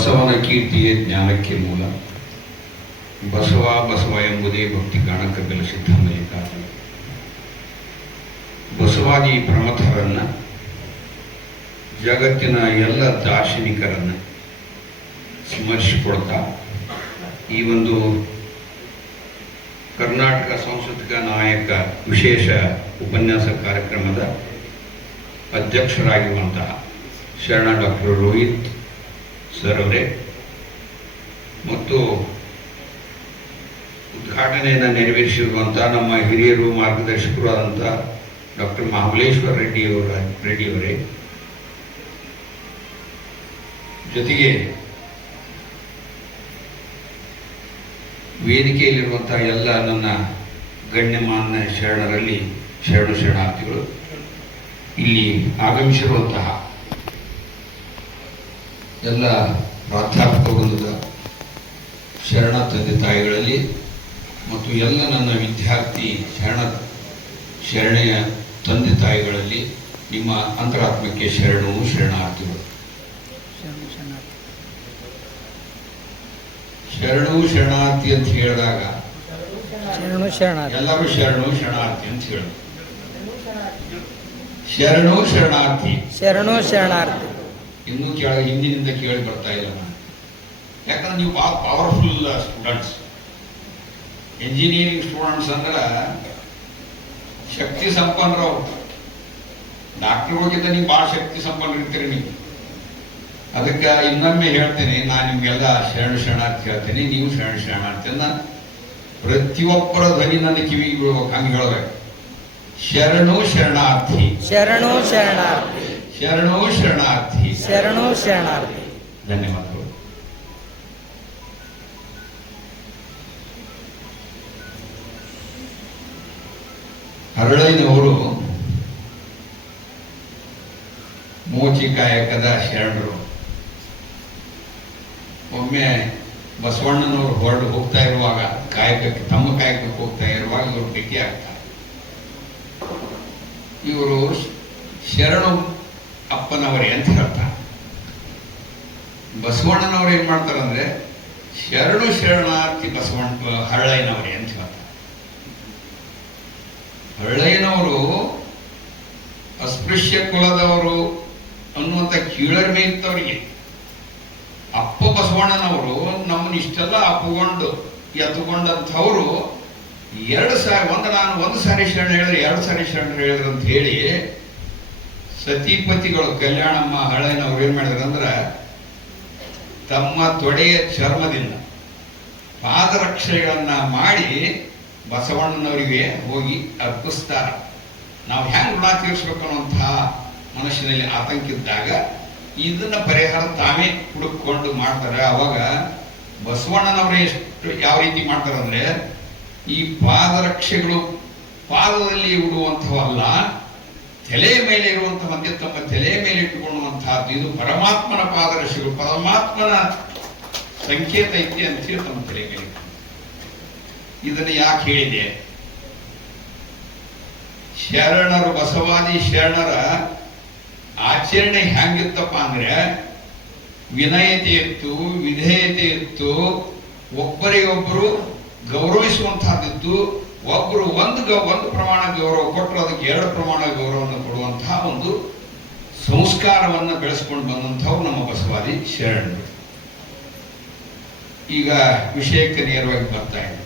ಬಸವನ ಕೀರ್ತಿಯೇ ಜ್ಞಾನಕ್ಕೆ ಮೂಲ. ಬಸವ ಬಸವ ಎಂಬುದೇ ಭಕ್ತಿ ಕಪಿಲ ಸಿದ್ಧಮಲ್ಲಿಕಾರ್ಜುನ. ಬಸವಾದಿ ಪ್ರಮಥರನ್ನ, ಜಗತ್ತಿನ ಎಲ್ಲ ದಾರ್ಶನಿಕರನ್ನು ಸ್ಮರಿಸಿಕೊಡ್ತಾ ಈ ಒಂದು ಕರ್ನಾಟಕ ಸಾಂಸ್ಕೃತಿಕ ನಾಯಕ ವಿಶೇಷ ಉಪನ್ಯಾಸ ಕಾರ್ಯಕ್ರಮದ ಅಧ್ಯಕ್ಷರಾಗಿರುವಂತಹ ಶರಣ ಡಾಕ್ಟರ್ ರೋಹಿತ್ ಸರ್ ಅವರೇ ಮತ್ತು ಉದ್ಘಾಟನೆಯನ್ನು ನೆರವೇರಿಸಿರುವಂಥ ನಮ್ಮ ಹಿರಿಯರು ಮಾರ್ಗದರ್ಶಕರು ಆದಂಥ ಡಾಕ್ಟರ್ ಮಹಾಬಲೇಶ್ವರ ರೆಡ್ಡಿಯವರೇ, ಜೊತೆಗೆ ವೇದಿಕೆಯಲ್ಲಿರುವಂಥ ಎಲ್ಲ ನನ್ನ ಗಣ್ಯಮಾನ್ಯ ಶರಣರಲ್ಲಿ ಶರಣಾರ್ಥಿಗಳು, ಇಲ್ಲಿ ಆಗಮಿಸಿರುವಂತಹ ಎಲ್ಲ ಪ್ರಾಧ್ಯಾಪಕ ವೃಂದದ ಶರಣ ತಂದೆ ತಾಯಿಗಳಲ್ಲಿ ಮತ್ತು ಎಲ್ಲ ನನ್ನ ವಿದ್ಯಾರ್ಥಿ ಶರಣೆಯ ತಂದೆ ತಾಯಿಗಳಲ್ಲಿ ನಿಮ್ಮ ಅಂತರಾತ್ಮಕ್ಕೆ ಶರಣಾರ್ಥಿಗಳು. ಶರಣಾರ್ಥಿ ಅಂತ ಹೇಳಿದಾಗ ಎಲ್ಲರೂ ಶರಣಾರ್ಥಿ ಅಂತ ಹೇಳೋದು. ಶರಣಾರ್ಥಿ ಇನ್ನೂ ಹಿಂದಿನಿಂದ ಕೇಳಿ ಬರ್ತಾ ಇಲ್ಲ ನಾನು. ಯಾಕಂದ್ರೆ ನೀವು ಭಾಳ ಪವರ್ಫುಲ್ ಸ್ಟೂಡೆಂಟ್ಸ್. ಇಂಜಿನಿಯರಿಂಗ್ ಸ್ಟೂಡೆಂಟ್ಸ್ ಅಂದ್ರೆ ಶಕ್ತಿ ಸಂಪನ್ನರು. ಡಾಕ್ಟರ್ಗಳಿಗಿಂತ ನೀವು ಭಾಳ ಶಕ್ತಿ ಸಂಪನ್ನರಿರ್ತೀರಿ ನೀವು. ಅದಕ್ಕೆ ಇನ್ನೊಮ್ಮೆ ಹೇಳ್ತೇನೆ, ನಾನು ನಿಮ್ಗೆಲ್ಲ ಶರಣಾರ್ಥಿ ಹೇಳ್ತೇನೆ, ನೀವು ಶರಣಾರ್ಥಿ ಅನ್ನ ಪ್ರತಿಯೊಬ್ಬರ ಧ್ವನಿ ನನ್ನ ಕಿವಿಗೆ ಬೀಳ್ಬೇಕು, ಹಂಗೆ ಹೇಳ್ಬೇಕು. ಶರಣಾರ್ಥಿ. ಧನ್ಯವಾದಗಳು. ಹರಳಯ್ಯನವರು ಮೋಚಿ ಕಾಯಕದ ಶರಣರು. ಒಮ್ಮೆ ಬಸವಣ್ಣನವರು ಹೊರಡು ಹೋಗ್ತಾ ಇರುವಾಗ, ತಮ್ಮ ಕಾಯಕಕ್ಕೆ ಹೋಗ್ತಾ ಇರುವಾಗ ಇವರು ಭೇಟಿ ಆಗ್ತಾರೆ. ಇವರು ಶರಣು ಅಪ್ಪನವರೇ ಅಂತ ಹೇಳ್ತಾರೆ. ಬಸವಣ್ಣನವರು ಏನ್ ಮಾಡ್ತಾರಂದ್ರೆ ಶರಣಾರ್ಥಿ ಹರಳಯ್ಯನವರೇ ಅಂತ ಹೇಳ್ತಾರೆ. ಹರಳಯ್ಯನವರು ಅಸ್ಪೃಶ್ಯ ಕುಲದವರು ಅನ್ನುವಂಥ ಕೀಳರಿಮೆ ಇತ್ತವರಿಗೆ. ಅಪ್ಪ ಬಸವಣ್ಣನವರು ನಮ್ಮನ್ನ ಇಷ್ಟೆಲ್ಲ ಎತ್ತುಕೊಂಡಂಥವ್ರು ಒಂದು ಸಾರಿ ಶರಣ ಹೇಳಿದ್ರೆ 2 ಸಾರಿ ಶರಣ ಹೇಳಿದ್ರು ಅಂತ ಹೇಳಿ ಸತಿಪತಿಗಳು ಕಲ್ಯಾಣಮ್ಮ ಹರಳಯ್ಯನವ್ರು ಏನ್ ಮಾಡಿದ್ರು ಅಂದ್ರೆ ತಮ್ಮ ತೊಡೆಯ ಚರ್ಮದಿಂದ ಪಾದರಕ್ಷೆಗಳನ್ನ ಮಾಡಿ ಬಸವಣ್ಣನವರಿಗೆ ಹೋಗಿ ಅರ್ಪಿಸ್ತಾರ. ನಾವು ಹೆಂಗ್ ಋಣ ತೀರಿಸ್ಬೇಕು ಅನ್ನುವಂತಹ ಮನಸ್ಸಿನಲ್ಲಿ ಆತಂಕ ಇದ್ದಾಗ ಇದನ್ನ ಪರಿಹಾರ ತಾವೇ ಹುಡುಕೊಂಡು ಮಾಡ್ತಾರೆ. ಅವಾಗ ಬಸವಣ್ಣನವರೇ ಯಾವ ರೀತಿ ಮಾಡ್ತಾರಂದ್ರೆ, ಈ ಪಾದರಕ್ಷೆಗಳು ಪಾದದಲ್ಲಿ ಉಡುವಂಥವಲ್ಲ, ತಲೆಯ ಮೇಲೆ ಇರುವಂತಹ ತಮ್ಮ ತಲೆಯ ಮೇಲೆ ಇಟ್ಟುಕೊಳ್ಳುವಂತಹದ್ದು. ಇದು ಪರಮಾತ್ಮನ ಪಾದರಕ್ಷೆಗಳು, ಪರಮಾತ್ಮನ ಸಂಕೇತ ಐತಿ ಅಂತ ಹೇಳಿ ತಮ್ಮ ತಲೆ ಮೇಲೆ. ಇದನ್ನು ಯಾಕೆ ಹೇಳಿದೆ? ಶರಣರು, ಬಸವಾದಿ ಶರಣರ ಆಚರಣೆ ಹೆಂಗಿತ್ತಪ್ಪ ಅಂದ್ರೆ ವಿನಯತೆ ಇತ್ತು, ವಿಧೇಯತೆ ಇತ್ತು, ಒಬ್ಬರಿಗೊಬ್ಬರು ಗೌರವಿಸುವಂತಹದ್ದಿತ್ತು. ಒಬ್ಬರು ಒಂದು ಪ್ರಮಾಣ ಗೌರವ ಕೊಟ್ಟರು ಅದಕ್ಕೆ 2 ಪ್ರಮಾಣ ಗೌರವವನ್ನು ಕೊಡುವಂತಹ ಒಂದು ಸಂಸ್ಕಾರವನ್ನು ಬೆಳೆಸ್ಕೊಂಡು ಬಂದಂಥವ್ರು ನಮ್ಮ ಬಸವಾದಿ ಶರಣರು. ಈಗ ವಿಷಯಕ್ಕೆ ನೇರವಾಗಿ ಬರ್ತಾ ಇದೆ.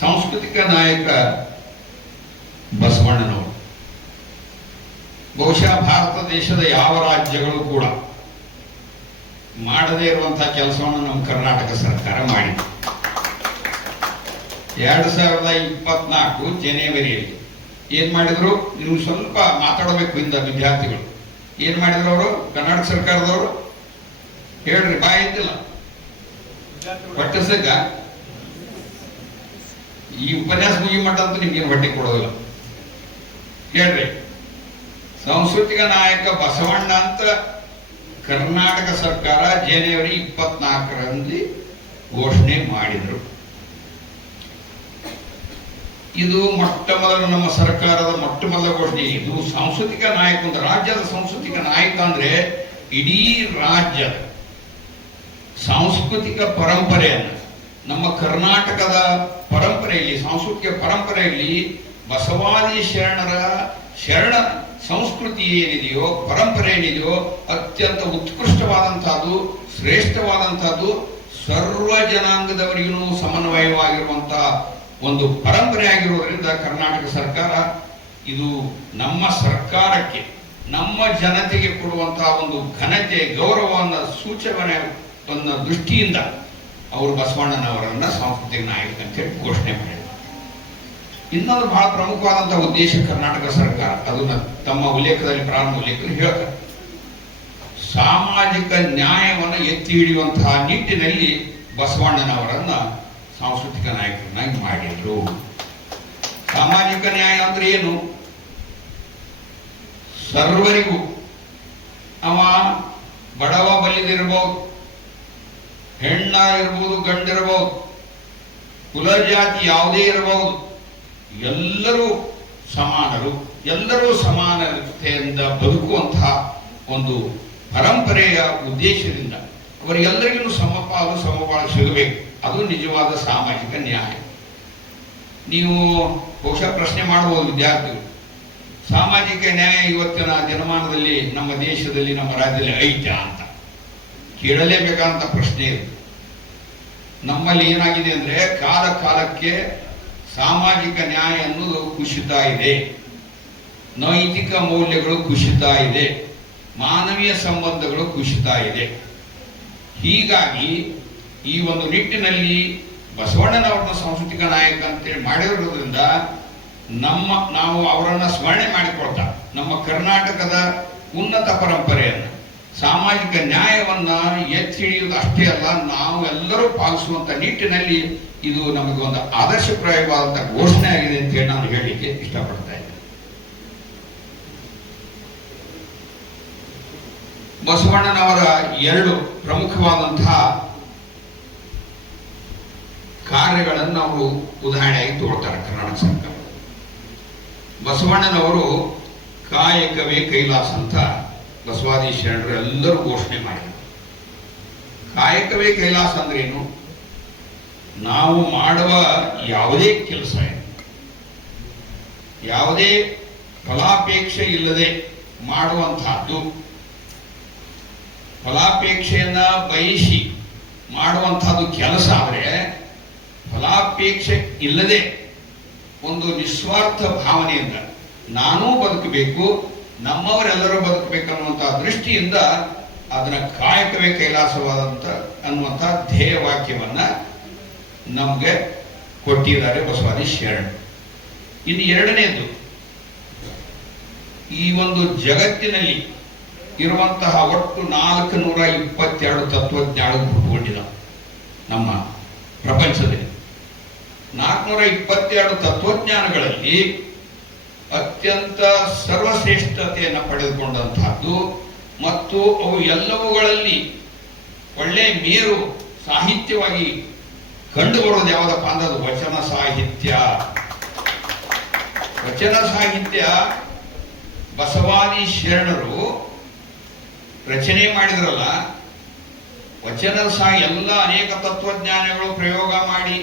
ಸಾಂಸ್ಕೃತಿಕ ನಾಯಕ ಬಸವಣ್ಣನವರು ಬಹುಶಃ ಭಾರತ ದೇಶದ ಯಾವ ರಾಜ್ಯಗಳು ಕೂಡ ಮಾಡದೇ ಇರುವಂತಹ ಕೆಲಸವನ್ನು ನಮ್ಮ ಕರ್ನಾಟಕ ಸರ್ಕಾರ ಮಾಡಿದೆ. 2024 ಜನವರಿಯಲ್ಲಿ ಏನ್ ಮಾಡಿದ್ರು? ನೀವು ಸ್ವಲ್ಪ ಮಾತಾಡಬೇಕು ಇಂದ ವಿದ್ಯಾರ್ಥಿಗಳು. ಏನ್ ಮಾಡಿದ್ರು ಅವರು? ಕರ್ನಾಟಕ ಸರ್ಕಾರದವರು ಹೇಳ್ರಿ, ಬಾಯಿ ಇದ್ದಿಲ್ಲ ಪಟ್ಟಿಸಕ್ಕ ಈ ಉಪನ್ಯಾಸ ಮುಗಿ ಮಟ್ಟ ಅಂತ ನಿಮ್ಗೇನು ಹೊಟ್ಟೆ ಕೊಡೋದಿಲ್ಲ. ಹೇಳ್ರಿ, ಸಾಂಸ್ಕೃತಿಕ ನಾಯಕ ಬಸವಣ್ಣ ಅಂತ ಕರ್ನಾಟಕ ಸರ್ಕಾರ ಜನವರಿ 24ರಂದು ಘೋಷಣೆ ಮಾಡಿದ್ರು. ಇದು ಮೊಟ್ಟ ಮೊದಲು ನಮ್ಮ ಸರ್ಕಾರದ ಮೊಟ್ಟ ಮೊದಲ ಘೋಷಣೆ. ಇದು ಸಾಂಸ್ಕೃತಿಕ ನಾಯಕ, ಒಂದು ರಾಜ್ಯದ ಸಾಂಸ್ಕೃತಿಕ ನಾಯಕ ಅಂದ್ರೆ ಇಡೀ ರಾಜ್ಯದ ಸಾಂಸ್ಕೃತಿಕ ಪರಂಪರೆಯನ್ನು, ನಮ್ಮ ಕರ್ನಾಟಕದ ಪರಂಪರೆಯಲ್ಲಿ, ಸಾಂಸ್ಕೃತಿಕ ಪರಂಪರೆಯಲ್ಲಿ ಬಸವಾದಿ ಶರಣ ಸಂಸ್ಕೃತಿ ಏನಿದೆಯೋ, ಪರಂಪರೆ ಏನಿದೆಯೋ ಅತ್ಯಂತ ಉತ್ಕೃಷ್ಟವಾದಂತಹದ್ದು, ಶ್ರೇಷ್ಠವಾದಂತಹದ್ದು, ಸರ್ವ ಜನಾಂಗದವರಿಗೂ ಸಮನ್ವಯವಾಗಿರುವಂತಹ ಒಂದು ಪರಂಪರೆ ಆಗಿರುವುದರಿಂದ ಕರ್ನಾಟಕ ಸರ್ಕಾರ ಇದು ನಮ್ಮ ಸರ್ಕಾರಕ್ಕೆ, ನಮ್ಮ ಜನತೆಗೆ ಕೊಡುವಂತಹ ಒಂದು ಘನತೆ, ಗೌರವವನ್ನು ಸೂಚನೆ ದೃಷ್ಟಿಯಿಂದ ಅವರು ಬಸವಣ್ಣನವರನ್ನ ಸಾಂಸ್ಕೃತಿಕ ನಾಯಕ ಅಂತೇಳಿ ಘೋಷಣೆ ಮಾಡಿದರು. ಇನ್ನೊಂದು ಬಹಳ ಪ್ರಮುಖವಾದಂತಹ ಉದ್ದೇಶ ಕರ್ನಾಟಕ ಸರ್ಕಾರ, ಅದನ್ನ ತಮ್ಮ ಉಲ್ಲೇಖದಲ್ಲಿ ಪ್ರಾರಂಭ ಉಲ್ಲೇಖದಲ್ಲಿ ಹೇಳ್ತಾರೆ, ಸಾಮಾಜಿಕ ನ್ಯಾಯವನ್ನು ಎತ್ತಿ ಹಿಡಿಯುವಂತಹ ನಿಟ್ಟಿನಲ್ಲಿ ಬಸವಣ್ಣನವರನ್ನ ಸಾಂಸ್ಕೃತಿಕ ನಾಯಕರನ್ನಾಗಿ ಮಾಡಿದ್ರು. ಸಾಮಾಜಿಕ ನ್ಯಾಯ ಅಂದ್ರೆ ಏನು? ಸರ್ವರಿಗೂ, ಅವ ಬಡವ ಬಲ್ಲಿದಿರ್ಬೋದು, ಹೆಣ್ಣ ಇರ್ಬೋದು, ಗಂಡಿರ್ಬೋದು, ಕುಲ ಜಾತಿ ಯಾವುದೇ ಇರಬಹುದು, ಎಲ್ಲರೂ ಸಮಾನರು, ಎಲ್ಲರೂ ಸಮಾನತೆಯಿಂದ ಬದುಕುವಂತಹ ಒಂದು ಪರಂಪರೆಯ ಉದ್ದೇಶದಿಂದ ಅವರಿಗೆಲ್ಲರಿಗೂ ಸಮಪಾಲು ಸಮಬಾಳು ಸಿಗಬೇಕು. ಅದು ನಿಜವಾದ ಸಾಮಾಜಿಕ ನ್ಯಾಯ. ನೀವು ಬಹುಶಃ ಪ್ರಶ್ನೆ ಮಾಡಬಹುದು ವಿದ್ಯಾರ್ಥಿಗಳು, ಸಾಮಾಜಿಕ ನ್ಯಾಯ ಇವತ್ತಿನ ದಿನಮಾನದಲ್ಲಿ ನಮ್ಮ ದೇಶದಲ್ಲಿ, ನಮ್ಮ ರಾಜ್ಯದಲ್ಲಿ ಐತ್ಯಾ ಅಂತ ಕೇಳಲೇಬೇಕಾದಂತ ಪ್ರಶ್ನೆ ಇದೆ. ನಮ್ಮಲ್ಲಿ ಏನಾಗಿದೆ ಅಂದ್ರೆ, ಕಾಲ ಕಾಲಕ್ಕೆ ಸಾಮಾಜಿಕ ನ್ಯಾಯ ಅನ್ನೋದು ಕುಸಿತ ಇದೆ, ನೈತಿಕ ಮೌಲ್ಯಗಳು ಕುಸಿತ ಇದೆ, ಮಾನವೀಯ ಸಂಬಂಧಗಳು ಕುಸಿತ ಇದೆ. ಹೀಗಾಗಿ ಈ ಒಂದು ನಿಟ್ಟಿನಲ್ಲಿ ಬಸವಣ್ಣನವ್ರನ್ನ ಸಾಂಸ್ಕೃತಿಕ ನಾಯಕ ಅಂತೇಳಿ ಮಾಡಿರೋದ್ರಿಂದ ನಾವು ಅವರನ್ನ ಸ್ಮರಣೆ ಮಾಡಿಕೊಳ್ತಾ ನಮ್ಮ ಕರ್ನಾಟಕದ ಉನ್ನತ ಪರಂಪರೆಯನ್ನು, ಸಾಮಾಜಿಕ ನ್ಯಾಯವನ್ನ ಎತ್ತಿ ಹಿಡಿಯುವುದು ಅಷ್ಟೇ ಅಲ್ಲ, ನಾವು ಎಲ್ಲರೂ ಪಾಲಿಸುವಂತ ನಿಟ್ಟಿನಲ್ಲಿ ಇದು ನಮಗೆ ಒಂದು ಆದರ್ಶಪ್ರಾಯವಾದಂತಹ ಘೋಷಣೆ ಆಗಿದೆ ಅಂತ ಹೇಳಿ ನಾನು ಹೇಳಲಿಕ್ಕೆ ಇಷ್ಟಪಡ್ತಾ ಇದ್ದೇನೆ. ಬಸವಣ್ಣನವರ ಎರಡು ಪ್ರಮುಖವಾದಂತಹ ಕಾರ್ಯಗಳನ್ನು ಅವರು ಉದಾಹರಣೆಯಾಗಿ ತಗೊಳ್ತಾರೆ ಕರ್ನಾಟಕ ಸರ್ಕಾರ. ಬಸವಣ್ಣನವರು ಕಾಯಕವೇ ಕೈಲಾಸ ಅಂತ ಬಸವಾದಿ ಶರಣರು ಎಲ್ಲರೂ ಘೋಷಣೆ ಮಾಡಿದರು. ಕಾಯಕವೇ ಕೈಲಾಸ ಅಂದ್ರೆ ಏನು? ನಾವು ಮಾಡುವ ಯಾವುದೇ ಕೆಲಸ, ಯಾವುದೇ ಫಲಾಪೇಕ್ಷೆ ಇಲ್ಲದೆ ಮಾಡುವಂತಹದ್ದು, ಫಲಾಪೇಕ್ಷೆಯನ್ನ ಬಯಸಿ ಮಾಡುವಂತಹದ್ದು ಕೆಲಸ ಆದರೆ, ಫಲಾಪೇಕ್ಷೆ ಇಲ್ಲದೆ ಒಂದು ನಿಸ್ವಾರ್ಥ ಭಾವನೆಯಿಂದ ನಾನೂ ಬದುಕಬೇಕು, ನಮ್ಮವರೆಲ್ಲರೂ ಬದುಕಬೇಕನ್ನುವಂತಹ ದೃಷ್ಟಿಯಿಂದ ಅದನ್ನ ಕಾಯಕವೇ ಕೈಲಾಸವಾದಂತ ಅನ್ನುವಂಥ ಧ್ಯೇಯ ವಾಕ್ಯವನ್ನ ನಮ್ಗೆ ಕೊಟ್ಟಿದ್ದಾರೆ ಬಸವಾದಿ ಶರಣ. ಇನ್ನು ಎರಡನೇದು, ಈ ಒಂದು ಜಗತ್ತಿನಲ್ಲಿ ಇರುವಂತಹ ಒಟ್ಟು 422 ತತ್ವಜ್ಞಾನಗಳು ಹುಟ್ಟುಕೊಂಡಿದ್ದಾವೆ ನಮ್ಮ ಪ್ರಪಂಚದಲ್ಲಿ. 422 ತತ್ವಜ್ಞಾನಗಳಲ್ಲಿ ಅತ್ಯಂತ ಸರ್ವಶ್ರೇಷ್ಠತೆಯನ್ನು ಪಡೆದುಕೊಂಡಂತಹದ್ದು ಮತ್ತು ಅವು ಎಲ್ಲವುಗಳಲ್ಲಿ ಒಳ್ಳೆ ಮೇರು ಸಾಹಿತ್ಯವಾಗಿ ಕಂಡು ಬರೋದು ಯಾವುದಪ್ಪ ಅಂದ್ರೆ ಅದು ವಚನ ಸಾಹಿತ್ಯ. ವಚನ ಸಾಹಿತ್ಯ ಬಸವಾದಿ ಶರಣರು ರಚನೆ ಮಾಡಿದ್ರಲ್ಲ, ವಚನ ಎಲ್ಲ ಅನೇಕ ತತ್ವಜ್ಞಾನಗಳು ಪ್ರಯೋಗ ಮಾಡಿ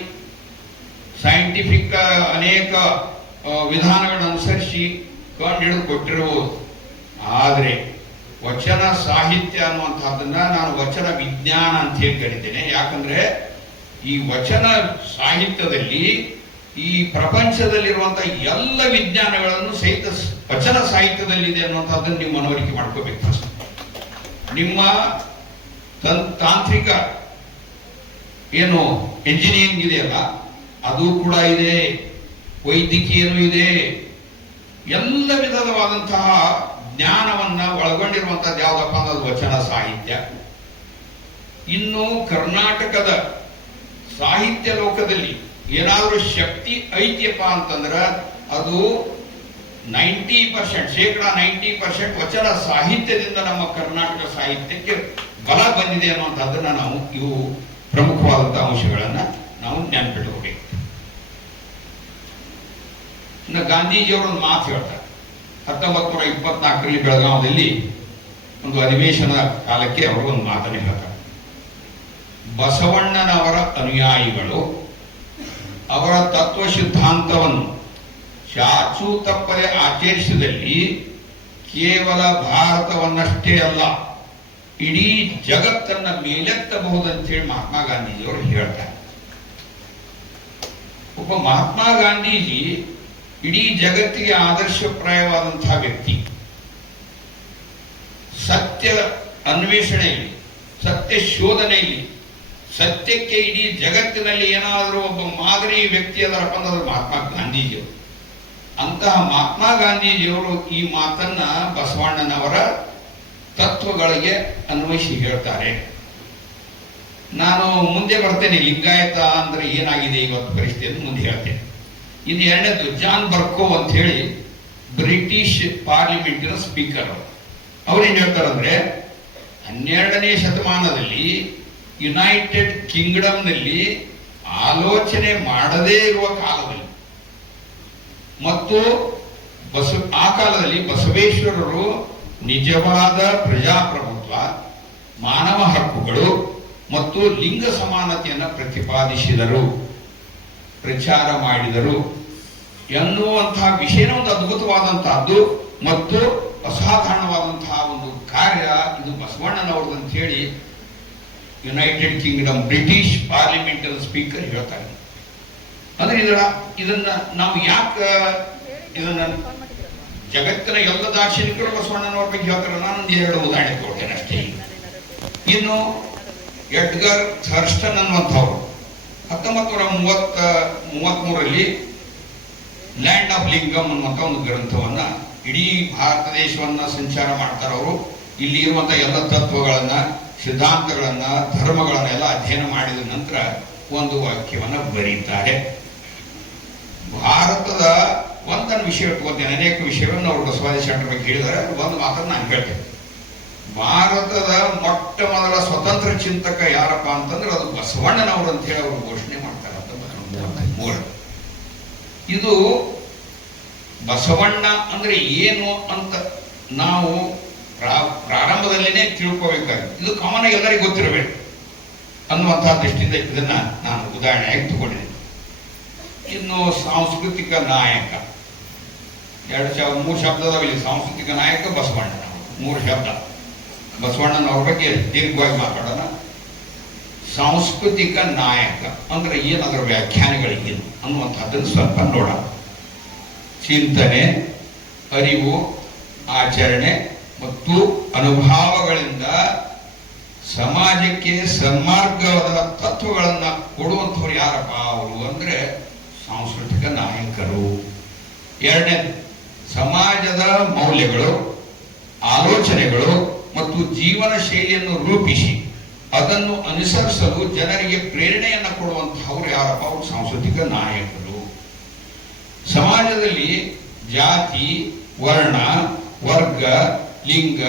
ಸೈಂಟಿಫಿಕ್ ಅನೇಕ ವಿಧಾನಗಳನ್ನು ಅನುಸರಿಸಿ ಕಂಡು ಹಿಡಿದು ಕೊಟ್ಟಿರಬಹುದು. ಆದರೆ ವಚನ ಸಾಹಿತ್ಯ ಅನ್ನುವಂಥದ್ದನ್ನ ನಾನು ವಚನ ವಿಜ್ಞಾನ ಅಂತ ಹೇಳಿ ಕರಿತೇನೆ. ಯಾಕಂದ್ರೆ ಈ ವಚನ ಸಾಹಿತ್ಯದಲ್ಲಿ ಈ ಪ್ರಪಂಚದಲ್ಲಿರುವಂತಹ ಎಲ್ಲ ವಿಜ್ಞಾನಗಳನ್ನು ಸಹಿತ ವಚನ ಸಾಹಿತ್ಯದಲ್ಲಿದೆ ಅನ್ನುವಂಥದ್ದನ್ನು ನೀವು ಮನವರಿಕೆ ಮಾಡ್ಕೋಬೇಕು. ಫಸ್ಟ್ ನಿಮ್ಮ ತಾಂತ್ರಿಕ ಏನು ಎಂಜಿನಿಯರಿಂಗ್ ಇದೆಯಲ್ಲ ಅದು ಕೂಡ ಇದೆ, ವೈದ್ಯಕೀಯನೂ ಇದೆ, ಎಲ್ಲ ವಿಧವಾದಂತಹ ಜ್ಞಾನವನ್ನ ಒಳಗೊಂಡಿರುವಂತಹದ್ದು ಯಾವುದಪ್ಪ ಅನ್ನೋದು ವಚನ ಸಾಹಿತ್ಯ. ಇನ್ನು ಕರ್ನಾಟಕದ ಸಾಹಿತ್ಯ ಲೋಕದಲ್ಲಿ ಏನಾದರೂ ಶಕ್ತಿ ಐತ್ಯಪ್ಪ ಅಂತಂದ್ರ ಅದು 90%, ಶೇಕಡ 90% ವಚನ ಸಾಹಿತ್ಯದಿಂದ ನಮ್ಮ ಕರ್ನಾಟಕ ಸಾಹಿತ್ಯಕ್ಕೆ ಬಲ ಬಂದಿದೆ ಅನ್ನುವಂಥದ್ದನ್ನ ನಾವು ಇವು ಪ್ರಮುಖವಾದಂತಹ ಅಂಶಗಳನ್ನ ನಾವು ನೆನಪಿಟ್ಕೋಬೇಕು. ಇನ್ನು ಗಾಂಧೀಜಿಯವರು ಒಂದು ಮಾತು ಹೇಳ್ತಾರೆ. 1924ರಲ್ಲಿ ಬೆಳಗಾವದಲ್ಲಿ ಒಂದು ಅಧಿವೇಶನ ಕಾಲಕ್ಕೆ ಅವರು ಒಂದು ಮಾತನ್ನು ಹೇಳ್ತಾರೆ. ಬಸವಣ್ಣನವರ ಅನುಯಾಯಿಗಳು ಅವರ ತತ್ವ ಸಿದ್ಧಾಂತವನ್ನು ಚಾಚೂ ತಪ್ಪದೆ ಆಚರಿಸಿದಲ್ಲಿ ಕೇವಲ ಭಾರತವನ್ನಷ್ಟೇ ಅಲ್ಲ, ಇಡೀ ಜಗತ್ತನ್ನ ಮೇಲೆತ್ತಬಹುದಂತೇಳಿ ಮಹಾತ್ಮ ಗಾಂಧೀಜಿಯವರು ಹೇಳ್ತಾರೆ. ಒಬ್ಬ ಮಹಾತ್ಮ ಗಾಂಧೀಜಿ ಇಡೀ ಜಗತ್ತಿಗೆ ಆದರ್ಶಪ್ರಾಯವಾದಂತಹ ವ್ಯಕ್ತಿ. ಸತ್ಯ ಅನ್ವೇಷಣೆಯಲ್ಲಿ, ಸತ್ಯ ಶೋಧನೆಯಲ್ಲಿ, ಸತ್ಯಕ್ಕೆ ಇಡೀ ಜಗತ್ತಿನಲ್ಲಿ ಏನಾದರೂ ಒಬ್ಬ ಮಾದರಿ ವ್ಯಕ್ತಿ ಅದರಪ್ಪ ಅಂದ್ರೆ ಮಹಾತ್ಮ ಗಾಂಧೀಜಿಯವರು. ಅಂತಹ ಮಹಾತ್ಮ ಗಾಂಧೀಜಿಯವರು ಈ ಮಾತನ್ನ ಬಸವಣ್ಣನವರ ತತ್ವಗಳಿಗೆ ಅನ್ವಯಿಸಿ ಹೇಳ್ತಾರೆ. ನಾನು ಮುಂದೆ ಬರ್ತೇನೆ, ಲಿಂಗಾಯತ ಅಂದ್ರೆ ಏನಾಗಿದೆ ಇವತ್ತು ಪರಿಸ್ಥಿತಿ ಅಂತ ಮುಂದೆ ಹೇಳ್ತೇನೆ. ಇನ್ನು ಎರಡನೇದು ಜಾನ್ ಬರ್ಕೋ ಅಂತ ಹೇಳಿ ಬ್ರಿಟಿಷ್ ಪಾರ್ಲಿಮೆಂಟಿನ ಸ್ಪೀಕರ್. ಅವ್ರೇನ್ ಹೇಳ್ತಾರಂದ್ರೆ, 12ನೇ ಶತಮಾನದಲ್ಲಿ ಯುನೈಟೆಡ್ ಕಿಂಗ್ಡಮ್ನಲ್ಲಿ ಆಲೋಚನೆ ಮಾಡದೇ ಇರುವ ಕಾಲದಲ್ಲಿ ಮತ್ತು ಆ ಕಾಲದಲ್ಲಿ ಬಸವೇಶ್ವರರು ನಿಜವಾದ ಪ್ರಜಾಪ್ರಭುತ್ವ, ಮಾನವ ಹಕ್ಕುಗಳು ಮತ್ತು ಲಿಂಗ ಸಮಾನತೆಯನ್ನು ಪ್ರತಿಪಾದಿಸಿದರು, ಪ್ರಚಾರ ಮಾಡಿದರು ಎನ್ನುವಂತಹ ವಿಷಯನ ಒಂದು ಅದ್ಭುತವಾದಂತಹದ್ದು ಮತ್ತು ಅಸಾಧಾರಣವಾದಂತಹ ಒಂದು ಕಾರ್ಯ ಇದು ಬಸವಣ್ಣನವ್ರದ್ದು ಅಂತ ಹೇಳಿ United Kingdom British parliament speaker ಹೇಳ್ತಾರೆ. ಅಂದ್ರೆ ಇದನ್ನ ನಾವು ಯಾಕೆ ಇದನ್ನ ಜಗತ್ತಿನ ಎಲ್ಲ ದಾರ್ಶನಿಕರು ಬಸವಣ್ಣನವ್ರ ಬಗ್ಗೆ ಹೇಳ್ತಾರೆ. ನಾನೊಂದು 2 ಉದಾಹರಣೆ ಕೊಡ್ತೇನೆ ಅಷ್ಟೇ. ಇನ್ನು Edgar Thurston ಅನ್ನುವಂಥವ್ರು 1933ರಲ್ಲಿ land of Lingam ಅನ್ನುವಂಥ ಒಂದು ಗ್ರಂಥವನ್ನ ಇಡೀ ಭಾರತ ದೇಶವನ್ನ ಸಂಚಾರ ಮಾಡ್ತಾರೆ. ಅವರು ಇಲ್ಲಿ ಇರುವಂತಹ ಎಲ್ಲ ತತ್ವಗಳನ್ನ, ಸಿದ್ಧಾಂತಗಳನ್ನ, ಧರ್ಮಗಳನ್ನೆಲ್ಲ ಅಧ್ಯಯನ ಮಾಡಿದ ನಂತರ ಒಂದು ವಾಕ್ಯವನ್ನ ಬರೀತಾರೆ. ಭಾರತದ ಒಂದನ್ನು ವಿಷಯ ಇಟ್ಕೊಳ್ತೇನೆ, ಅನೇಕ ವಿಷಯವನ್ನು ಅವರು ಬಸವಾದಿ ಶರಣರ ಬಗ್ಗೆ ಹೇಳಿದ್ದಾರೆ. ಒಂದು ಮಾತನ್ನು ನಾನು ಹೇಳ್ತೇನೆ. ಭಾರತದ ಮೊಟ್ಟ ಮೊದಲ ಸ್ವತಂತ್ರ ಚಿಂತಕ ಯಾರಪ್ಪ ಅಂತಂದ್ರೆ ಅದು ಬಸವಣ್ಣನವರು ಅಂತ ಹೇಳಿ ಅವರು ಘೋಷಣೆ ಮಾಡ್ತಾರೆ. 1933. ಇದು ಬಸವಣ್ಣ ಅಂದ್ರೆ ಏನು ಅಂತ ನಾವು ಪ್ರಾರಂಭದಲ್ಲಿನೇ ತಿಳ್ಕೋಬೇಕಾಗಿದೆ. ಇದು ಕಾಮನ್ ಆಗಿ ಎಲ್ಲರಿಗೂ ಗೊತ್ತಿರಬೇಕು ಅನ್ನುವಂತಹ ದೃಷ್ಟಿಯಿಂದ ಇದನ್ನ ನಾನು ಉದಾಹರಣೆಯಾಗಿ ತಗೊಂಡಿದ್ದೀನಿ. ಇನ್ನು ಸಾಂಸ್ಕೃತಿಕ ನಾಯಕ 3 ಶಬ್ದದಲ್ಲಿ ಸಾಂಸ್ಕೃತಿಕ ನಾಯಕ ಬಸವಣ್ಣನವರು 3 ಶಬ್ದ. ಬಸವಣ್ಣನವ್ರ ಬಗ್ಗೆ ದೀರ್ಘವಾಗಿ ಮಾತಾಡೋಣ. ಸಾಂಸ್ಕೃತಿಕ ನಾಯಕ ಅಂದ್ರೆ ಏನಾದ್ರೂ ವ್ಯಾಖ್ಯಾನಗಳಿಗೇನು ಅನ್ನುವಂಥದ್ದನ್ನು ಸ್ವಲ್ಪ ನೋಡೋಣ. ಚಿಂತನೆ, ಅರಿವು, ಆಚರಣೆ ಮತ್ತು ಅನುಭವಗಳಿಂದ ಸಮಾಜಕ್ಕೆ ಸನ್ಮಾರ್ಗದ ತತ್ವಗಳನ್ನ ಕೊಡುವಂಥವ್ರು ಯಾರಪ್ಪ ಅವರು ಅಂದ್ರೆ ಸಾಂಸ್ಕೃತಿಕ ನಾಯಕರು. ಎರಡನೇ, ಸಮಾಜದ ಮೌಲ್ಯಗಳು, ಆಲೋಚನೆಗಳು ಮತ್ತು ಜೀವನ ಶೈಲಿಯನ್ನು ರೂಪಿಸಿ ಅದನ್ನು ಅನುಸರಿಸಲು ಜನರಿಗೆ ಪ್ರೇರಣೆಯನ್ನ ಕೊಡುವಂತಹವ್ರು ಯಾರಪ್ಪ ಅವರು ಸಾಂಸ್ಕೃತಿಕ ನಾಯಕರು. ಸಮಾಜದಲ್ಲಿ ಜಾತಿ, ವರ್ಣ, ವರ್ಗ, ಲಿಂಗ,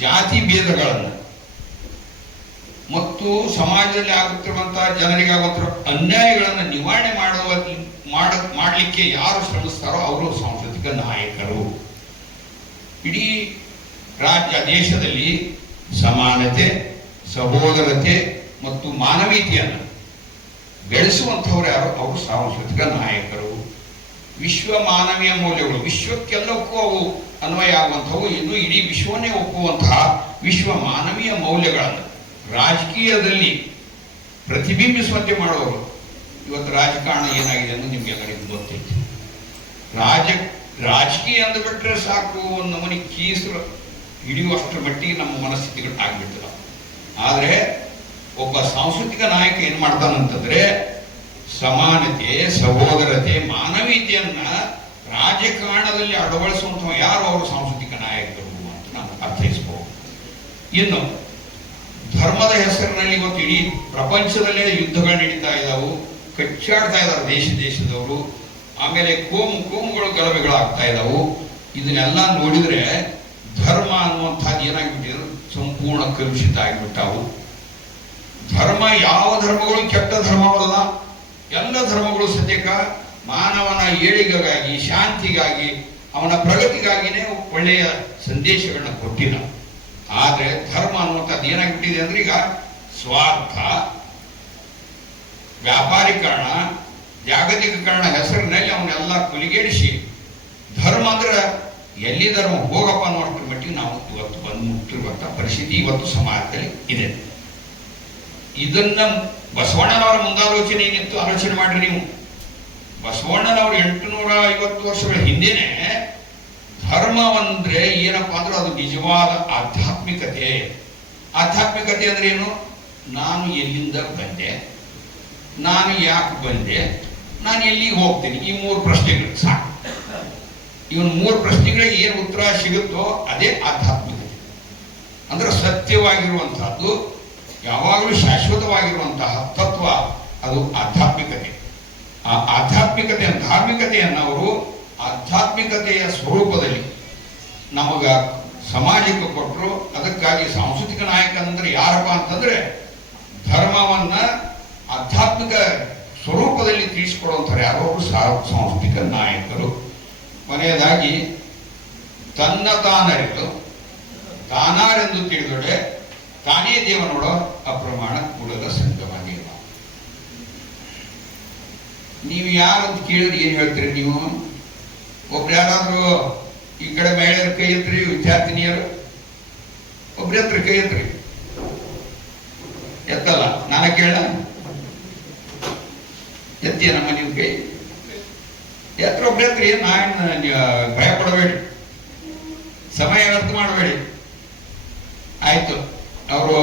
ಜಾತಿ ಭೇದಗಳನ್ನು ಮತ್ತು ಸಮಾಜದಲ್ಲಿ ಆಗುತ್ತಿರುವಂತಹ ಜನರಿಗೆ ಆಗುತ್ತಿರುವ ಅನ್ಯಾಯಗಳನ್ನು ನಿವಾರಣೆ ಮಾಡಲಿಕ್ಕೆ ಯಾರು ಶ್ರಮಿಸ್ತಾರೋ ಅವರು ಸಾಂಸ್ಕೃತಿಕ ನಾಯಕರು. ಇಡೀ ದೇಶದಲ್ಲಿ ಸಮಾನತೆ, ಸಹೋದರತೆ ಮತ್ತು ಮಾನವೀಯತೆಯನ್ನು ಬೆಳೆಸುವಂಥವ್ರು ಯಾರು ಅವರು ಸಾಂಸ್ಕೃತಿಕ ನಾಯಕರು. ವಿಶ್ವ ಮಾನವೀಯ ಮೌಲ್ಯಗಳು ವಿಶ್ವಕ್ಕೆಲ್ಲಕ್ಕೂ ಅವು ಅನ್ವಯ ಆಗುವಂಥವು, ಇನ್ನು ಇಡೀ ವಿಶ್ವವನ್ನೇ ಒಪ್ಪುವಂತಹ ವಿಶ್ವ ಮಾನವೀಯ ಮೌಲ್ಯಗಳನ್ನು ರಾಜಕೀಯದಲ್ಲಿ ಪ್ರತಿಬಿಂಬಿಸುವಂತೆ ಮಾಡುವವರು. ಇವತ್ತು ರಾಜಕಾರಣ ಏನಾಗಿದೆ ಅನ್ನೋದು ನಿಮ್ಗೆಲ್ಲರಿಗೂ ಗೊತ್ತೈತಿ. ರಾಜಕೀಯ ಅಂದ್ಬಿಟ್ರೆ ಸಾಕು, ಒಂದು ನಮೂನಿ ಕೀಸರು ಹಿಡಿಯುವಷ್ಟರ ಮಟ್ಟಿಗೆ ನಮ್ಮ ಮನಸ್ಥಿತಿಗಳು ಆಗ್ಬಿಡ್ತದ. ಆದರೆ ಒಬ್ಬ ಸಾಂಸ್ಕೃತಿಕ ನಾಯಕ ಏನ್ ಮಾಡ್ತಾನಂತಂದ್ರೆ ಸಮಾನತೆ, ಸಹೋದರತೆ, ಮಾನವೀಯತೆಯನ್ನ ರಾಜಕಾರಣದಲ್ಲಿ ಅಳವಡಿಸುವಂತಹ ಯಾರು ಅವರು ಸಾಂಸ್ಕೃತಿಕ ನಾಯಕರು ಅಂತ ನಾವು ಅರ್ಥೈಸಬಹುದು. ಇನ್ನು ಧರ್ಮದ ಹೆಸರಿನಲ್ಲಿ ಇವತ್ತು ಇಡೀ ಪ್ರಪಂಚದಲ್ಲೇ ಯುದ್ಧಗಳು ನಡೀತಾ ಇದ್ದಾವು, ಕಚ್ಚಾಡ್ತಾ ಇದ್ದಾರೆ ದೇಶದವರು. ಆಮೇಲೆ ಕೋಮುಗಳು ಗಲಭೆಗಳಾಗ್ತಾ ಇದ್ದಾವು. ಇದನ್ನೆಲ್ಲ ನೋಡಿದ್ರೆ ಧರ್ಮ ಅನ್ನುವಂಥದ್ದು ಏನಾಗ್ಬಿಟ್ಟಿದ್ರು ಸಂಪೂರ್ಣ ಕಲುಷಿತ ಆಗಿಬಿಟ್ಟಾವು. ಧರ್ಮ ಯಾವ ಧರ್ಮಗಳು ಕೆಟ್ಟ ಧರ್ಮವಲ್ಲ, ಎಲ್ಲ ಧರ್ಮಗಳು ಸದ್ಯಕ್ಕ ಮಾನವನ ಏಳಿಗೆಗಾಗಿ, ಶಾಂತಿಗಾಗಿ, ಅವನ ಪ್ರಗತಿಗಾಗಿನೇ ಒಳ್ಳೆಯ ಸಂದೇಶಗಳನ್ನ ಕೊಟ್ಟಿಲ್ಲ. ಆದ್ರೆ ಧರ್ಮ ಅನ್ನುವಂಥದ್ದು ಏನಾಗ್ಬಿಟ್ಟಿದೆ ಅಂದ್ರೆ ಈಗ ಸ್ವಾರ್ಥ, ವ್ಯಾಪಾರೀಕರಣ, ಜಾಗತಿಕೀಕರಣ ಹೆಸರಿನಲ್ಲಿ ಅವನ್ನೆಲ್ಲ ಕುಲಿಗೇಡಿಸಿ ಧರ್ಮ ಅಂದ್ರೆ ಎಲ್ಲಿ ಧರ್ಮ ಹೋಗಪ್ಪ ಅನ್ನೋಷ್ಟರ ಮಟ್ಟಿಗೆ ನಾವು ಇವತ್ತು ಬಂದು ಮುಟ್ಟಿರುವಂತಹ ಪರಿಸ್ಥಿತಿ ಇವತ್ತು ಸಮಾಜದಲ್ಲಿ ಇದೆ. ಇದನ್ನ ಬಸವಣ್ಣನವರ ಮುಂದಾಲೋಚನೆ ಏನಿತ್ತು ಆಲೋಚನೆ ಮಾಡ್ರಿ ನೀವು. ಬಸವಣ್ಣನವರು 850 ವರ್ಷಗಳ ಹಿಂದೆನೆ ಧರ್ಮವಂದ್ರೆ ಏನಪ್ಪಾ ಅಂದ್ರೆ ಅದು ನಿಜವಾದ ಆಧ್ಯಾತ್ಮಿಕತೆ. ಆಧ್ಯಾತ್ಮಿಕತೆ ಅಂದ್ರೆ ಏನು? ನಾನು ಎಲ್ಲಿಂದ ಬಂದೆ, ನಾನು ಯಾಕೆ ಬಂದೆ, ನಾನು ಎಲ್ಲಿಗೆ ಹೋಗ್ತೀನಿ, ಈ 3 ಪ್ರಶ್ನೆಗಳು ಸಾಕು. ಇವನ್ 3 ಪ್ರಶ್ನೆಗಳಿಗೆ ಏನು ಉತ್ತರ ಸಿಗುತ್ತೋ ಅದೇ ಆಧ್ಯಾತ್ಮಿಕತೆ. ಅಂದ್ರೆ ಸತ್ಯವಾಗಿರುವಂತಹದ್ದು, ಯಾವಾಗಲೂ ಶಾಶ್ವತವಾಗಿರುವಂತಹ ತತ್ವ, ಅದು ಆಧ್ಯಾತ್ಮಿಕತೆ. ಆ ಆಧ್ಯಾತ್ಮಿಕತೆ ಧಾರ್ಮಿಕತೆಯನ್ನು ಅವರು ಆಧ್ಯಾತ್ಮಿಕತೆಯ ಸ್ವರೂಪದಲ್ಲಿ ನಮಗ ಸಮಾಜಕ್ಕೆ ಕೊಟ್ಟರು. ಅದಕ್ಕಾಗಿ ಸಾಂಸ್ಕೃತಿಕ ನಾಯಕ ಅಂದ್ರೆ ಯಾರಪ್ಪ ಅಂತಂದ್ರೆ ಧರ್ಮವನ್ನ ಆಧ್ಯಾತ್ಮಿಕ ಸ್ವರೂಪದಲ್ಲಿ ತಿಳಿಸಿಕೊಡುವಂತಾರೆ ಯಾರೋ ಸಾಂಸ್ಕೃತಿಕ ನಾಯಕರು. ಕೊನೆಯದಾಗಿ ತನ್ನ ತಾನರಿತು ತಾನಾರೆಂದು ತಿಳಿದೊಡೆ ತಾನೇ ದೇವನೋಡ ಅಪ್ರಮಾಣ ಕೂಡದ ಸಂತವಾಗಿಲ್ಲ. ನೀವು ಯಾರಂತ ಕೇಳಿದ್ರೆ ಏನ್ ಹೇಳ್ತೀರಿ ನೀವು? ಒಬ್ರು ಯಾರಾದ್ರೂ ಈ ಕಡೆ ಮಹಿಳೆಯರ ಕೈ ಎತ್ರಿ, ವಿದ್ಯಾರ್ಥಿನಿಯರು ಒಬ್ರ ಹತ್ರ ಕೈ ಎತ್ರಿ. ಎತ್ತಲ್ಲ, ನಾನ ಕೇಳ ಎತ್ತೀಯ ನಮ್ಮ ನೀವು ಕೈ ಎತ್ರ ಒಬ್ರ ಹತ್ರ. ನಾನು ಭಯ ಪಡಬೇಡಿ, ಸಮಯ ವ್ಯರ್ಥ ಮಾಡಬೇಡಿ. ಆಯ್ತು, ಅವರು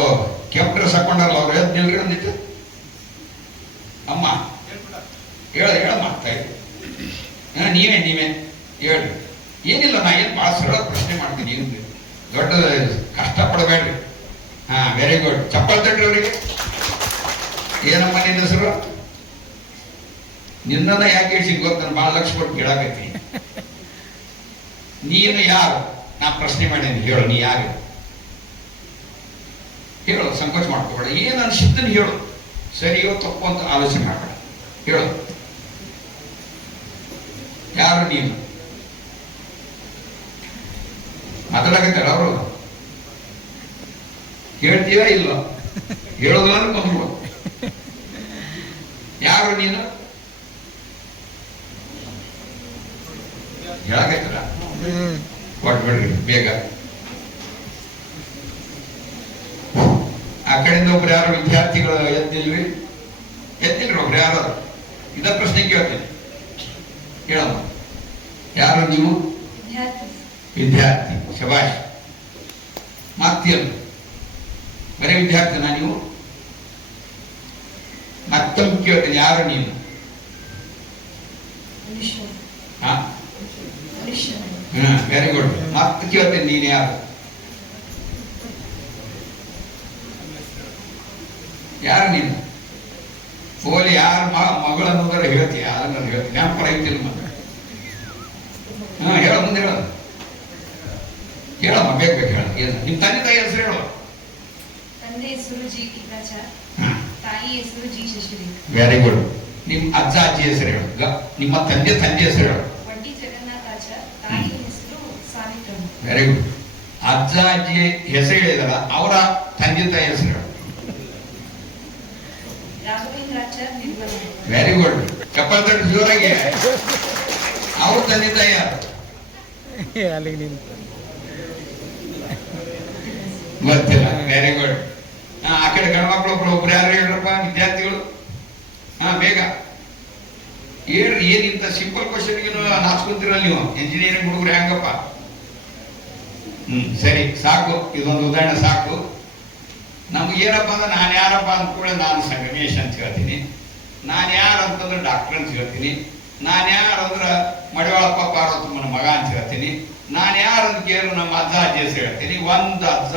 ಕೆಂಪು ಡ್ರೆಸ್ ಹಾಕೊಂಡಲ್ಲ, ಅವ್ರು ಎದ್ದು ನಿಲ್ರಿ ಅಂದಿತ್ತು. ಅಮ್ಮ ಹೇಳಮ್ಮ ತಾಯಿ, ನೀವೇ ಹೇಳ್ರಿ. ಏನಿಲ್ಲ, ನಾ ಏನು ಭಾಳ ಸರಳ ಪ್ರಶ್ನೆ ಮಾಡ್ತೀನಿ, ದೊಡ್ಡ ಕಷ್ಟಪಡಬೇಡ್ರಿ. ಹಾ, ವೆರಿ ಗುಡ್. ಚಪ್ಪಲ್ ತಟ್ರಿ ಅವರಿಗೆ. ಏನಮ್ಮ ನಿನ್ನ ಹೆಸರು? ನಿನ್ನ ಯಾಕೆ ಹೇಳ್ಸಿ ಗೊತ್ತ? ನಾನು ಭಾಳ ಲಕ್ಷ ಕೊಟ್ಟು ಕೇಳಾಕೈತಿ. ನೀನು ಯಾರು? ನಾ ಪ್ರಶ್ನೆ ಮಾಡೇನಿ, ಹೇಳು. ನೀ ಯಾರು ಹೇಳು, ಸಂಕೋಚ ಮಾಡ್ಕೋಬೇಡ. ಏನು ಅನ್ಸಿದ್ದನ್ನು ಹೇಳು, ಸರಿಯೋ ತಪ್ಪು ಅಂತ ಆಲೋಚನೆ ಮಾಡಬೇಡ, ಹೇಳು. ಯಾರು ನೀನು? ಮಾತಾಡಕತ್ತಾರ ಅವರು? ಹೇಳ್ತೀವ ಇಲ್ಲ? ಹೇಳೋದಿಲ್ಲ ಅಂದ್ರೆ ಕೊಂದ್ಬಿಡು. ಯಾರು ನೀನು? ಹೇಳಕತ್ತಾರ? ಕೊಟ್ಬಿಡ್ರಿ ಬೇಗ. ಆ ಕಡೆಯಿಂದ ಒಬ್ರು ಯಾರು ವಿದ್ಯಾರ್ಥಿಗಳು ಎದ್ದಿಲ್ರಿ? ಒಬ್ರು ಯಾರು? ಇದ ಪ್ರಶ್ನೆ ಕೇಳ್ತೀನಿ, ಹೇಳಮ್ಮ. ಯಾರು ನೀವು? ವಿದ್ಯಾರ್ಥಿ. ಶಬಾಷ್. ಮತ್ತೇನು? ಬರೀ ವಿದ್ಯಾರ್ಥಿನ ನೀವು? ಮತ್ತೊಮ್ಮೆ ಕೇಳ್ತೀನಿ, ಯಾರು ನೀನು? Very good. ಮತ್ತೆ ಕೇಳ್ತೀನಿ, ನೀನು ಯಾರು? ಯಾರು ನೀನು? ಹೋಲಿ ಯಾರು ಮಗಳನ್ನೋದ್ರ ಹೇಳ್ತೀಯ? ಅದನ್ನ ಹೇಳ್ತೀನಿ, ನೆನಪರ ಐತಿಲ್ಲ ಮತ್ತೆ. ಹೇಳ, ಮುಂದೆ ಹೇಳ. ಹೇಳಮ್ಮ, ಬೇಗ ಹೇಳ. ಏನು ನಿಮ್ಮ ತಂದೆ ತಾಯಿ ಹೆಸರು ಹೇಳು. ತಂದೆ ಹೆಸರು ಜಿ ಕಿರಾಚಾರ್, ತಾಯಿ ಹೆಸರು ಜಿ ಶಶಿರೇಖಾ. Very good. ನಿಮ್ಮ ಅಜ್ಜ ಅಜ್ಜಿ ಹೆಸರು ಹೇಳು. ನಿಮ್ಮ ತಂದೆ ಹೆಸರು ಹೇಳು. ವಡ್ಡಿ ಜಗನ್ನಾಥಾಚಾರ್, ತಾಯಿ ಹೆಸರು ಸಾವಿತ್ರಮ್ಮ. Very good. ಅಜ್ಜ ಅಜ್ಜಿ ಹೆಸರು ಹೇಳಿದಲ್ಲ, ಅವರ ತಂದೆ ತಾಯಿ ಹೆಸರು ಹೇಳು. ರಾಘವೇಂದ್ರಾಚಾರ್, ನಿರ್ಮಲ. Very good. ಚಪ್ಪಲ್ ತಟ್ಟು ಜೋರಾಗಿ. ಅವ್ರ ತಂದೆ ತಾಯಿ ಯಾರು? ಗೊತ್ತಿಲ್ಲ. Very good. ಆ ಕಡೆ ಗಂಡ್ಮಕ್ಳು ಒಬ್ರು ಯಾರು ಹೇಳ್ರಪ್ಪ ವಿದ್ಯಾರ್ಥಿಗಳು? ಬೇಗ ಹೇಳ್ರಿ. ಏನಿಂತ ಸಿಂಪಲ್ ಕ್ವಶನ್ಗೆ ನಾಚ್ಕೊಂತೀರಲ್ಲ ನೀವು, ಇಂಜಿನಿಯರಿಂಗ್ ಹುಡುಗರು ಹೆಂಗಪ್ಪ? ಸರಿ, ಸಾಕು. ಇದೊಂದು ಉದಾಹರಣೆ ಸಾಕು. ನಮ್ಗೆ ಏನಪ್ಪ ಅಂದ್ರೆ ನಾನು ಯಾರಪ್ಪ ಅಂದ್ಕೂಳೆ ನಾನು ಸಂಗಮೇಶ್ ಅಂತ ಹೇಳ್ತೀನಿ. ನಾನು ಯಾರು ಅಂತಂದ್ರೆ ಡಾಕ್ಟರ್ ಅಂತ ಹೇಳ್ತೀನಿ. ನಾನು ಯಾರು ಅಂದ್ರೆ ಮಡಿವಾಳಪ್ಪ ಪಾರ್ವತಮ್ಮನ ಮಗ ಅಂತ ಹೇಳ್ತೀನಿ. ನಾನು ಯಾರು ಅಂತ ಕೇಳು ನಮ್ಮ ಅಜ್ಜ ಅಜ್ಜಿ ಹೆಸರು ಹೇಳ್ತೀನಿ. ಒಂದು ಅಜ್ಜ,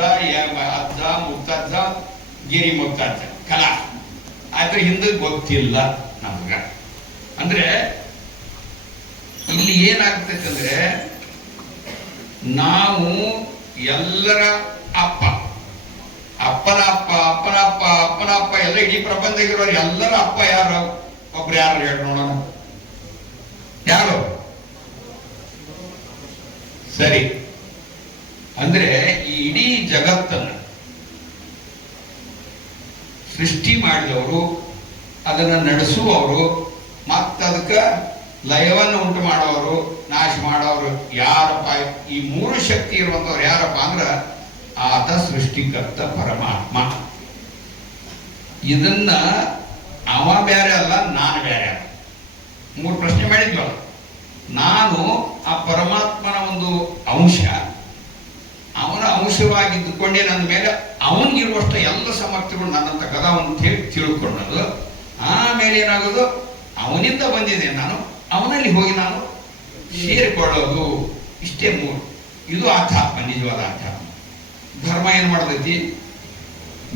ಅಜ್ಜ, ಮುತ್ತಜ್ಜ, ಗಿರಿ ಮುತ್ತಜ್ಜ, ಕಲಾ. ಅದ್ರ ಹಿಂದೆ ಗೊತ್ತಿಲ್ಲ ನಮ್ಗ. ಅಂದ್ರೆ ಇಲ್ಲಿ ಏನಾಗ್ತೈತೆ ಅಂದ್ರೆ ನಾವು ಎಲ್ಲರ ಅಪ್ಪ, ಅಪ್ಪನ ಅಪ್ಪ, ಅಪ್ಪನ ಅಪ್ಪ, ಅಪ್ಪನ ಅಪ್ಪ ಎಲ್ಲ ಇಡೀ ಪ್ರಪಂಚದಲ್ಲಿರೋರು ಎಲ್ಲರ ಅಪ್ಪ ಯಾರು? ಒಬ್ರು ಯಾರು ಹೇಳಿ ನೋಡೋಣ. ಯಾರು? ಸರಿ. ಅಂದ್ರೆ ಈ ಇಡೀ ಜಗತ್ತನ್ನು ಸೃಷ್ಟಿ ಮಾಡಿದವರು ಅದನ್ನು ನಡೆಸುವವರು ಮತ್ತದಕ್ಕೆ ಲಯವನ್ನು ಉಂಟು ಮಾಡೋರು, ನಾಶ ಮಾಡೋರು ಯಾರಪ್ಪ? ಈ ಮೂರು ಶಕ್ತಿ ಇರುವಂತವ್ರು ಯಾರಪ್ಪ ಅಂದ್ರೆ ಆತ ಸೃಷ್ಟಿಕರ್ತ ಪರಮಾತ್ಮ. ಇದನ್ನ ಅವ ಬೇರೆ ಅಲ್ಲ, ನಾನು ಬೇರೆ ಅಲ್ಲ. ಮೂರು ಪ್ರಶ್ನೆ ಮಾಡಿದ್ವಲ್ಲ. ನಾನು ಆ ಪರಮಾತ್ಮನ ಒಂದು ಅಂಶ, ಅವನ ಅಂಶವಾಗಿದ್ದುಕೊಂಡೇ ನನ್ನ ಮೇಲೆ ಅವನಿಗಿರುವಷ್ಟು ಎಲ್ಲ ಸಮರ್ಥಗಳು ನನ್ನಂತ ಕದ ಅಂತ ಹೇಳಿ ತಿಳ್ಕೊಂಡದು. ಆಮೇಲೆ ಏನಾಗೋದು, ಅವನಿಂದ ಬಂದಿದೆ, ನಾನು ಅವನಲ್ಲಿ ಹೋಗಿ ನಾನು ಸೇರಿಕೊಳ್ಳೋದು. ಇಷ್ಟೇ ಮೂರು. ಇದು ಆಧ್ಯಾತ್ಮ, ನಿಜವಾದ ಆಧ್ಯಾತ್ಮ. ಧರ್ಮ ಏನ್ ಮಾಡತೈತಿ?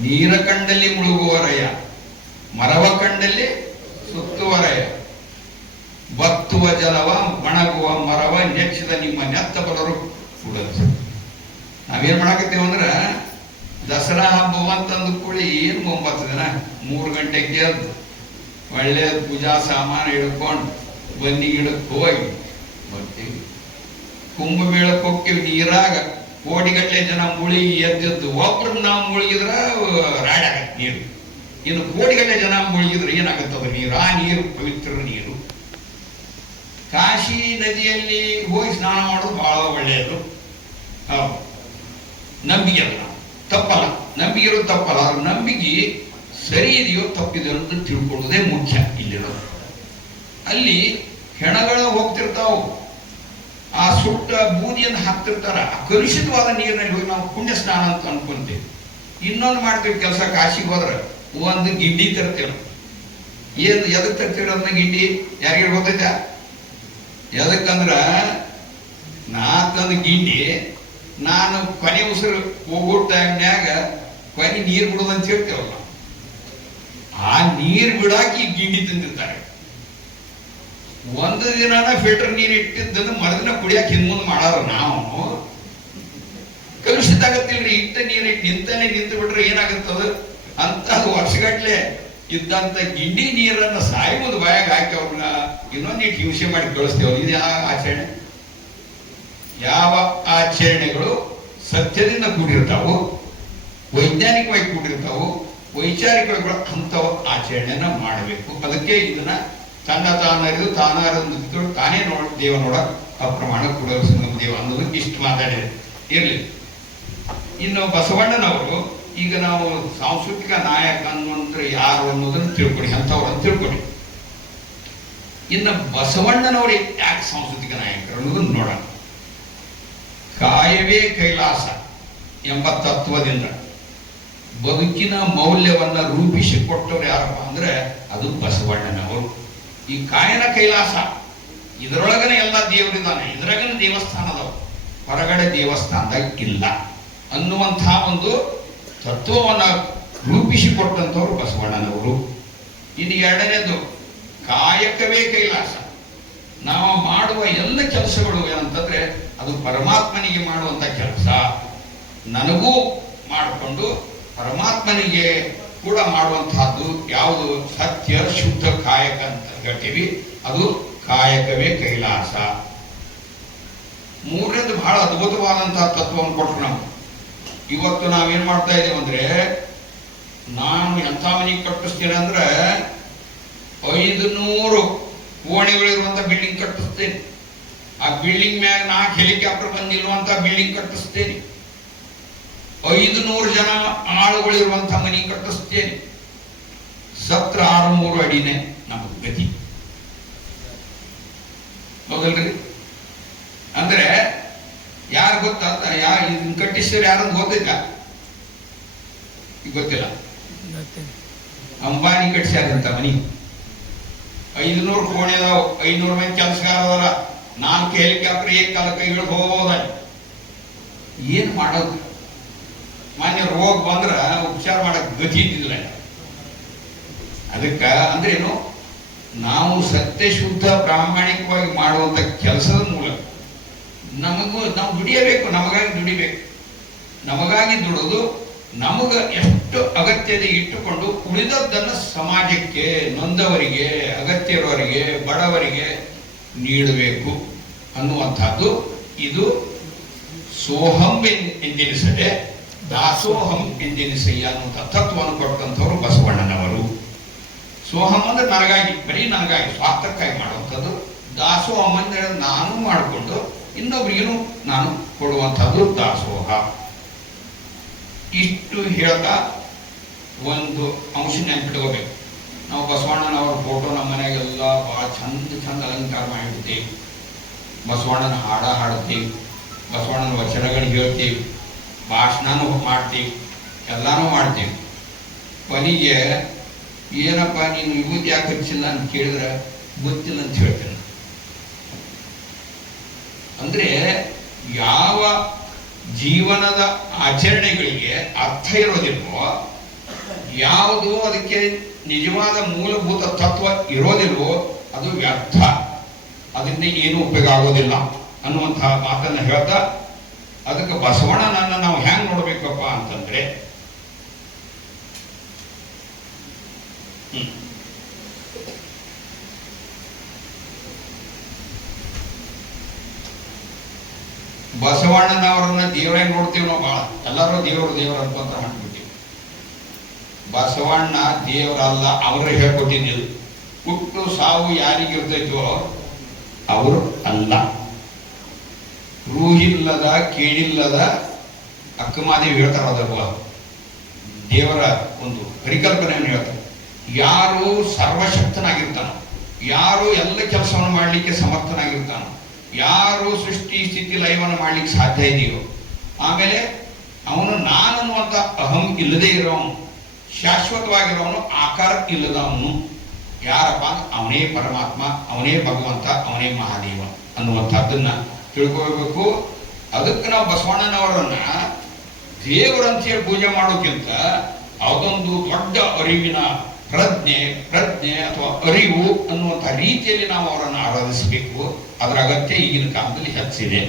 ನೀರ ಕಂಡಲ್ಲಿ ಮುಳುಗುವರಯ್ಯ, ಮರವ ಕಂಡಲ್ಲಿ ಸುತ್ತುವರಯ್ಯ, ಬತ್ತುವ ಜಲವ ಒಣಗುವ ಮರವ ನೆಚ್ಚಿದ ನಿಮ್ಮ ನೆತ್ತ ಬಲರು ಕೂಡದು. ನಾವೇನ್ ಮಾಡಾಕತ್ತೇವ ಅಂದ್ರ ದಸರಾ ಹಬ್ಬ ಅಂತಂದು ಕೂಡಿ ಏನು 9 ದಿನ 3 ಗಂಟೆಗೆ ಎದ್ದು ಒಳ್ಳೆ ಪೂಜಾ ಸಾಮಾನು ಹಿಡ್ಕೊಂಡು ಬನ್ನಿ ಗಿಡಕ್ಕೆ ಹೋಗಿ ಬರ್ತೀವಿ. ಕುಂಭಮೇಳಕ್ಕೆ ಹೋಗ್ತೀವಿ. ನೀರಾಗ ಕೋಟಿಗಟ್ಟಲೆ ಜನ ಮುಳುಗಿ ಎದ್ದೆದ್ದು ಒಬ್ರು ನಾವು ಮುಳುಗಿದ್ರ ರಾಡಾಗತ್ತೆ ನೀರು. ಇನ್ನು ಕೋಟಿಗಟ್ಟಲೆ ಜನ ಮುಳುಗಿದ್ರೆ ಏನಾಗುತ್ತದ ನೀರು? ಆ ನೀರು ಪವಿತ್ರ ನೀರು. ಕಾಶಿ ನದಿಯಲ್ಲಿ ಹೋಗಿ ಸ್ನಾನ ಮಾಡೋದು ಬಹಳ ಒಳ್ಳೆಯದು. ನಂಬಿಕೆ ಅಲ್ಲ, ತಪ್ಪಲ್ಲ. ನಂಬಿಕೆ ಇರೋದು ತಪ್ಪಲ್ಲ. ಅವ್ರ ನಂಬಿಕೆ ಸರಿ ಇದೆಯೋ ತಪ್ಪಿದೆಯೋ ಅಂತ ತಿಳ್ಕೊಳ್ಳೋದೇ ಮುಖ್ಯ ಇಲ್ಲಿರೋದು. ಅಲ್ಲಿ ಹೆಣಗಳು ಹೋಗ್ತಿರ್ತಾವ, ಆ ಸುಟ್ಟ ಬೂದಿಯನ್ನು ಹಾಕ್ತಿರ್ತಾರ. ಆ ಕಲುಷಿತವಾದ ನೀರಿನಲ್ಲಿ ಹೋಗಿ ನಾವು ಪುಣ್ಯ ಸ್ನಾನ ಅಂತ ಅನ್ಕೊಂತೀವಿ. ಇನ್ನೊಂದು ಮಾಡ್ತೀವಿ ಕೆಲಸ. ಕಾಶಿಗೆ ಹೋದ್ರೆ ಒಂದು ಗಿಂಡಿ ತರ್ತೀವಿ. ಏನು ಎದಕ್ ತರ್ತೀವಿ ಅದನ್ನ ಗಿಂಡಿ? ಯಾರಿಗೆ ಗೊತ್ತೈತ? ಎದಕ್ಕಂದ್ರ ನಾ ತಂದ ಗಿಂಡಿ ನಾನು ಕೊನೆ ಉಸಿರು ಹೋಗೋ ಟೈಮ್ನ್ಯಾಗ ಕೊನೆ ನೀರು ಬಿಡೋದಂತ ಹೇಳ್ತೇವಲ್ಲ, ಆ ನೀರು ಬಿಡಾಕಿ ಗಿಂಡಿ ತಂದಿರ್ತಾರೆ. ಒಂದು ದಿನ ಫಿಲ್ಟರ್ ನೀರು ಇಟ್ಟಿದ್ದನ್ನು ಮರದಿನ ಕುಡಿಯಾಕ ಹಿಂದ್ ಮಾಡಾರ. ನಾವು ಕಲುಷಿತ ಆಗತ್ತಿಲ್ರಿ. ಇಟ್ಟ ನೀರು ಇಟ್ಟು ನಿಂತಾನೆ ನಿಂತು ಬಿಟ್ರೆ ಏನಾಗುತ್ತದ ಅಂತ ವರ್ಷಗಟ್ಲೆ ಇದ್ದಂತ ಗಿಂಡಿ ನೀರನ್ನ ಸಾಯಿ ಒಂದು ಬಾಯಾಗ ಹಾಕಿ ಅವ್ರನ್ನ ಇನ್ನೊಂದು ಇಟ್ಟು ಹಿಂಸೆ ಮಾಡಿ ಕಳಿಸ್ತೇವೆ. ಇದು ಯಾವ ಆಚರಣೆ? ಯಾವ ಆಚರಣೆಗಳು ಸತ್ಯದಿಂದ ಕೂಡಿರ್ತಾವು, ವೈಜ್ಞಾನಿಕವಾಗಿ ಕೂಡಿರ್ತಾವು, ವೈಚಾರಿಕವಾಗಿ ಅಂಥವ ಆಚರಣೆಯನ್ನ ಮಾಡಬೇಕು. ಅದಕ್ಕೆ ಇದನ್ನ ತನ್ನ ತಾನರಿದು ತಾನಾರದು ತಾನೇ ದೇವ ನೋಡ ಅಪ್ರಮಾಣ ಕೂಡ ದೇವ ಅನ್ನೋದಕ್ಕೆ ಇಷ್ಟು ಮಾತಾಡಿದೆ. ಇರ್ಲಿ. ಇನ್ನು ಬಸವಣ್ಣನವರು, ಈಗ ನಾವು ಸಾಂಸ್ಕೃತಿಕ ನಾಯಕ ಅನ್ನುವಂತ ಯಾರು ಅನ್ನೋದನ್ನು ತಿಳ್ಕೊಡಿ, ಅಂಥವ್ರನ್ನು ತಿಳ್ಕೊಡಿ. ಇನ್ನು ಬಸವಣ್ಣನವರು ಯಾಕೆ ಸಾಂಸ್ಕೃತಿಕ ನಾಯಕರು ಅನ್ನೋದನ್ನು ನೋಡೋಣ. ಕಾಯವೇ ಕೈಲಾಸ ಎಂಬ ತತ್ವದಿಂದ ಬದುಕಿನ ಮೌಲ್ಯವನ್ನ ರೂಪಿಸಿಕೊಟ್ಟವ್ರು ಯಾರಪ್ಪ ಅಂದ್ರೆ ಅದು ಬಸವಣ್ಣನವರು. ಈ ಕಾಯನ ಕೈಲಾಸ, ಇದರೊಳಗನೆ ಎಲ್ಲ ದೇವರಿದ್ದಾನೆ, ಇದರೊಳಗನೆ ದೇವಸ್ಥಾನದವರು, ಹೊರಗಡೆ ದೇವಸ್ಥಾನದಾಗ ಇಲ್ಲ ಅನ್ನುವಂತಹ ಒಂದು ತತ್ವವನ್ನ ರೂಪಿಸಿಕೊಟ್ಟಂಥವ್ರು ಬಸವಣ್ಣನವರು. ಇನ್ನು ಎರಡನೇದು ಕಾಯಕವೇ ಕೈಲಾಸ. ನಾವು ಮಾಡುವ ಎಲ್ಲ ಕೆಲಸಗಳು ಏನಂತಂದ್ರೆ ಅದು ಪರಮಾತ್ಮನಿಗೆ ಮಾಡುವಂತ ಕೆಲಸ. ನನಗೂ ಮಾಡಿಕೊಂಡು ಪರಮಾತ್ಮನಿಗೆ ಕೂಡ ಮಾಡುವಂತಹದ್ದು ಯಾವುದು? ಸತ್ಯ ಶುದ್ಧ ಕಾಯಕ ಅಂತ ಹೇಳ್ತೀವಿ. ಅದು ಕಾಯಕವೇ ಕೈಲಾಸ. ಮೂರನೇದು ಬಹಳ ಅದ್ಭುತವಾದಂತಹ ತತ್ವವನ್ನು ಕೊಟ್ಟರು ನಾವು. ಇವತ್ತು ನಾವೇನ್ ಮಾಡ್ತಾ ಇದ್ದೀವಿ ಅಂದ್ರೆ, ನಾನು ಎಂಥ ಮನೆಗೆ ಕಟ್ಟಿಸ್ತೇನೆ ಅಂದ್ರೆ 500 ಕೋಣೆಗಳಿರುವಂತ ಬಿಲ್ಡಿಂಗ್ ಕಟ್ಟಿಸ್ತೇನೆ. ಆ ಬಿಲ್ಡಿಂಗ್ ಮ್ಯಾಗ 4 ಹೆಲಿಕಾಪ್ಟರ್ ಬಂದಿರುವಂತ ಬಿಲ್ಡಿಂಗ್ ಕಟ್ಟಿಸ್ತೇನೆ. 500 ಜನ ಆಳುಗಳಿರುವಂತ ಮನೆ ಕಟ್ಟಿಸ್ತೇನೆ. ಸತ್ರ 6-3 ಅಡಿನೇ ನಮ್ಮ ಗತಿ. ಹೌದಲ್ರಿ? ಅಂದ್ರೆ ಯಾರು ಗೊತ್ತಾ? ಇದನ್ನ ಕಟ್ಟಿಸ್ತಾರೆ ಯಾರಂತ ಗೊತ್ತಿಲ್ಲ? ಈಗ ಗೊತ್ತಿಲ್ಲ. ಅಂಬಾನಿ ಕಟ್ಟಿಸ್ಯಾರಂತ ಮನಿ. 500 ಕೋಣೆ ಅದಾವ, 500 ಮಂದಿ ಕೆಲಸಗಾರ ಅದಾರ, 4 ಹೆಲಿಕಾಪ್ಟರ್ ಏಕ್ ಕಾಲಕ್ಕೆ ಇಳಿದು ಹೋಗ್ಬೋದ. ಏನ್ ಮಾಡೋದು? ಮಾನ್ಯ ರೋಗ ಬಂದ್ರ ಉಪಚಾರ ಮಾಡಕ್ ಗತಿ ಇದ್ದಿಲ್ಲ. ಅದಕ್ಕ ಅಂದ್ರೇನು? ನಾವು ಸತ್ಯ ಶುದ್ಧ ಪ್ರಾಮಾಣಿಕವಾಗಿ ಮಾಡುವಂತ ಕೆಲಸದ ಮೂಲಕ ನಾವು ದುಡಿಯಬೇಕು. ನಮಗಾಗಿ ದುಡಿಬೇಕು. ನಮಗಾಗಿ ದುಡಿದು ನಮಗ ಎಷ್ಟು ಅಗತ್ಯತೆ ಇಟ್ಟುಕೊಂಡು ಉಳಿದದ್ದನ್ನು ಸಮಾಜಕ್ಕೆ, ನೊಂದವರಿಗೆ, ಅಗತ್ಯ ಇರೋರಿಗೆ, ಬಡವರಿಗೆ ನೀಡಬೇಕು ಅನ್ನುವಂಥದ್ದು. ಇದು ಸೋಹಂ ಎಂದೆನಿಸದೆ ದಾಸೋಹಂ ಎಂದೆನಿಸಯ್ಯ ಅನ್ನುವಂಥ ತತ್ವವನ್ನು ಕೊಟ್ಟಂಥವ್ರು ಬಸವಣ್ಣನವರು. ಸೋಹಂ ಅಂದ್ರೆ ನನಗಾಗಿ, ಬರೀ ನನಗಾಗಿ ಸ್ವಾರ್ಥಕ್ಕಾಗಿ ಮಾಡುವಂಥದ್ದು. ದಾಸೋಹಂ ಅಂದ್ರೆ ನಾನು ಮಾಡಿಕೊಂಡು ಇನ್ನೊಬ್ರಿಗೂ ನಾನು ಕೊಡುವಂಥದ್ದು ದಾಸೋಹ. ಇಷ್ಟು ಹೇಳ್ತಾ ಒಂದು ಅಂಶ ನೆನ್ಪಿಟ್ಕೋಬೇಕು. ನಾವು ಬಸವಣ್ಣನವ್ರ ಫೋಟೋ ನಮ್ಮ ಮನೆಯಾಗೆಲ್ಲ ಭಾಳ ಚಂದ ಅಲಂಕಾರ ಮಾಡಿರ್ತೀವಿ. ಬಸವಣ್ಣನ ಹಾಡ ಹಾಡ್ತೀವಿ, ಬಸವಣ್ಣನ ವಚನಗಳು ಹೇಳ್ತೀವಿ, ಭಾಷಣನೂ ಮಾಡ್ತೀವಿ, ಎಲ್ಲನೂ ಮಾಡ್ತೀವಿ. ಕೊನೆಗೆ ಏನಪ್ಪ ನೀನು ವಿಭೂತಿ ಯಾಕೆ ಹಚ್ಚಿಲ್ಲ ಅಂತ ಕೇಳಿದ್ರೆ ಗೊತ್ತಿಲ್ಲ ಅಂತ ಹೇಳ್ತೇನೆ. ಅಂದ್ರೆ ಯಾವ ಜೀವನದ ಆಚರಣೆಗಳಿಗೆ ಅರ್ಥ ಇರೋದಿಲ್ವೋ, ಯಾವುದು ಅದಕ್ಕೆ ನಿಜವಾದ ಮೂಲಭೂತ ತತ್ವ ಇರೋದಿಲ್ವೋ ಅದು ವ್ಯರ್ಥ, ಅದರಿಂದ ಏನು ಉಪಯೋಗ ಆಗೋದಿಲ್ಲ ಅನ್ನುವಂತಹ ಮಾತನ್ನ ಹೇಳ್ತಾ, ಅದಕ್ಕೆ ಬಸವಣ್ಣನನ್ನ ನಾವು ಹೆಂಗ್ ನೋಡ್ಬೇಕಪ್ಪ ಅಂತಂದ್ರೆ, ಬಸವಣ್ಣನವರನ್ನ ದೇವರಾಗಿ ನೋಡ್ತೀವಿ ನಾವು. ಬಹಳ ಎಲ್ಲರೂ ದೇವರು ಅನ್ಕೊಂತ ಹೊಂಟ್ಬಿಟ್ಟಿವಿ. ಬಸವಣ್ಣ ದೇವರಲ್ಲ, ಅವರು ಹೇಳ್ಕೊಟ್ಟಿದ್ದು. ಹುಟ್ಟು ಸಾವು ಯಾರಿಗಿರ್ತೈತೋ ಅವರು ಅಲ್ಲ. ರೂಹಿಲ್ಲದ ಕೇಳಿಲ್ಲದ ಅಕ್ಕಮಾದೇವಿ ಹೇಳ್ತಾರ, ಅದರ ದೇವರ ಒಂದು ಪರಿಕಲ್ಪನೆಯನ್ನು ಹೇಳ್ತಾರೆ. ಯಾರು ಸರ್ವಶಕ್ತನಾಗಿರ್ತಾನೋ, ಯಾರು ಎಲ್ಲ ಕೆಲಸವನ್ನು ಮಾಡಲಿಕ್ಕೆ ಸಮರ್ಥನಾಗಿರ್ತಾನೋ, ಯಾರು ಸೃಷ್ಟಿ ಸ್ಥಿತಿ ಲಯವನ್ನು ಮಾಡ್ಲಿಕ್ಕೆ ಸಾಧ್ಯ ಇದೆಯೋ, ಆಮೇಲೆ ಅವನು ನಾನನ್ನುವಂತ ಅಹಂ ಇಲ್ಲದೆ ಇರೋವನು, ಶಾಶ್ವತವಾಗಿರೋವನು, ಆಕಾರ ಇಲ್ಲದವನು ಯಾರಪ್ಪ? ಅವನೇ ಪರಮಾತ್ಮ, ಅವನೇ ಭಗವಂತ, ಅವನೇ ಮಹಾದೇವ ಅನ್ನುವಂಥದ್ದನ್ನ ತಿಳ್ಕೋಬೇಕು. ಅದಕ್ಕೆ ನಾವು ಬಸವಣ್ಣನವರನ್ನ ದೇವರಂತ ಹೇಳಿ ಪೂಜೆ ಮಾಡೋಕ್ಕಿಂತ ಅದೊಂದು ದೊಡ್ಡ ಅರಿವಿನ ಪ್ರಜ್ಞೆ ಅಥವಾ ಅರಿವು ಅನ್ನುವಂಥ ರೀತಿಯಲ್ಲಿ ನಾವು ಅವರನ್ನು ಆರಾಧಿಸಬೇಕು. ಅದರ ಅಗತ್ಯ ಈಗಿನ ಕಾಲದಲ್ಲಿ ಹೆಚ್ಚಿದೆ.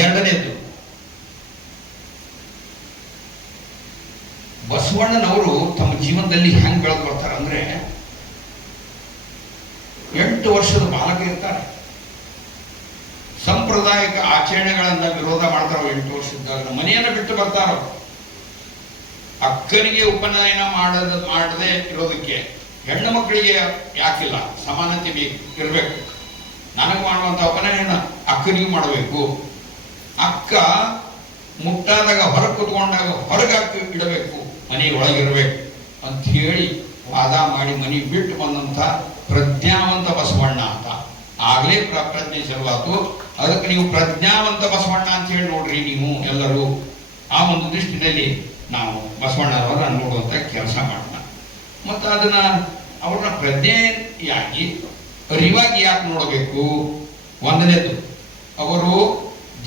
ಎರಡನೇದು, ಬಸವಣ್ಣನವರು ತಮ್ಮ ಜೀವನದಲ್ಲಿ ಹೆಂಗ್ ಬೆಳೆದು ಬರ್ತಾರೆ ಅಂದ್ರೆ, 8 ವರ್ಷದ ಬಾಲಕ ಇರ್ತಾರೆ. ಸಾಂಪ್ರದಾಯಿಕ ಆಚರಣೆಗಳನ್ನ ವಿರೋಧ ಮಾಡ್ತಾರ. 8 ವರ್ಷದಾಗ ಮನೆಯನ್ನು ಬಿಟ್ಟು ಬರ್ತಾರ. ಅಕ್ಕನಿಗೆ ಉಪನಯನ ಮಾಡದೆ ಇರೋದಕ್ಕೆ ಹೆಣ್ಣು ಮಕ್ಕಳಿಗೆ ಯಾಕಿಲ್ಲ? ಸಮಾನತೆ ಇರಬೇಕು. ನನಗೆ ಮಾಡುವಂತ ಉಪನಯನ ಅಕ್ಕನಿಗೂ ಮಾಡಬೇಕು. ಅಕ್ಕ ಮುಟ್ಟಾದಾಗ ಹೊರಗೆ ಕೂತ್ಕೊಂಡಾಗ ಹೊರಗೆ ಇಡಬೇಕು, ಮನೆ ಒಳಗಿರ್ಬೇಕು ಅಂತ ಹೇಳಿ ವಾದ ಮಾಡಿ ಮನೆ ಬಿಟ್ಟು ಬಂದಂತ ಪ್ರಜ್ಞಾವಂತ ಬಸವಣ್ಣ ಅಂತ. ಆಗ್ಲೇ ಪ್ರಜ್ಞೆ ಶುರುವಾತು. ಅದಕ್ಕೆ ನೀವು ಪ್ರಜ್ಞಾವಂತ ಬಸವಣ್ಣ ಅಂತ ಹೇಳಿ ನೋಡ್ರಿ ನೀವು ಎಲ್ಲರೂ. ಆ ಒಂದು ದೃಷ್ಟಿಯಲ್ಲಿ ನಾವು ಬಸವಣ್ಣನವರ ನೋಡುವಂತ ಕೆಲಸ ಮಾಡೋಣ. ಮತ್ತು ಅದನ್ನ ಅವ್ರನ್ನ ಪ್ರಜ್ಞೆಯಾಗಿ ಅರಿವಾಗಿ ಯಾಕೆ ನೋಡಬೇಕು? ಒಂದನೇದು, ಅವರು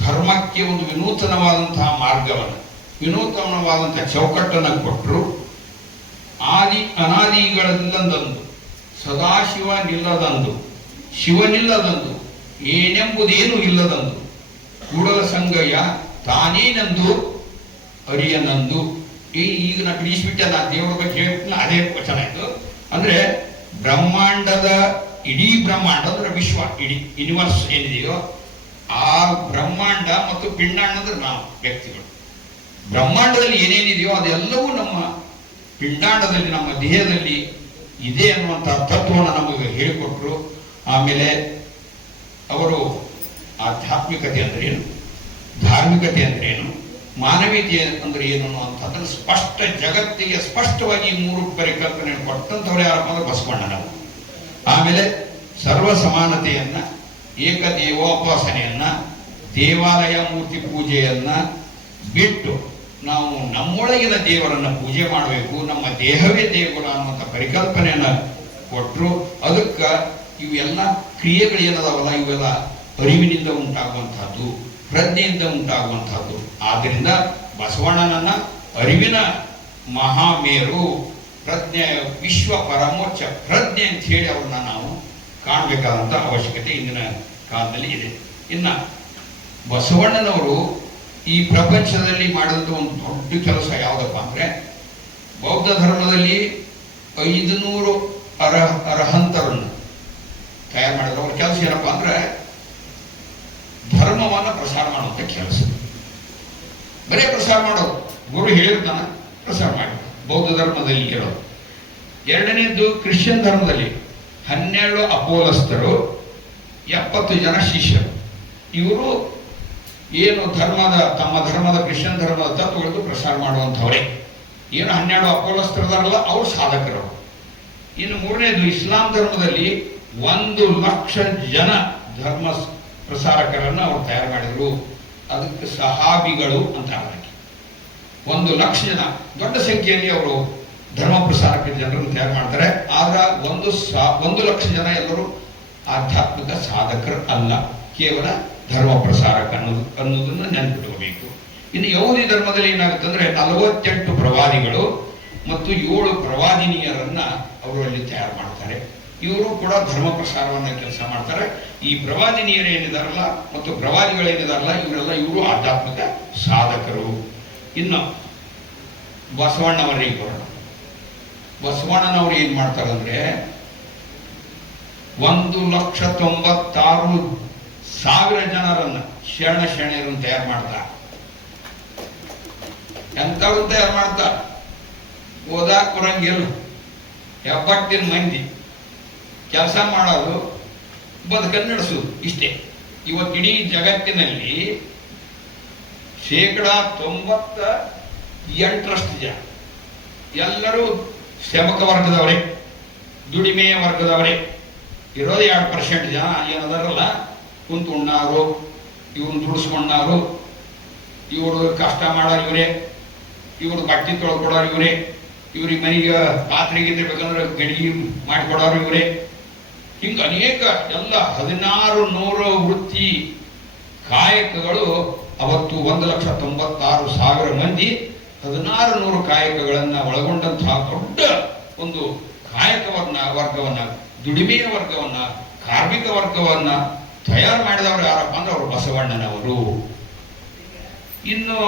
ಧರ್ಮಕ್ಕೆ ಒಂದು ವಿನೂತನವಾದಂತಹ ಮಾರ್ಗವನ್ನು, ವಿನೂತನವಾದಂತಹ ಚೌಕಟ್ಟನ್ನು ಕೊಟ್ಟರು. ಅನಾದಿಗಳಿಲ್ಲದಂದು, ಸದಾಶಿವ ನಿಲ್ಲದಂದು, ಶಿವನಿಲ್ಲದಂದು, ಏನೆಂಬುದೇನು ಇಲ್ಲದಂದು, ಕೂಡಲ ಸಂಗಯ್ಯ ತಾನೇನೆಂದು ಅರಿಯನಂದು. ಈಗ ನಾ ಬಿಡಿಸ್ಬಿಟ್ಟೆ, ನಾ ದೇವರ ಬಗ್ಗೆ ಹೇಳ್ತೀನಿ, ಅದೇ ವಚನ ಇದು. ಅಂದ್ರೆ ಬ್ರಹ್ಮಾಂಡದ ಇಡೀ ಬ್ರಹ್ಮಾಂಡ ಅಂದ್ರೆ ವಿಶ್ವ, ಇಡೀ ಯೂನಿವರ್ಸ್ ಏನಿದೆಯೋ ಆ ಬ್ರಹ್ಮಾಂಡ ಮತ್ತು ಪಿಂಡಾಂಡ ಅಂದ್ರೆ ನಾವು ವ್ಯಕ್ತಿಗಳು. ಬ್ರಹ್ಮಾಂಡದಲ್ಲಿ ಏನೇನಿದೆಯೋ ಅದೆಲ್ಲವೂ ನಮ್ಮ ಪಿಂಡಾಂಡದಲ್ಲಿ, ನಮ್ಮ ದೇಹದಲ್ಲಿ ಇದೆ ಅನ್ನುವಂಥ ತತ್ವವನ್ನು ನಮಗೆ ಹೇಳಿಕೊಟ್ರು. ಆಮೇಲೆ ಅವರು ಆಧ್ಯಾತ್ಮಿಕತೆ ಅಂದ್ರೆ ಏನು, ಧಾರ್ಮಿಕತೆ ಅಂದ್ರೆ ಏನು, ಮಾನವೀಯತೆ ಅಂದ್ರೆ ಏನು ಅನ್ನುವಂಥದ್ದನ್ನು ಸ್ಪಷ್ಟ ಜಗತ್ತಿಗೆ ಸ್ಪಷ್ಟವಾಗಿ 3 ಪರಿಕಲ್ಪನೆ ಕೊಟ್ಟಂಥವ್ರು ಯಾರಪ್ಪ ಅಂದ್ರೆ ಬಸವಣ್ಣನವರು. ಆಮೇಲೆ ಸರ್ವ ಸಮಾನತೆಯನ್ನ, ಏಕದೇವೋಪಾಸನೆಯನ್ನ, ದೇವಾಲಯ ಮೂರ್ತಿ ಪೂಜೆಯನ್ನ ಬಿಟ್ಟು ನಾವು ನಮ್ಮೊಳಗಿನ ದೇವರನ್ನ ಪೂಜೆ ಮಾಡಬೇಕು, ನಮ್ಮ ದೇಹವೇ ದೇವರ ಅನ್ನುವಂಥ ಪರಿಕಲ್ಪನೆಯನ್ನ ಕೊಟ್ಟರು. ಅದಕ್ಕೆ ಇವೆಲ್ಲ ಕ್ರಿಯೆಗಳೇನದಾವಲ್ಲ ಇವೆಲ್ಲ ಅರಿವಿನಿಂದ ಉಂಟಾಗುವಂತಹದ್ದು, ಪ್ರಜ್ಞೆಯಿಂದ ಉಂಟಾಗುವಂತಹದ್ದು. ಆದ್ದರಿಂದ ಬಸವಣ್ಣನನ್ನ ಅರಿವಿನ ಮಹಾಮೇರು, ಪ್ರಜ್ಞೆ, ವಿಶ್ವ ಪರಮೋಚ್ಚ ಪ್ರಜ್ಞೆ ಅಂತ ಹೇಳಿ ಅವ್ರನ್ನ ನಾವು ಕಾಣಬೇಕಾದಂಥ ಅವಶ್ಯಕತೆ ಇಂದಿನ ಕಾಲದಲ್ಲಿ ಇದೆ. ಇನ್ನ ಬಸವಣ್ಣನವರು ಈ ಪ್ರಪಂಚದಲ್ಲಿ ಮಾಡಿದಂಥ ಒಂದು ದೊಡ್ಡ ಕೆಲಸ ಯಾವುದಪ್ಪ ಅಂದ್ರೆ, ಬೌದ್ಧ ಧರ್ಮದಲ್ಲಿ 500 ಅರಹಂತರನ್ನು ತಯಾರು ಮಾಡಿದ್ರು. ಅವ್ರ ಕೆಲಸ ಏನಪ್ಪಾ ಅಂದ್ರೆ ಧರ್ಮವನ್ನ ಪ್ರಸಾರ ಮಾಡುವಂತ ಕೆಲಸ. ಬರೇ ಪ್ರಸಾರ ಮಾಡೋದು, ಗುರು ಹೇಳಿರ್ತಾನ ಪ್ರಸಾರ ಮಾಡಿ, ಬೌದ್ಧ ಧರ್ಮದಲ್ಲಿ ಇರೋದು. ಎರಡನೇದು ಕ್ರಿಶ್ಚಿಯನ್ ಧರ್ಮದಲ್ಲಿ 12 ಅಪೋಲಸ್ಥರು, 70 ಜನ ಶಿಷ್ಯರು. ಇವರು ಏನು ತಮ್ಮ ಧರ್ಮದ ಕ್ರಿಶ್ಚಿಯನ್ ಧರ್ಮದ ತತ್ವಗಳನ್ನು ಪ್ರಸಾರ ಮಾಡುವಂಥವರೇ. ಏನು 12 ಅಪೋಲಸ್ಥರದಾರಲ್ಲ ಅವ್ರು ಸಾಧಕರು. ಇನ್ನು ಮೂರನೇದು ಇಸ್ಲಾಂ ಧರ್ಮದಲ್ಲಿ 1,00,000 ಜನ ಧರ್ಮ ಪ್ರಸಾರಕರನ್ನ ಅವರು ತಯಾರು ಮಾಡಿದರು. ಅದಕ್ಕೆ ಸಹಾಬಿಗಳು ಅಂತ ಅವರಿಗೆ 1,00,000 ಜನ ದೊಡ್ಡ ಸಂಖ್ಯೆಯಲ್ಲಿ ಅವರು ಧರ್ಮ ಪ್ರಸಾರಕ ಜನರನ್ನು ತಯಾರು ಮಾಡ್ತಾರೆ. ಆದ್ರೆ 1,00,000 ಜನ ಎಲ್ಲರೂ ಆಧ್ಯಾತ್ಮಿಕ ಸಾಧಕರು ಅಲ್ಲ, ಕೇವಲ ಧರ್ಮ ಪ್ರಸಾರಕ ಅನ್ನೋದನ್ನ ನೆನಪಿಟ್ಕೋಬೇಕು. ಇನ್ನು ಯಹೂದಿ ಧರ್ಮದಲ್ಲಿ ಏನಾಗುತ್ತೆ ಅಂದ್ರೆ 48 ಪ್ರವಾದಿಗಳು ಮತ್ತು 7 ಪ್ರವಾದಿನಿಯರನ್ನ ಅವರು ಅಲ್ಲಿ ತಯಾರು ಮಾಡ್ತಾರೆ. ಇವರು ಕೂಡ ಧರ್ಮ ಪ್ರಸಾರವನ್ನ ಕೆಲಸ ಮಾಡ್ತಾರೆ. ಈ ಪ್ರವಾದಿನಿಯರು ಏನಿದಾರಲ್ಲ ಮತ್ತು ಪ್ರವಾದಿಗಳೇನಿದಾರಲ್ಲ ಇವರು ಆಧ್ಯಾತ್ಮಿಕ ಸಾಧಕರು. ಇನ್ನು ಬಸವಣ್ಣವರಿಗೆ ಬರೋಣ. ಬಸವಣ್ಣನವರು ಏನ್ ಮಾಡ್ತಾರಂದ್ರೆ 1,96,000 ಜನರನ್ನ ಶರಣೆಯರನ್ನು ತಯಾರು ಮಾಡ್ತಾರೆ. ಎಂಥವ್ರನ್ನ ತಯಾರು ಮಾಡ್ತಾರೆ? ಓದಾಕ್ ಬರಂಗಿಲ್ಲ, ಹೆಬ್ಬಟ್ಟಿನ ಮಂದಿ, ಕೆಲಸ ಮಾಡೋದು, ಬದುಕನ್ನು ನಡೆಸೋದು, ಇಷ್ಟೇ. ಇವತ್ತು ಇಡೀ ಜಗತ್ತಿನಲ್ಲಿ 98% ಜನ ಎಲ್ಲರೂ ಶ್ರಮಕ ವರ್ಗದವರೇ, ದುಡಿಮೆಯ ವರ್ಗದವರೇ. ಇರೋದು 2% ಜನ ಏನದಾರಲ್ಲ ಕುಂತು ಉಣ್ಣಾರು, ಇವ್ರನ್ನ ದುಡಿಸ್ಕೊಂಡಾರು, ಇವರು ಕಷ್ಟ ಮಾಡೋರು ಇವರೇ, ಇವ್ರು ಬಟ್ಟೆ ತೊಳ್ಕೊಡೋರು ಇವರೇ, ಇವ್ರಿಗೆ ಮನೆಗೆ ಪಾತ್ರೆ ಗೀತ್ರೆ ಬೇಕಂದ್ರೆ ಗಡಿಗೆ ಮಾಡಿಕೊಡೋರು ಇವರೇ. ಹಿಂಗ ಅನೇಕ ಎಲ್ಲ 1,600 ವೃತ್ತಿ ಕಾಯಕಗಳು ಅವತ್ತು 1,96,000 ಮಂದಿ 1,600 ಕಾಯಕಗಳನ್ನ ಒಳಗೊಂಡಂತಹ ದೊಡ್ಡ ಒಂದು ವರ್ಗವನ್ನ, ದುಡಿಮೆಯ ವರ್ಗವನ್ನ, ಕಾರ್ಮಿಕ ವರ್ಗವನ್ನ ತಯಾರು ಮಾಡಿದವರು ಯಾರಪ್ಪ ಅಂದ್ರೆ ಅವರು ಬಸವಣ್ಣನವರು. ಇನ್ನು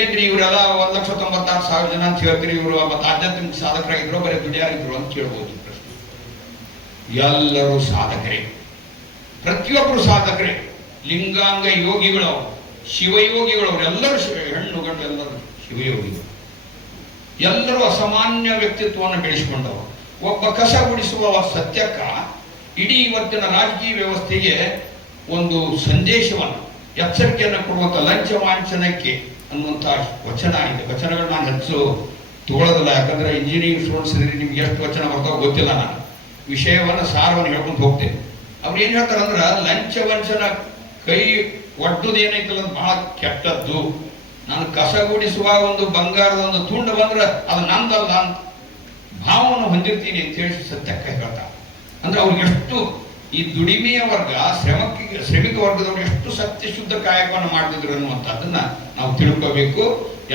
ಏನ್ರಿ ಇವರೆಲ್ಲ 1,96,000 ಜನ ಅಂತ ಹೇಳ್ತೀರಿ, ಇವರು ಮತ್ತೆ ಆಧ್ಯಾತ್ಮಿಕ ಸಾಧಕರಾಗಿದ್ರು ಬರೀ ದುಡಿಯಾರಿದ್ರು ಅಂತ ಕೇಳ್ಬೋದು ಪ್ರಶ್ನೆ. ಎಲ್ಲರೂ ಸಾಧಕರೇ, ಪ್ರತಿಯೊಬ್ಬರು ಸಾಧಕರೇ. ಲಿಂಗಾಂಗ ಯೋಗಿಗಳು, ಶಿವಯೋಗಿಗಳು, ಅವರೆಲ್ಲರೂ ಹೆಣ್ಣು ಗಂಡು ಎಲ್ಲರೂ ಶಿವಯೋಗಿಗಳು. ಎಲ್ಲರೂ ಅಸಾಮಾನ್ಯ ವ್ಯಕ್ತಿತ್ವವನ್ನು ಬೆಳೆಸಿಕೊಂಡವರು. ಒಬ್ಬ ಕಸ ಗುಡಿಸುವ ಸತ್ಯಕ್ಕ ಇಡೀ ಇವತ್ತಿನ ರಾಜಕೀಯ ವ್ಯವಸ್ಥೆಗೆ ಒಂದು ಸಂದೇಶವನ್ನು, ಎಚ್ಚರಿಕೆಯನ್ನು ಕೊಡುವಂತ ಲಂಚ ವಾಂಚನಕ್ಕೆ ಅನ್ನುವಂಥ ವಚನ ಇದೆ. ವಚನಗಳು ನಾನು ಹೆಚ್ಚು ತಗೊಳ್ಳೋದಿಲ್ಲ, ಯಾಕಂದ್ರೆ ಇಂಜಿನಿಯರಿಂಗ್ ಸ್ಟೂಡೆಂಟ್ಸ್ ಇದ್ರೆ ನಿಮ್ಗೆ ಎಷ್ಟು ವಚನ ಬರ್ತಾವ ಗೊತ್ತಿಲ್ಲ. ನಾನು ವಿಷಯವನ್ನು ಸಾರವನ್ನು ಹೇಳ್ಕೊಂಡು ಹೋಗ್ತೇನೆ. ಅವ್ರು ಏನ್ ಹೇಳ್ತಾರಂದ್ರ ಲಂಚ ವಂಚನ ಕೈ ಒಡ್ಡುದು ಏನೈತಲ್ಲ ಬಹಳ ಕೆಟ್ಟದ್ದು. ನಾನು ಕಸ ಗುಡಿಸುವ ಒಂದು ಬಂಗಾರದ ಒಂದು ತುಂಡು ಬಂದ್ರೆ ಅದು ನಂದಲ್ಲ ಅಂತ ಭಾವವನ್ನು ಹೊಂದಿರ್ತೀನಿ ಅಂತ ಹೇಳಿ ಸತ್ಯಕ್ಕೆ ಹೇಳ್ತಾರೆ. ಅಂದ್ರೆ ಅವ್ರಿಗೆ ಎಷ್ಟು ಈ ದುಡಿಮೆಯ ವರ್ಗ, ಶ್ರಮಿಕ ವರ್ಗದವರು ಎಷ್ಟು ಸತ್ಯಶುದ್ಧ ಕಾಯಕವನ್ನು ಮಾಡ್ತಿದ್ರು ಅನ್ನುವಂಥದ್ದನ್ನ ನಾವು ತಿಳ್ಕೋಬೇಕು.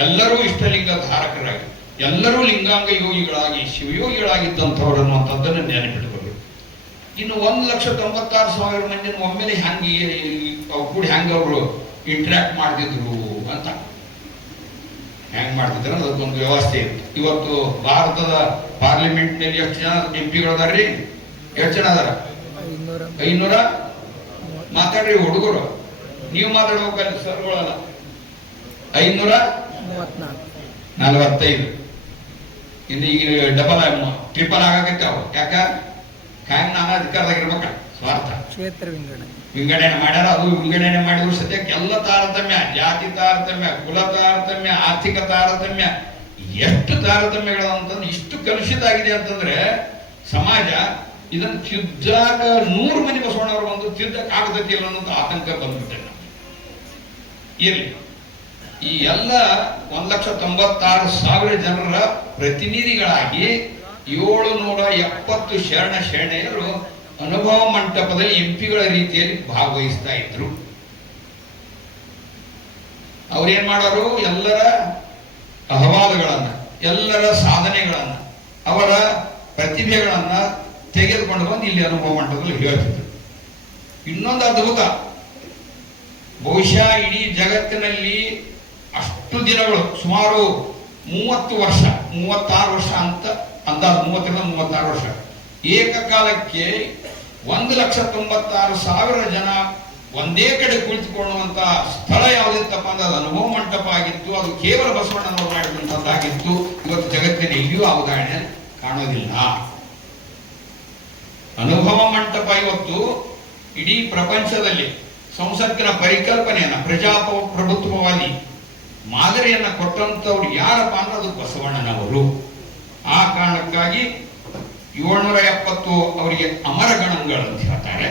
ಎಲ್ಲರೂ ಇಷ್ಟಲಿಂಗ ಧಾರಕರಾಗಿ, ಎಲ್ಲರೂ ಲಿಂಗಾಂಗ ಯೋಗಿಗಳಾಗಿ, ಶಿವಯೋಗಿಗಳಾಗಿದ್ದಂಥವ್ರು ಅನ್ನುವಂಥದ್ದನ್ನು ನೆನಪಿಟ್ಕೋಬೇಕು. ಇನ್ನು 1,96,000 ಮಂದಿನ ಒಮ್ಮೆಲೆ ಕೂಡಿ ಹೆಂಗ ಅವರು ಇಂಟ್ರಾಕ್ಟ್ ಮಾಡ್ತಿದ್ರು ಅಂತ ಹೆಂಗ್ ಮಾಡ್ತಿದ್ರು ಅದಕ್ಕೊಂದು ವ್ಯವಸ್ಥೆ ಇತ್ತು. ಇವತ್ತು ಭಾರತದ ಪಾರ್ಲಿಮೆಂಟ್ ನಲ್ಲಿ ಎಷ್ಟು ಜನ MP-ಗಳು ಅದಾರ್ರಿ? ಎಷ್ಟು ಜನ ಅದಾರ? 500. ಮಾತಾಡ್ರಿ ಹುಡುಗರು, ನೀವು ಮಾತಾಡ್ಬೇಕಲ್ಲ ಸರ್ಗಳಲ್ಲ. 545. ಇನ್ನು ಈಗ ಟ್ರಿಪಲ್ ಆಗಕತ್ತೆ ಅವು. ಯಾಕ? ಕಾಯಂ ನಾನು ಅಧಿಕಾರದಾಗಿರ್ಬೇಕ, ಸ್ವಾರ್ಥ ವಿಂಗಡಣೆ ಮಾಡ್ಯಾರ. ಅದು ವಿಂಗಡಣೆ ಮಾಡಿದ್ರು ಸದ್ಯಕ್ಕೆ ಎಲ್ಲ ತಾರತಮ್ಯ, ಜಾತಿ ತಾರತಮ್ಯ, ಕುಲ ತಾರತಮ್ಯ, ಆರ್ಥಿಕ ತಾರತಮ್ಯ, ಎಷ್ಟು ತಾರತಮ್ಯಗಳು ಅಂತಂದ್ರೆ ಇಷ್ಟು ಕಲುಷಿತ ಆಗಿದೆ ಅಂತಂದ್ರೆ ಸಮಾಜ ಇದನ್ನು ತಿದ್ದಾಗ 100 ಮಂದಿ ಬಸವಣ್ಣವರು ಬಂದು ತಿದ್ದಕ್ಕೆ ಆಗತೈತಿ ಇಲ್ಲ ಅನ್ನೋದು ಆತಂಕ ಬಂದ್ಬಿಟ್ಟೆ. ಇರ್ಲಿ, ಈ ಎಲ್ಲ 1,96,000 ಜನರ ಪ್ರತಿನಿಧಿಗಳಾಗಿ 770 ಶರಣೆಯರು ಅನುಭವ ಮಂಟಪದಲ್ಲಿ MP-ಗಳ ರೀತಿಯಲ್ಲಿ ಭಾಗವಹಿಸ್ತಾ ಇದ್ರು. ಅವ್ರೇನ್ ಮಾಡೋರು? ಎಲ್ಲರ ಅಹವಾಲುಗಳನ್ನ, ಎಲ್ಲರ ಸಾಧನೆಗಳನ್ನ, ಅವರ ಪ್ರತಿಭೆಗಳನ್ನ ತೆಗೆದುಕೊಂಡು ಬಂದು ಇಲ್ಲಿ ಅನುಭವ ಮಂಟಪದಲ್ಲಿ ಹೇಳ್ತಿದ್ರು. ಇನ್ನೊಂದು ಅದ್ಭುತ, ಬಹುಶಃ ಇಡೀ ಜಗತ್ತಿನಲ್ಲಿ ಅಷ್ಟು ದಿನಗಳು ಸುಮಾರು 30 ವರ್ಷ, 36 ವರ್ಷ ಅಂತ ಅಂದಾಜು, 30-36 ವರ್ಷ ಏಕಕಾಲಕ್ಕೆ 1,96,000 ಜನ ಒಂದೇ ಕಡೆ ಕುಳಿತುಕೊಳ್ಳುವಂತ ಸ್ಥಳ ಯಾವುದಿತ್ತಪ್ಪ ಅಂದ್ರೆ ಅದು ಅನುಭವ ಮಂಟಪ ಆಗಿತ್ತು. ಅದು ಕೇವಲ ಬಸವಣ್ಣನವರು ಮಾಡಿದಂತದ್ದಾಗಿತ್ತು. ಇವತ್ತು ಜಗತ್ತಿನ ಎಲ್ಲಿಯೂ ಆ ಉದಾಹರಣೆ ಕಾಣೋದಿಲ್ಲ. ಅನುಭವ ಮಂಟಪ ಇವತ್ತು ಇಡೀ ಪ್ರಪಂಚದಲ್ಲಿ ಸಂಸತ್ತಿನ ಪರಿಕಲ್ಪನೆಯನ್ನ ಪ್ರಜಾಪ್ರಭುತ್ವವಾದಿ ಮಾದರಿಯನ್ನ ಕೊಟ್ಟಂತವ್ರು ಯಾರಪ್ಪ ಅಂದ್ರೆ ಅದು ಬಸವಣ್ಣನವರು. ಆ ಕಾರಣಕ್ಕಾಗಿ 770 ಅವರಿಗೆ ಅಮರಗಣಗಳು ಅಂತ ಹೇಳ್ತಾರೆ.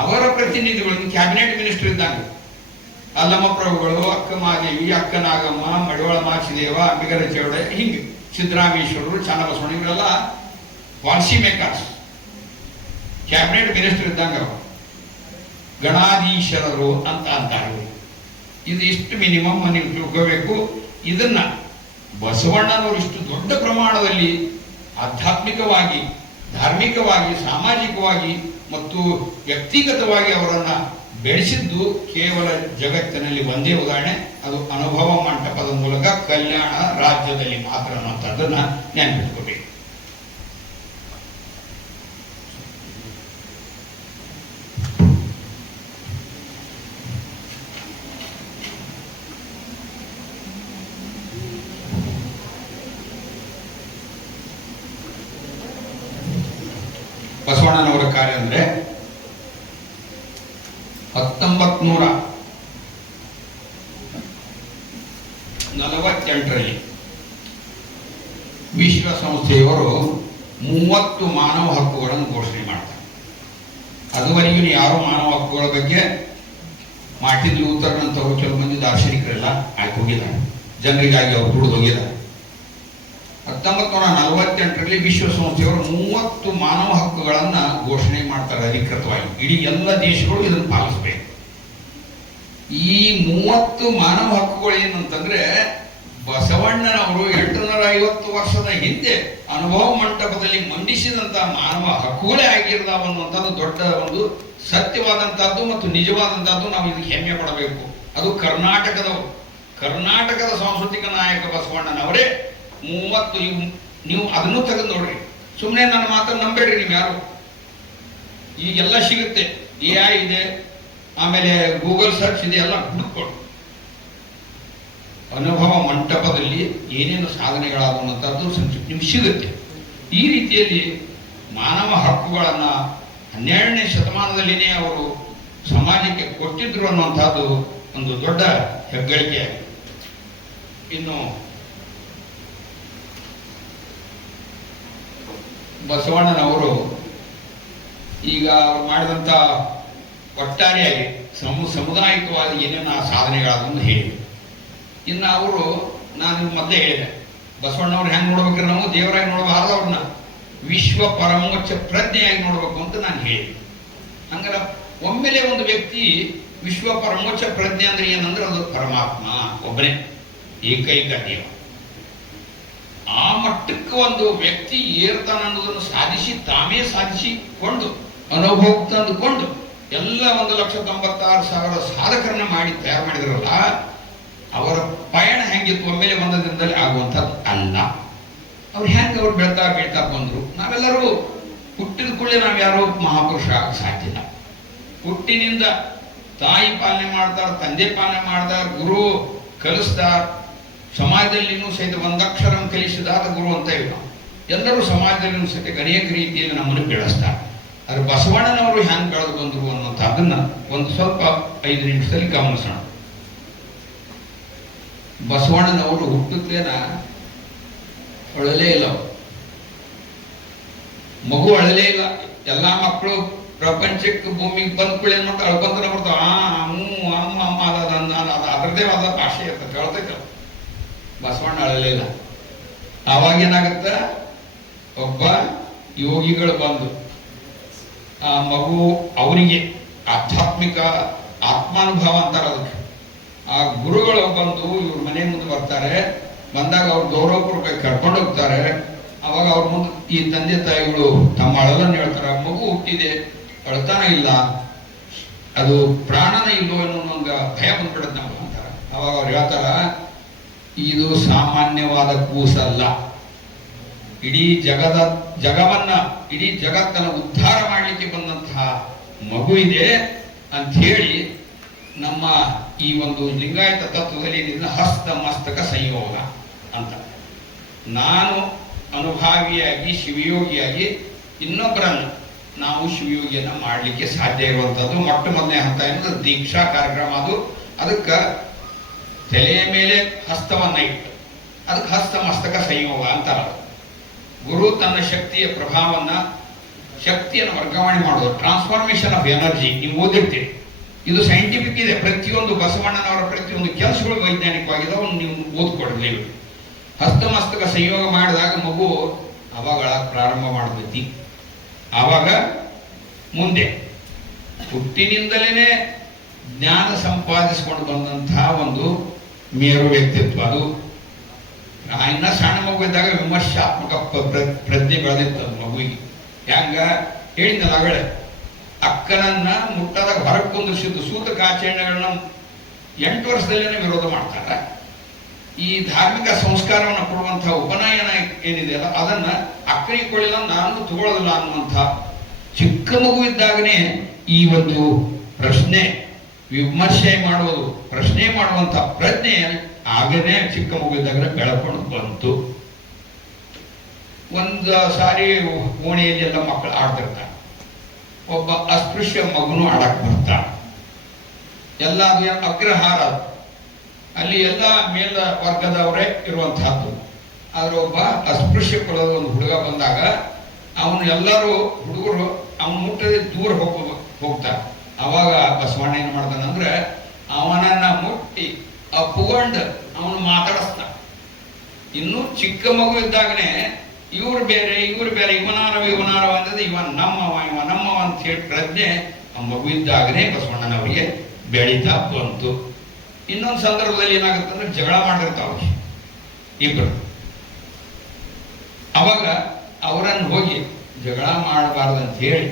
ಅವರ ಪ್ರತಿನಿಧಿಗಳು ಕ್ಯಾಬಿನೆಟ್ ಮಿನಿಸ್ಟರ್ ಇದ್ದಾಗ ಅಲ್ಲಮ್ಮ ಪ್ರಭುಗಳು, ಅಕ್ಕ ಮಹಾದೇವಿ, ಅಕ್ಕ ನಾಗಮ್ಮ, ಮಡಿವಾಳ ಮಾಚಿದೇವ, ಅಂಬಿಗರ ಚೌಡೆ, ಹಿಂಗೆ ಸಿದ್ದರಾಮೇಶ್ವರರು, ಚನ್ನಬಸವಣ್ಣ ಇವರೆಲ್ಲ ಪಾಲಿಸಿ ಮೇಕರ್ಸ್, ಕ್ಯಾಬಿನೆಟ್ ಮಿನಿಸ್ಟರ್ ಇದ್ದಂಗ ಅವರು ಗಣಾಧೀಶರರು ಅಂತ ಅಂತಾರೆ. ಇದು ಇಷ್ಟು ಮಿನಿಮಮ್ ನೀವು ತಿಳ್ಕೋಬೇಕು. ಇದನ್ನ ಬಸವಣ್ಣನವರು ಇಷ್ಟು ದೊಡ್ಡ ಪ್ರಮಾಣದಲ್ಲಿ ಆಧ್ಯಾತ್ಮಿಕವಾಗಿ, ಧಾರ್ಮಿಕವಾಗಿ, ಸಾಮಾಜಿಕವಾಗಿ ಮತ್ತು ವ್ಯಕ್ತಿಗತವಾಗಿ ಅವರನ್ನ ಬೆಳೆಸಿದ್ದು ಕೇವಲ ಜಗತ್ತಿನಲ್ಲಿ ಒಂದೇ ಉದಾಹರಣೆ, ಅದು ಅನುಭವ ಮಂಟಪದ ಮೂಲಕ ಕಲ್ಯಾಣ ರಾಜ್ಯದಲ್ಲಿ ಮಾತ್ರ ಅನ್ನುವಂಥದ್ದನ್ನ ನೆನಪಿಟ್ಕೋಬೇಕು. ಬಸವಣ್ಣನವರ ಕಾರ್ಯ ಅಂದ್ರೆ 1948ರಲ್ಲಿ ವಿಶ್ವಸಂಸ್ಥೆಯವರು 30 ಮಾನವ ಹಕ್ಕುಗಳನ್ನು ಘೋಷಣೆ ಮಾಡ್ತಾರೆ. ಅದುವರೆಗೂ ಯಾರು ಮಾನವ ಹಕ್ಕುಗಳ ಬಗ್ಗೆ ಮಾರ್ಟಿನ್ ಲೂಥರ್ ನಂತವರು ಕೆಲವು ಮಂದಿ ದಾರ್ಶನಿಕರೆಲ್ಲ ಆಯ್ತು ಹೋಗಿದ್ದಾರೆ, ಜನರಿಗಾಗಿ ಅವರು ದುಡಿದು ಹೋಗಿದ್ದಾರೆ. 1948ರಲ್ಲಿ ವಿಶ್ವಸಂಸ್ಥೆಯವರು 30 ಮಾನವ ಹಕ್ಕುಗಳನ್ನ ಘೋಷಣೆ ಮಾಡ್ತಾರೆ ಅಧಿಕೃತವಾಗಿ. ಇಡೀ ಎಲ್ಲ ದೇಶಗಳು ಇದನ್ನು ಪಾಲಿಸಬೇಕು. ಈ 30 ಮಾನವ ಹಕ್ಕುಗಳು ಏನಂತಂದ್ರೆ ಬಸವಣ್ಣನವರು 850 ವರ್ಷದ ಹಿಂದೆ ಅನುಭವ ಮಂಟಪದಲ್ಲಿ ಮಂಡಿಸಿದಂತಹ ಮಾನವ ಹಕ್ಕುಗಳೇ ಆಗಿರ್ತಾವ ಅನ್ನುವಂಥದ್ದು ದೊಡ್ಡ ಒಂದು ಸತ್ಯವಾದಂತಹದ್ದು ಮತ್ತು ನಿಜವಾದಂತಹದ್ದು. ನಾವು ಇದಕ್ಕೆ ಹೆಮ್ಮೆ ಪಡಬೇಕು. ಅದು ಕರ್ನಾಟಕದ ಸಾಂಸ್ಕೃತಿಕ ನಾಯಕ ಬಸವಣ್ಣನವರೇ 30. ನೀವು ಅದನ್ನು ತೆಗೆದು ನೋಡ್ರಿ, ಸುಮ್ಮನೆ ನನ್ನ ಮಾತನ್ನು ನಂಬೇಡ್ರಿ ನೀವು ಯಾರು. ಈಗೆಲ್ಲ ಸಿಗುತ್ತೆ, AI ಇದೆ, ಆಮೇಲೆ ಗೂಗಲ್ ಸರ್ಚ್ ಇದೆ, ಎಲ್ಲ ಹುಡುಕೊಂಡು ಅನುಭವ ಮಂಟಪದಲ್ಲಿ ಏನೇನು ಸಾಧನೆಗಳಾಗುವಂಥದ್ದು ನಿಮ್ಗೆ ಸಿಗುತ್ತೆ. ಈ ರೀತಿಯಲ್ಲಿ ಮಾನವ ಹಕ್ಕುಗಳನ್ನ 12ನೇ ಶತಮಾನದಲ್ಲಿನೇ ಅವರು ಸಮಾಜಕ್ಕೆ ಕೊಟ್ಟಿದ್ರು ಅನ್ನುವಂಥದ್ದು ಒಂದು ದೊಡ್ಡ ಹೆಗ್ಗಳಿಕೆ. ಇನ್ನು ಬಸವಣ್ಣನವರು ಈಗ ಅವರು ಮಾಡಿದಂಥ ಒಟ್ಟಾರೆಯಾಗಿ ಸಮುದಾಯಿಕವಾಗಿ ಏನೇನು ಸಾಧನೆಗಳಾದನ್ನು ಹೇಳಿ, ಇನ್ನು ಅವರು ನಾನು ಮೊದಲೇ ಹೇಳಿದೆ, ಬಸವಣ್ಣವ್ರು ಹೆಂಗೆ ನೋಡ್ಬೇಕ್ರೆ ನಾವು ದೇವರಾಗಿ ನೋಡಬಾರ್ದು, ಅವ್ರನ್ನ ವಿಶ್ವ ಪರಮೋಚ್ಚ ಪ್ರಜ್ಞೆಯಾಗಿ ನೋಡ್ಬೇಕು ಅಂತ ನಾನು ಹೇಳಿ. ಹಂಗಾರೆ ಒಮ್ಮೆಲೆ ಒಂದು ವ್ಯಕ್ತಿ ವಿಶ್ವ ಪರಮೋಚ್ಚ ಪ್ರಜ್ಞೆ ಅಂದ್ರೆ ಏನಂದ್ರೆ ಅದು ಪರಮಾತ್ಮ ಒಬ್ಬನೇ ಏಕೈಕ ದೇವ. ಆ ಮಟ್ಟಕ್ಕೆ ಒಂದು ವ್ಯಕ್ತಿ ಏರ್ತಾನ ಅನ್ನೋದನ್ನು ತಾವೇ ಸಾಧಿಸಿಕೊಂಡು ಅನುಭವ ತಂದುಕೊಂಡು ಎಲ್ಲ 1,96,000 ಸಾಧಕರನ್ನ ತಯಾರು ಮಾಡಿದ್ರಲ್ಲ, ಅವರ ಪಯಣ ಹೆಂಗಿತ್ತು ಒಮ್ಮೆಲೆ ಒಂದು ದಿನದಲ್ಲಿ ಆಗುವಂಥದ್ದು ಅಲ್ಲ. ಅವ್ರು ಅವ್ರು ಬೆಳ್ತಾ ಬಂದ್ರು. ನಾವೆಲ್ಲರೂ ಹುಟ್ಟಿದ ಕೂಡಲೇ ನಾವು ಯಾರೋ ಮಹಾಪುರುಷ ಆಗ ಸಾಧ್ಯ ಇಲ್ಲ. ಹುಟ್ಟಿನಿಂದ ತಾಯಿ ಪಾಲನೆ ಮಾಡ್ತಾರ, ತಂದೆ ಪಾಲನೆ ಮಾಡ್ತಾರ, ಗುರು ಕಲಿಸ್ತಾರ. ಸಮಾಜದಲ್ಲಿನೂ ಸಹಿತ ಒಂದಕ್ಷರ ಕಲಿಸಿದಾದ ಗುರು ಅಂತ ಇಲ್ಲ. ಎಲ್ಲರೂ ಸಮಾಜದಲ್ಲಿನೂ ಸಹಿತ ಅನೇಕ ರೀತಿಯಲ್ಲಿ ನಮ್ಮನ್ನು ಬೆಳೆಸ್ತಾರೆ. ಆದ್ರೆ ಬಸವಣ್ಣನವರು ಹ್ಯಾಂಗ್ ಬೆಳೆದು ಬಂದರು ಅನ್ನುವಂಥ ಅದನ್ನ ಒಂದು ಸ್ವಲ್ಪ 5 ನಿಮಿಷದಲ್ಲಿ ಗಮನಿಸೋಣ. ಬಸವಣ್ಣನವರು ಹುಟ್ಟುತ್ತೇನ ಅಳಲೇ ಇಲ್ಲ, ಮಗು ಅಳಲೇ ಇಲ್ಲ. ಎಲ್ಲಾ ಮಕ್ಕಳು ಪ್ರಪಂಚಕ್ಕೆ ಭೂಮಿಗೆ ಬಂದ ಕೂಡ ಏನ್ ಮಾಡ್ತಾರೆ, ಅಳ್ಕೊಂತಾನೆ ಬರ್ತಾವ. ಅಮ್ಮ ಅಮ್ಮ ಅದರದೇ ಆದ ಭಾಷೆ ಇರ್ತದೆ, ಹೇಳ್ತೈತೆ. ಬಸವಣ್ಣ ಅಳಲಿಲ್ಲ. ಆವಾಗ ಏನಾಗತ್ತ, ಒಬ್ಬ ಯೋಗಿಗಳು ಬಂದು ಆ ಮಗು ಅವರಿಗೆ ಆಧ್ಯಾತ್ಮಿಕ ಆತ್ಮಾನುಭವ ಅಂತಾರೆ ಅದಕ್ಕೆ. ಆ ಗುರುಗಳು ಬಂದು ಇವ್ರ ಮನೆ ಮುಂದೆ ಬರ್ತಾರೆ. ಬಂದಾಗ ಅವ್ರು ಗೌರವಪೂರ್ವಕ ಕರ್ಕೊಂಡು ಹೋಗ್ತಾರೆ. ಅವಾಗ ಅವ್ರ ಮುಂದೆ ಈ ತಂದೆ ತಾಯಿಗಳು ತಮ್ಮ ಅಳಲನ್ನು ಹೇಳ್ತಾರ. ಮಗು ಹುಟ್ಟಿದೆ, ಅಳ್ತಾನೆ ಇಲ್ಲ, ಅದು ಪ್ರಾಣನ ಇಲ್ಲೋ ಅನ್ನೋ ಒಂದು ಭಯ ಬಂದ್ಬಿಡುತ್ತೆ ನಮ್ಗೆ ಅಂತಾರ. ಅವಾಗ ಅವ್ರು ಹೇಳ್ತಾರ, ಇದು ಸಾಮಾನ್ಯವಾದ ಕೂಸಲ್ಲ, ಇಡೀ ಜಗವನ್ನ ಇಡೀ ಜಗತ್ತನ್ನು ಉದ್ಧಾರ ಮಾಡಲಿಕ್ಕೆ ಬಂದಂತಹ ಮಗು ಇದೆ. ಅಂಥೇಳಿ ನಮ್ಮ ಈ ಒಂದು ಲಿಂಗಾಯತ ತತ್ವದಲ್ಲಿ ಏನಿದೆ ಹಸ್ತ ಮಸ್ತಕ ಸಂಯೋಗ ಅಂತ. ನಾನು ಅನುಭಾವಿಯಾಗಿ ಶಿವಯೋಗಿಯಾಗಿ ಇನ್ನೊಬ್ಬರನ್ನು ನಾವು ಶಿವಯೋಗಿಯನ್ನು ಮಾಡಲಿಕ್ಕೆ ಸಾಧ್ಯ ಇರುವಂಥದ್ದು ಮೊಟ್ಟ ಮೊದಲನೇ ಹಂತ ಎನ್ನುವುದು ದೀಕ್ಷಾ ಕಾರ್ಯಕ್ರಮ. ಅದಕ್ಕೆ ತಲೆಯ ಮೇಲೆ ಹಸ್ತವನ್ನ ಇಟ್ಟು ಅದಕ್ಕೆ ಹಸ್ತ ಮಸ್ತಕ ಸಂಯೋಗ ಅಂತಾರ. ಗುರು ತನ್ನ ಶಕ್ತಿಯ ಶಕ್ತಿಯನ್ನು ವರ್ಗಾವಣೆ ಮಾಡೋದು, ಟ್ರಾನ್ಸ್ಫಾರ್ಮೇಶನ್ ಆಫ್ ಎನರ್ಜಿ. ನೀವು ಓದಿರ್ತೀರಿ, ಇದು ಸೈಂಟಿಫಿಕ್ ಇದೆ. ಪ್ರತಿಯೊಂದು ಬಸವಣ್ಣನವರ ಪ್ರತಿಯೊಂದು ಕೆಲಸಗಳು ವೈಜ್ಞಾನಿಕವಾಗಿದ್ದಾವೆ, ನೀವು ಓದ್ಕೊಡ್ಲಿ. ಹಸ್ತಮಸ್ತಕ ಸಂಯೋಗ ಮಾಡಿದಾಗ ಮಗು ಅವಾಗ ಪ್ರಾರಂಭ ಮಾಡ್ತೈತಿ. ಆವಾಗ ಮುಂದೆ ಹುಟ್ಟಿನಿಂದಲೇ ಜ್ಞಾನ ಸಂಪಾದಿಸಿಕೊಂಡು ಬಂದಂತಹ ಒಂದು ಮೇರು ವ್ಯಕ್ತಿತ್ವ ಅದು. ಇನ್ನ ಸಣ್ಣ ಮಗು ಇದ್ದಾಗ ವಿಮರ್ಶಾತ್ಮಕ ಪ್ರಜ್ಞೆ ಬೆಳೆದಿತ್ತು ಅದು ಮಗುವಿಗೆ. ಹೆಂಗ ಹೇಳಿದ್ನಲ್ಲ ಆಗಳೆ, ಅಕ್ಕನನ್ನ ಮುಟ್ಟದಾಗ ಹೊರಗೆ ಕುಂದಿಸಿದ್ದು ಸೂತಕಾಚರಣೆಗಳನ್ನ 8 ವರ್ಷದಲ್ಲೇ ವಿರೋಧ ಮಾಡ್ತಾರ. ಈ ಧಾರ್ಮಿಕ ಸಂಸ್ಕಾರವನ್ನು ಕೊಡುವಂತಹ ಉಪನಯನ ಏನಿದೆಯಲ್ಲ ಅದನ್ನ ಅಕ್ಕನಿಗೆ ಕೊಡಲಿಲ್ಲ ನಾನು ತಗೊಳ್ಳೋದಿಲ್ಲ ಅನ್ನುವಂಥ ಚಿಕ್ಕ ಮಗು ಇದ್ದಾಗನೇ ಈ ಒಂದು ಪ್ರಶ್ನೆ ವಿಮರ್ಶೆ ಮಾಡುವುದು, ಪ್ರಶ್ನೆ ಮಾಡುವಂಥ ಪ್ರಜ್ಞೆ ಆಗನೇ ಚಿಕ್ಕ ಮಗು ಇದ್ದಾಗ ಬೆಳಕೊಂಡು ಬಂತು. ಒಂದು ಸಾರಿ ಓಣಿಯಲ್ಲಿ ಎಲ್ಲ ಮಕ್ಕಳು ಆಡ್ತಿರ್ತಾರೆ, ಒಬ್ಬ ಅಸ್ಪೃಶ್ಯ ಮಗುನು ಆಡಕ್ ಬರ್ತಾನೆ. ಎಲ್ಲ ಅಗ್ರಹಾರ, ಅಲ್ಲಿ ಎಲ್ಲ ಮೇಲ ವರ್ಗದವರೇ ಇರುವಂತಹದ್ದು. ಆದ್ರೆ ಒಬ್ಬ ಅಸ್ಪೃಶ್ಯ ಕುಲದ ಒಂದು ಹುಡುಗ ಬಂದಾಗ ಅವನು ಎಲ್ಲರೂ ಹುಡುಗರು ಅವನು ಮುಟ್ಟದೆ ದೂರ ಹೋಗ್ತಾರೆ. ಅವಾಗ ಬಸವಣ್ಣ ಏನ್ ಮಾಡ್ತಾನಂದ್ರೆ ಅವನನ್ನ ಮುಟ್ಟಿ ಅಪ್ಪುಗೊಂಡು ಅವನು ಮಾತಾಡಿಸ್ತಾನ. ಇನ್ನು ಚಿಕ್ಕ ಮಗು ಇದ್ದಾಗನೇ ಇವ್ರು ಬೇರೆ ಇವನಾರವ ಅಂದ್ರೆ ಇವ ನಮ್ಮವ ಅಂತ ಹೇಳಿ ಪ್ರಜ್ಞೆ ಆ ಮಗು ಇದ್ದಾಗನೇ ಬಸವಣ್ಣನವರಿಗೆ ಬೆಳೀತಾ ಬಂತು. ಇನ್ನೊಂದು ಸಂದರ್ಭದಲ್ಲಿ ಏನಾಗುತ್ತೆ ಅಂದ್ರೆ ಜಗಳ ಮಾಡಿರ್ತಾವ ಇಬ್ರು. ಅವಾಗ ಅವರನ್ನು ಹೋಗಿ ಜಗಳ ಮಾಡಬಾರ್ದು ಅಂತ ಹೇಳಿ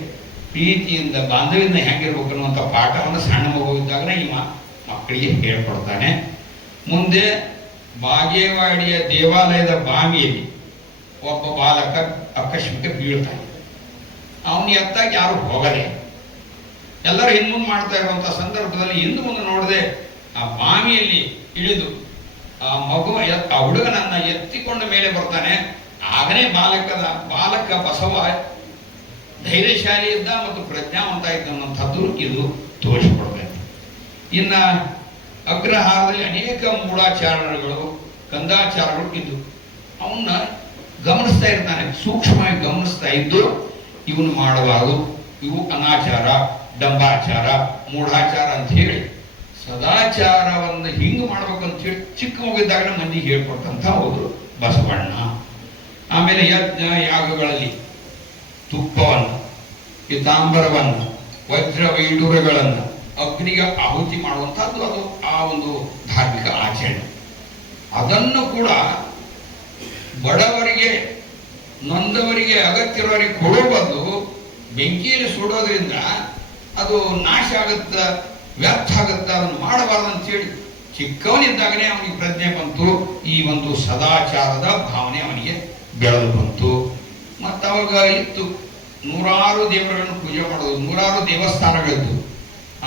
ಪ್ರೀತಿಯಿಂದ ಬಾಂಧವ್ಯದಿಂದ ಹೆಂಗಿರ್ಬೇಕು ಅನ್ನುವಂಥ ಪಾಠವನ್ನು ಸಣ್ಣ ಮಗು ಇದ್ದಾಗನೇ ಇವ ಮಕ್ಕಳಿಗೆ ಹೇಳ್ಕೊಡ್ತಾನೆ. ಮುಂದೆ ಬಾಗೇವಾಡಿಯ ದೇವಾಲಯದ ಬಾವಿಯಲ್ಲಿ ಒಬ್ಬ ಬಾಲಕ ಆಕಸ್ಮಿಕ ಬೀಳ್ತಾನೆ. ಅವನು ಎತ್ತಾಗಿ ಯಾರು ಹೋಗದೆ, ಎಲ್ಲರೂ ಹಿಂದ್ಮುಂದೆ ಮಾಡ್ತಾ ಇರುವಂತ ಸಂದರ್ಭದಲ್ಲಿ ಹಿಂದೆ ಮುಂದೆ ನೋಡದೆ ಆ ಬಾವಿಯಲ್ಲಿ ಇಳಿದು ಆ ಮಗು ಆ ಹುಡುಗನನ್ನ ಎತ್ತಿಕೊಂಡ ಮೇಲೆ ಬರ್ತಾನೆ. ಆಗನೇ ಬಾಲಕ ಬಸವ ಧೈರ್ಯಶಾಲಿ ಇದ್ದ ಮತ್ತು ಪ್ರಜ್ಞಾವಂತ ಇದ್ದಂಥದ್ದು ಇದು ತೋರಿಸಿಕೊಡ್ಬೇಕು. ಇನ್ನ ಅಗ್ರಹಾರದಲ್ಲಿ ಅನೇಕ ಮೂಢಾಚಾರಗಳು ಕಂದಾಚಾರಗಳು ಇದ್ದು ಅವನ್ನ ಗಮನಿಸ್ತಾ ಇರ್ತಾನೆ, ಸೂಕ್ಷ್ಮವಾಗಿ ಗಮನಿಸ್ತಾ ಇದ್ದು ಇವನು ಮಾಡಬಾರದು, ಇವು ಅನಾಚಾರ, ಡಂಬಾಚಾರ, ಮೂಢಾಚಾರ ಅಂತ ಹೇಳಿ ಸದಾಚಾರವನ್ನು ಹಿಂಗೆ ಮಾಡ್ಬೇಕಂತ ಹೇಳಿ ಚಿಕ್ಕ ಮಗಿದ್ದಾಗ ಮಂದಿಗೆ ಹೇಳ್ಕೊಟ್ಟಂತ ಹೋದ್ರು ಬಸವಣ್ಣ. ಆಮೇಲೆ ಯಜ್ಞ ಯಾಗಗಳಲ್ಲಿ ತುಪ್ಪವನ್ನು, ಪೀತಾಂಬರವನ್ನು, ವಜ್ರ ವೈಡೂರ್ಯಗಳನ್ನು ಅಗ್ನಿಗೆ ಆಹುತಿ ಮಾಡುವಂತಹದ್ದು ಅದು ಆ ಒಂದು ಧಾರ್ಮಿಕ ಆಚರಣೆ. ಅದನ್ನು ಕೂಡ ಬಡವರಿಗೆ, ನೊಂದವರಿಗೆ, ಅಗತ್ಯರವರಿಗೆ ಕೊಡೋ ಬದಲು ಬೆಂಕಿಯಲ್ಲಿ ಸುಡೋದ್ರಿಂದ ಅದು ನಾಶ ಆಗುತ್ತ, ವ್ಯರ್ಥ ಆಗುತ್ತ, ಅದನ್ನು ಮಾಡಬಾರ್ದು ಅಂತೇಳಿ ಚಿಕ್ಕವನಿದ್ದಾಗನೇ ಅವನಿಗೆ ಪ್ರಜ್ಞೆ ಬಂತು. ಈ ಒಂದು ಸದಾಚಾರದ ಭಾವನೆ ಅವನಿಗೆ ಬೆಳೆದು ಬಂತು. ಮತ್ತು ಅವಾಗ ಇತ್ತು ನೂರಾರು ದೇವರುಗಳನ್ನು ಪೂಜೆ ಮಾಡೋದು, ನೂರಾರು ದೇವಸ್ಥಾನಗಳಿದ್ದು.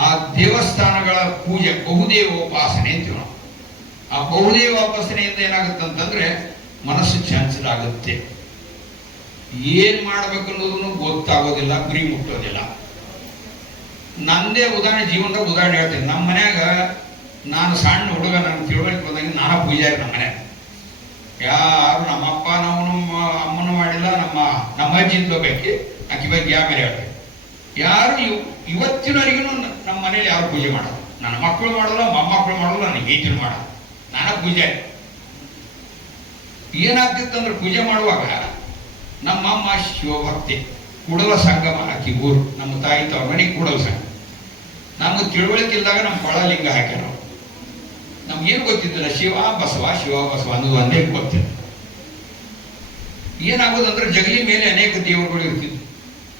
ಆ ದೇವಸ್ಥಾನಗಳ ಪೂಜೆ ಬಹುದೇವೋಪಾಸನೆ ಅಂತೀವಿ ನಾವು. ಆ ಬಹುದೇವೋಪಾಸನೆಯಿಂದ ಏನಾಗುತ್ತೆ ಅಂತಂದ್ರೆ ಮನಸ್ಸು ಚಂಚಲಾಗುತ್ತೆ. ಏನ್ ಮಾಡ್ಬೇಕು ಅನ್ನೋದನ್ನು ಗೊತ್ತಾಗೋದಿಲ್ಲ, ಗುರಿ ಮುಟ್ಟೋದಿಲ್ಲ. ನಂದೇ ಉದಾಹರಣೆ, ಜೀವನದ ಉದಾಹರಣೆ ಹೇಳ್ತೇನೆ. ನಮ್ಮ ಮನ್ಯಾಗ ನಾನು ಸಣ್ಣ ಹುಡುಗ, ನನ್ನ ತಿಳುವಳಿಕೆ ಬಂದಂಗೆ ನಾನು ಪೂಜಾರಿ. ನಮ್ಮ ಮನೆ ಯಾರು ನಮ್ಮ ಅಪ್ಪ ನಮ್ಮ ಅಮ್ಮನೂ ಮಾಡಿಲ್ಲ, ನಮ್ಮ ಅಜ್ಜಿ ಇದ್ಬೇಕಿ ಆಕಿ ಬಗ್ಗೆ ಆಮೇಲೆ ಹೇಳ್ತೇನೆ. ಯಾರು ಇವತ್ತಿನವರೆಗೂ ನಮ್ಮ ಮನೇಲಿ ಯಾರು ಪೂಜೆ ಮಾಡೋದು, ನನ್ನ ಮಕ್ಕಳು ಮಾಡೋಲ್ಲ, ಮೊಮ್ಮಕ್ಕಳು ಮಾಡೋಲ್ಲ, ನನಗೆ ಈತಿರು ಮಾಡೋದು, ನಾನು ಪೂಜಾರಿ. ಏನಾಗ್ತಿತ್ತಂದ್ರೆ ಪೂಜೆ ಮಾಡುವಾಗ ನಮ್ಮಮ್ಮ ಶಿವಭಕ್ತಿ, ಕೂಡಲ ಸಂಗಮ ಆಕಿ ಊರು, ನಮ್ಮ ತಾಯಿ ತವ್ರ ಮನೆಗೆ ಕೂಡಲ ಸಂಗಮ. ನಮ್ಗೆ ತಿಳುವಳಿಕೆ ಇದ್ದಾಗ ನಮ್ಮ ಕೊಳಲಿಂಗ ಹಾಕ್ಯಾರ. ನಮ್ಗೇನು ಗೊತ್ತಿದ್ದಿಲ್ಲ, ಶಿವ ಬಸವ ಅನ್ನೋದು ಒಂದೇ ಗೊತ್ತಿಲ್ಲ. ಏನಾಗೋದಂದ್ರೆ ಜಗಲಿ ಮೇಲೆ ಅನೇಕ ದೇವರುಗಳು ಇರ್ತಿದ್ವು.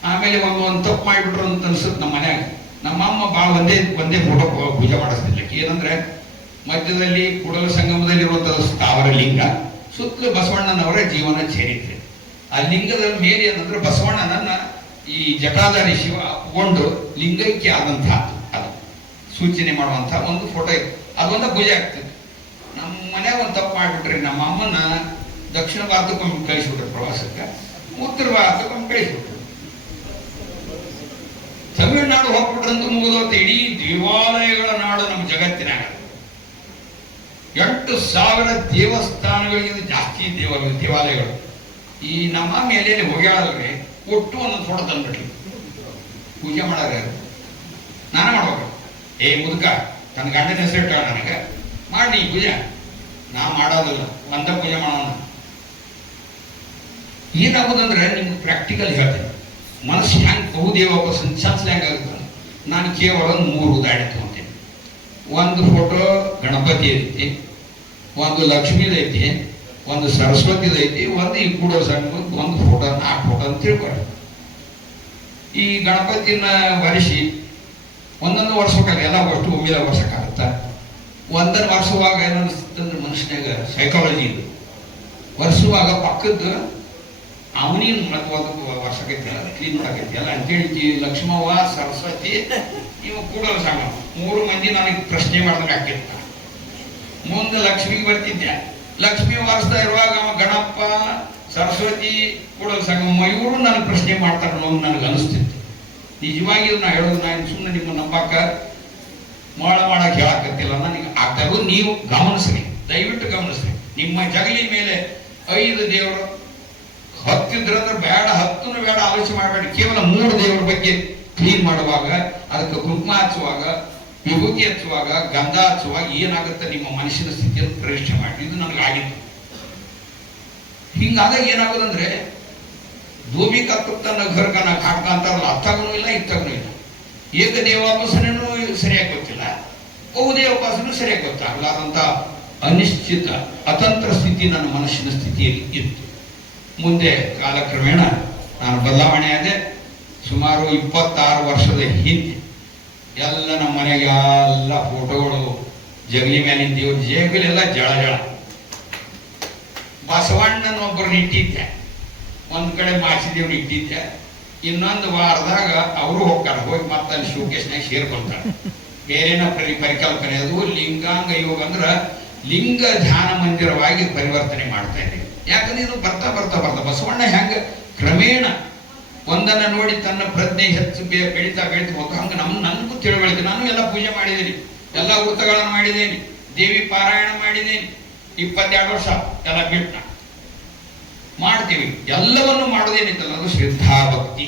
ಆಮೇಲೆ ಒಂದು ತಪ್ಪು ಮಾಡಿಬಿಟ್ರು ಅಂತ ಅನ್ಸುತ್ತೆ ನಮ್ಮ ಮನ್ಯಾಗ. ನಮ್ಮಮ್ಮ ಭಾಳ ಒಂದೇ ಫೋಟೋ ಪೂಜೆ ಮಾಡಿಸ್ತಿಲ್ಲ. ಏನಂದ್ರೆ ಮಧ್ಯದಲ್ಲಿ ಕೂಡಲ ಸಂಗಮದಲ್ಲಿರುವಂತಹ ಸ್ಥಾವರ ಲಿಂಗ, ಸುತ್ತಲೂ ಬಸವಣ್ಣನವರ ಜೀವನ ಚರಿತ್ರೆ. ಆ ಲಿಂಗದ ಮೇಲೆ ಏನಂದ್ರೆ ಬಸವಣ್ಣನನ್ನ ಈ ಜಟಾಧಾರಿ ಶಿವ ಒಪ್ಕೊಂಡು ಲಿಂಗೈಕ್ಯ ಆದಂತಹ ಅದು ಸೂಚನೆ ಮಾಡುವಂಥ ಒಂದು ಫೋಟೋ ಇದೆ. ಅದೊಂದು ಪೂಜೆ ಆಗ್ತದೆ. ನಮ್ಮ ಮನ್ಯಾಗ ಒಂದು ತಪ್ಪು ಮಾಡಿಬಿಟ್ರಿ, ನಮ್ಮ ಅಮ್ಮನ ದಕ್ಷಿಣ ಭಾರತಕ್ಕೊಮ್ಮೆ ಕಳಿಸ್ಬಿಟ್ರು ಪ್ರವಾಸಕ್ಕೆ, ಉತ್ತರ ಭಾರತಕ್ಕೊಮ್ಮೆ ಕಳಿಸ್ಬಿಟ್ರು. ತಮಿಳುನಾಡು ಹೋಗ್ಬಿಟ್ರಂತೂ ಮುಗಿದೋತು. ಇಡೀ ದೇವಾಲಯಗಳ ನಾಡು ನಮ್ಮ ಜಗತ್ತಿನಾಗ 8,000 ದೇವಸ್ಥಾನಗಳಿಗಿಂತ ಜಾಸ್ತಿ ದೇವಾಲಯಗಳು. ಈ ನಮ್ಮ ಮೇಲೆ ಹೋಗ್ಯಾಳಲ್ರಿ, ಒಟ್ಟು ಒಂದೊಂದು ಫೋಟೋ ತಂದ್ಬಿಟ್ರಿ. ಪೂಜೆ ಮಾಡಾರ ಯಾರು? ನಾನೇ ಮಾಡ್ಬೇಕು. ಏ ಮುದುಕ, ತನ್ನ ಗಂಡನ ಹೆಸರು ಇಟ್ಟ ನನಗೆ ಮಾಡಿ ಈ ಪೂಜೆ. ನಾ ಮಾಡೋದಿಲ್ಲ, ಒಂದ ಪೂಜೆ ಮಾಡೋಣ. ಏನಾಗೋದಂದ್ರೆ ನಿಮ್ಗೆ ಪ್ರಾಕ್ಟಿಕಲ್ ಹೇಳ್ತೇನೆ. ಮನಸ್ಸು ಹೆಂಗೆ ಬಹುದೇವ ಸಂಚಾಲಿಸ ಹೆಂಗಾಗುತ್ತೆ. ನಾನು ಕೇವಲ 3 ಉದಾಹರಣೆ ತಗೊಂತೇನೆ. ಒಂದು ಫೋಟೋ ಗಣಪತಿ ಐತಿ, ಒಂದು ಲಕ್ಷ್ಮೀದೈತಿ, ಒಂದು ಸರಸ್ವತಿದೈತಿ, ಒಂದು ಈ ಕೂಡೋ ಸಣ್ಣ ಒಂದು ಫೋಟೋ 4 ಫೋಟೋ ಅಂತ ತಿಳ್ಕೊಳ್ಳಿ. ಈ ಗಣಪತಿನ ಒರೆಸಿ ಒಂದೊಂದು ವರ್ಷಕ್ಕಲ್ಲ, ಎಲ್ಲ ಅಷ್ಟು ಒಮ್ಮೆಲೆ ವರ್ಷಕ್ಕಾಗತ್ತ. ಒಂದನ್ನು ವರ್ಷವಾಗ ಏನನ್ನಿಸ್ತಂದ್ರೆ ಮನುಷ್ಯನಾಗ ಸೈಕಾಲಜಿ ಇದು. ವರ್ಷವಾಗ ಪಕ್ಕದ ಅವನಿಗೆ ಒಂದು ವರ್ಷಕ್ಕೈತಿ ಕ್ಲೀನ್ ಮಾಡಕೈತಿ ಅಲ್ಲ ಅಂತೇಳಿ ಲಕ್ಷ್ಮವ್ವ, ಸರಸ್ವತಿ, ನೀವು ಕೂಡಲು ಸಂಘ 3 ಮಂದಿ ನನಗೆ ಪ್ರಶ್ನೆ ಮಾಡ್ದಂಗೆ ಆಕೈತ. ಮುಂದೆ ಲಕ್ಷ್ಮಿಗೆ ಬರ್ತಿದ್ದೆ. ಲಕ್ಷ್ಮಿ ವಾರಿಸ್ತಾ ಇರುವಾಗ ಅವ ಗಣಪ, ಸರಸ್ವತಿ, ಕೂಡಲು ಸಂಘ ಇವರು ನನಗೆ ಪ್ರಶ್ನೆ ಮಾಡ್ತಾರೆ ಅನ್ನೋದು ನನಗೆ ಅನಿಸ್ತಿತ್ತು. ನಿಜವಾಗಿ ನಾ ಹೇಳೋದು, ನಾನು ಸುಮ್ಮನೆ ನಿಮ್ಮ ನಂಬಾಕ ಮಾಡಕ್ಕೆ ಹೇಳಕತ್ತಿಲ್ಲ. ನನಗೆ ಆಗ್ತಾಗೂ ನೀವು ಗಮನಿಸ್ರಿ, ದಯವಿಟ್ಟು ಗಮನಿಸ್ರಿ. ನಿಮ್ಮ ಜಗಲಿ ಮೇಲೆ 5 ದೇವರು ಹತ್ತಿದ್ರಂದ್ರೆ ಬೇಡ, 10 ಬೇಡ, ಆಲೋಚನೆ ಮಾಡಬೇಡಿ. ಕೇವಲ 3 ದೇವರ ಬಗ್ಗೆ ಕ್ಲೀನ್ ಮಾಡುವಾಗ, ಅದಕ್ಕೆ ಕುಂಕುಮ ಹಚ್ಚುವಾಗ, ವಿಭೂತಿ ಹಚ್ಚುವಾಗ, ಗಂಧ ಹಚ್ಚುವಾಗ ಏನಾಗುತ್ತೆ ನಿಮ್ಮ ಮನುಷ್ಯನ ಸ್ಥಿತಿಯನ್ನು ಪರೀಕ್ಷೆ ಮಾಡಿ. ಇದು ನನಗಾಗಿತ್ತು. ಹಿಂಗಾದಾಗ ಏನಾಗೋದಂದ್ರೆ ಧೋಬಿ ಕತ್ತನ್ನ ಘರ್ಗನ ಕಾಡ್ಕ ಅಂತಾರಲ್ಲ, ಅತ್ತಾಗೂ ಇಲ್ಲ ಇತ್ತಾಗೂ ಇಲ್ಲ. ಏಕ ದೇವಾಪಾಸನೆಯೂ ಸರಿಯಾಗಿ ಗೊತ್ತಿಲ್ಲ, ಬಹುದೇವೋಪಾಸನೂ ಸರಿಯಾಗಿ ಗೊತ್ತಾಗಲಾರಂತ ಅನಿಶ್ಚಿತ ಅತಂತ್ರ ಸ್ಥಿತಿ ನನ್ನ ಮನಸ್ಸಿನ ಸ್ಥಿತಿಯಲ್ಲಿ ಇತ್ತು. ಮುಂದೆ ಕಾಲಕ್ರಮೇಣ ನಾನು ಬದಲಾವಣೆ ಆದೆ. ಸುಮಾರು 26 ವರ್ಷದ ಹಿಂದೆ ಎಲ್ಲ ನಮ್ಮ ಮನೆಗೆ ಎಲ್ಲ ಫೋಟೋಗಳು ಜಗಲಿ ಮೇಲಿನ ದೇವ್ರ ಜಗಲೆಲ್ಲ ಜಳ ಜಳ. ಬಸವಣ್ಣನ ಒಬ್ಬರನ್ನ ಇಟ್ಟಿದ್ದೆ, ಒಂದು ಕಡೆ ಮಾಚಿದೇವ್ರು ಇಟ್ಟಿದ್ದೆ. ಇನ್ನೊಂದು ವಾರದಾಗ ಅವರು ಹೋಗ್ತಾರೆ, ಹೋಗಿ ಮತ್ತೆ ಅಲ್ಲಿ ಶೋಕೇಶ್ನಾಗ ಸೇರ್ಕೊಳ್ತಾರೆ. ಬೇರೆನ ಪರಿಕಲ್ಪನೆ ಅದು. ಲಿಂಗಾಂಗ ಯೋಗ ಅಂದ್ರೆ ಲಿಂಗ ಧ್ಯಾನ ಮಂದಿರವಾಗಿ ಪರಿವರ್ತನೆ ಮಾಡ್ತಾ ಇದ್ದೀವಿ. ಯಾಕಂದ್ರೆ ಇದು ಬರ್ತಾ ಬರ್ತಾ ಬರ್ತಾ ಬಸವಣ್ಣ ಹೆಂಗ ಕ್ರಮೇಣ ಒಂದನ್ನ ನೋಡಿ ತನ್ನ ಪ್ರಜ್ಞೆ ಹೆಚ್ಚು ಬೆಳೀತಾ ಹೋಗ್ತಾ ಹಂಗೆ ನನಗೂ ತಿಳುವಳಿಕೆ. ನಾನು ಎಲ್ಲ ಪೂಜೆ ಮಾಡಿದ್ದೀನಿ, ಎಲ್ಲ ವೃತ್ತಗಳನ್ನು ಮಾಡಿದ್ದೇನೆ, ದೇವಿ ಪಾರಾಯಣ ಮಾಡಿದ್ದೇನೆ. 22 ವರ್ಷ ಎಲ್ಲ ಬಿಟ್ಟು ಮಾಡ್ತೀವಿ. ಎಲ್ಲವನ್ನು ಮಾಡೋದೇನಿತ್ತಲ್ಲ ಅದು ಶ್ರದ್ಧಾ ಭಕ್ತಿ.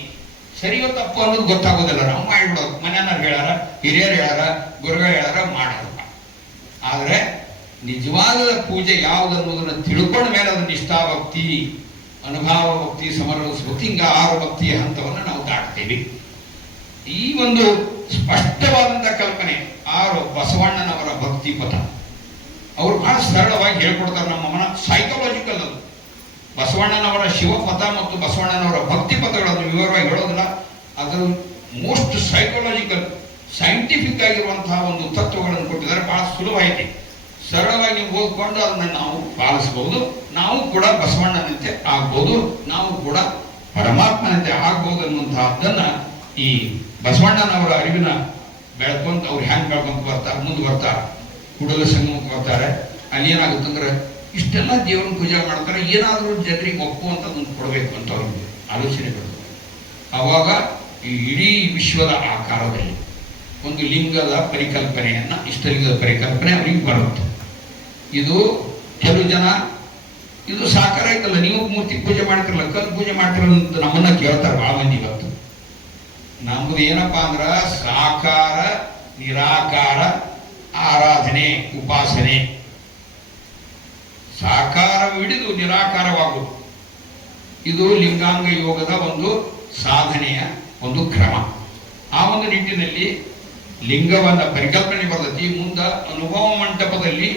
ಸರಿಯೋ ತಪ್ಪು ಅನ್ನೋದು ಗೊತ್ತಾಗೋದಿಲ್ಲ. ನಾವು ಮಾಡಿಬಿಡೋದು. ಮನೆಯವ್ರು ಹೇಳ್ಯಾರ, ಹಿರಿಯರು ಹೇಳ್ಯಾರ, ಗುರುಗಳು ಹೇಳ್ಯಾರ, ಮಾಡೋದಪ್ಪ. ಆದ್ರೆ ನಿಜವಾದ ಪೂಜೆ ಯಾವುದನ್ನೋದನ್ನ ತಿಳ್ಕೊಂಡ ಮೇಲೆ ಅದು ನಿಷ್ಠಾಭಕ್ತಿ, ಅನುಭವ ಭಕ್ತಿ, ಸಮರಸ ಭಕ್ತಿ, ಹಿಂಗ 6 ಭಕ್ತಿಯ ಹಂತವನ್ನು ನಾವು ದಾಟ್ತೇವೆ. ಈ ಒಂದು ಸ್ಪಷ್ಟವಾದಂತಹ ಕಲ್ಪನೆ 6 ಬಸವಣ್ಣನವರ ಭಕ್ತಿ ಪಥ. ಅವರು ಬಹಳ ಸರಳವಾಗಿ ಹೇಳ್ಕೊಡ್ತಾರೆ. ನಮ್ಮ ಮನ ಸೈಕಾಲಜಿಕಲ್ ಅದು. ಬಸವಣ್ಣನವರ ಶಿವಪಥ ಮತ್ತು ಬಸವಣ್ಣನವರ ಭಕ್ತಿ ಪಥಗಳನ್ನು ವಿವರವಾಗಿ ಹೇಳೋದಿಲ್ಲ. ಅದರ ಮೋಸ್ಟ್ ಸೈಕಾಲಜಿಕಲ್, ಸೈಂಟಿಫಿಕ್ ಆಗಿರುವಂತಹ ಒಂದು ತತ್ವಗಳನ್ನು ಕೊಟ್ಟಿದ್ದಾರೆ. ಬಹಳ ಸುಲಭವಾಗಿ ಸರಳವಾಗಿ ಓದ್ಕೊಂಡು ಅದನ್ನ ನಾವು ಪಾಲಿಸಬಹುದು. ನಾವು ಕೂಡ ಬಸವಣ್ಣನಂತೆ ಆಗ್ಬೋದು, ನಾವು ಕೂಡ ಪರಮಾತ್ಮನಂತೆ ಆಗ್ಬೋದು ಅನ್ನುವಂತಹದ್ದನ್ನ ಈ ಬಸವಣ್ಣನವರ ಅರಿವಿನ ಬೆಳ್ಕೊಂತ ಅವ್ರು ಹೆಂಗ್ ಬೆಳ್ಕೊಂತ ಬರ್ತಾರೆ, ಮುಂದೆ ಬರ್ತಾರೆ, ಕೂಡಲ ಸಂಗಮಕ್ಕೆ ಬರ್ತಾರೆ. ಅಲ್ಲಿ ಏನಾಗುತ್ತಂದ್ರೆ ಇಷ್ಟೆಲ್ಲ ದೇವರನ್ನ ಪೂಜೆ ಮಾಡ್ತಾರೆ, ಏನಾದರೂ ಜನರಿಗೆ ಒಪ್ಪುವಂಥದ್ದನ್ನು ಕೊಡಬೇಕು ಅಂತ ಅವ್ರಿಗೆ ಆಲೋಚನೆ ಬರ್ತದೆ. ಆವಾಗ ಈ ಇಡೀ ವಿಶ್ವದ ಆಕಾರದಲ್ಲಿ ಒಂದು ಲಿಂಗದ ಪರಿಕಲ್ಪನೆಯನ್ನ, ಇಷ್ಟಲಿಂಗದ ಪರಿಕಲ್ಪನೆ ಅವರಿಗೆ ಬರುತ್ತೆ. ಇದು ಕೆಲವು ಜನ ಇದು ಸಾಕಾರ ಆಯ್ತಲ್ಲ, ನೀವು ಮೂರ್ತಿ ಪೂಜೆ ಮಾಡ್ತಿರಲ್ಲ, ಕಲ್ಲು ಪೂಜೆ ಮಾಡ್ತಿರಲ್ಲ ಅಂತ ನಮ್ಮನ್ನ ಕೇಳ್ತಾರೆ ಬಹಳ ಮಂದಿ. ಇವತ್ತು ನಮ್ದು ಏನಪ್ಪಾ ಅಂದ್ರ ಸಾಕಾರ ನಿರಾಕಾರ ಆರಾಧನೆ, ಉಪಾಸನೆ. ಸಾಕಾರ ಹಿಡಿದು ನಿರಾಕಾರವಾಗುವುದು ಇದು ಲಿಂಗಾಂಗ ಯೋಗದ ಒಂದು ಸಾಧನೆಯ ಒಂದು ಕ್ರಮ. ಆ ಒಂದು ನಿಟ್ಟಿನಲ್ಲಿ ಲಿಂಗವನ್ನ ಪರಿಕಲ್ಪನೆ ಬರ್ತೈತಿ. ಮುಂದ ಅನುಭವ ಮಂಟಪದಲ್ಲಿ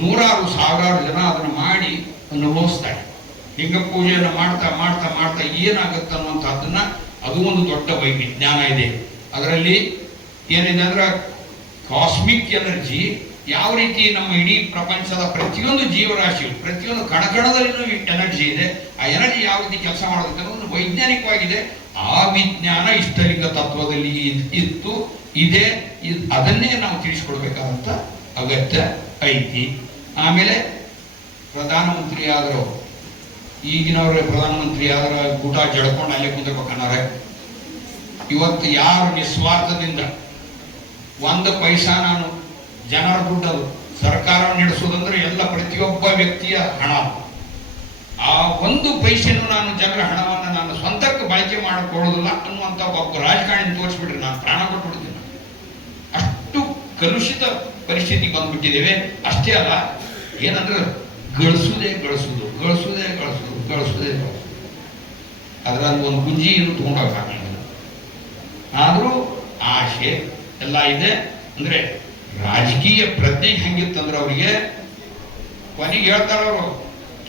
100,000 ಜನ ಅದನ್ನು ಮಾಡಿ ಅನುಭವಿಸ್ತಾರೆ. ಲಿಂಗ ಪೂಜೆಯನ್ನು ಮಾಡ್ತಾ ಮಾಡ್ತಾ ಮಾಡ್ತಾ ಏನಾಗುತ್ತೆ ಅನ್ನುವಂಥದ್ದನ್ನ, ಅದು ಒಂದು ದೊಡ್ಡ ವಿಜ್ಞಾನ ಇದೆ. ಅದರಲ್ಲಿ ಏನಿದೆ ಅಂದ್ರೆ ಕಾಸ್ಮಿಕ್ ಎನರ್ಜಿ ಯಾವ ರೀತಿ ನಮ್ಮ ಇಡೀ ಪ್ರಪಂಚದ ಪ್ರತಿಯೊಂದು ಜೀವರಾಶಿ, ಪ್ರತಿಯೊಂದು ಕಣಕಣದಲ್ಲಿನೂ ಎನರ್ಜಿ ಇದೆ. ಆ ಎನರ್ಜಿ ಯಾವ ರೀತಿ ಕೆಲಸ ಮಾಡೋದಕ್ಕೆ ಅನ್ನೋದು ವೈಜ್ಞಾನಿಕವಾಗಿದೆ. ಆ ವಿಜ್ಞಾನ ಇಷ್ಟಲಿಂಗ ತತ್ವದಲ್ಲಿ ಇತ್ತು, ಇದೆ. ಅದನ್ನೇ ನಾವು ತಿಳಿಸ್ಕೊಡ್ಬೇಕಾದಂತ ಅಗತ್ಯ ಐತಿ. ಆಮೇಲೆ ಪ್ರಧಾನಮಂತ್ರಿ ಆದರೂ, ಈಗಿನವ್ರ ಪ್ರಧಾನಮಂತ್ರಿ ಆದ್ರೆ ಊಟ ಜಡ್ಕೊಂಡು ಅಲ್ಲೇ ಕುಂದಿರ್ಬೇಕನ್ನಾರೆ. ಇವತ್ತು ಯಾರು ನಿಸ್ವಾರ್ಥದಿಂದ ಒಂದು ಪೈಸಾ, ನಾನು ಜನರ ದುಡ್ಡದು ಸರ್ಕಾರ ನಡೆಸೋದಂದ್ರೆ ಎಲ್ಲ ಪ್ರತಿಯೊಬ್ಬ ವ್ಯಕ್ತಿಯ ಹಣ, ಆ ಒಂದು ಪೈಸೆಯನ್ನು ನಾನು ಜನರ ಹಣವನ್ನು ನಾನು ಸ್ವಂತಕ್ಕೆ ಬಳಕೆ ಮಾಡಿಕೊಳ್ಳೋದಿಲ್ಲ ಅನ್ನುವಂಥ ಒಬ್ಬ ರಾಜಕಾರಣಿ ತೋರಿಸ್ಬಿಟ್ರೆ ನಾನು ಪ್ರಾಣ ಕೊಟ್ಬಿಡ್ತೀನಿ. ಅಷ್ಟು ಕಲುಷಿತ ಪರಿಸ್ಥಿತಿ ಬಂದ್ಬಿಟ್ಟಿದ್ದೇವೆ. ಅಷ್ಟೇ ಅಲ್ಲ, ಏನಂದ್ರೆ ಗಳಿಸುವುದೇ ಗಳಿಸುವುದು, ಗಳಿಸುವುದೇ ಗಳಿಸುವುದು, ಗಳಿಸುವುದೇ ಗಳಿಸುವುದು. ಅದರಲ್ಲಿ ಒಂದು ಗುಂಜಿಯನ್ನು ತಗೊಂಡೋಗಕ್ಕಾಗಲ್ಲ. ಆದರೂ ಆಶೆ ಎಲ್ಲ ಇದೆ. ಅಂದ್ರೆ ರಾಜಕೀಯ ಪ್ರಜ್ಞೆ ಹೆಂಗಿತ್ತಂದ್ರೆ ಅವರಿಗೆ ಕೊನೆಗೆ ಹೇಳ್ತಾರವರು,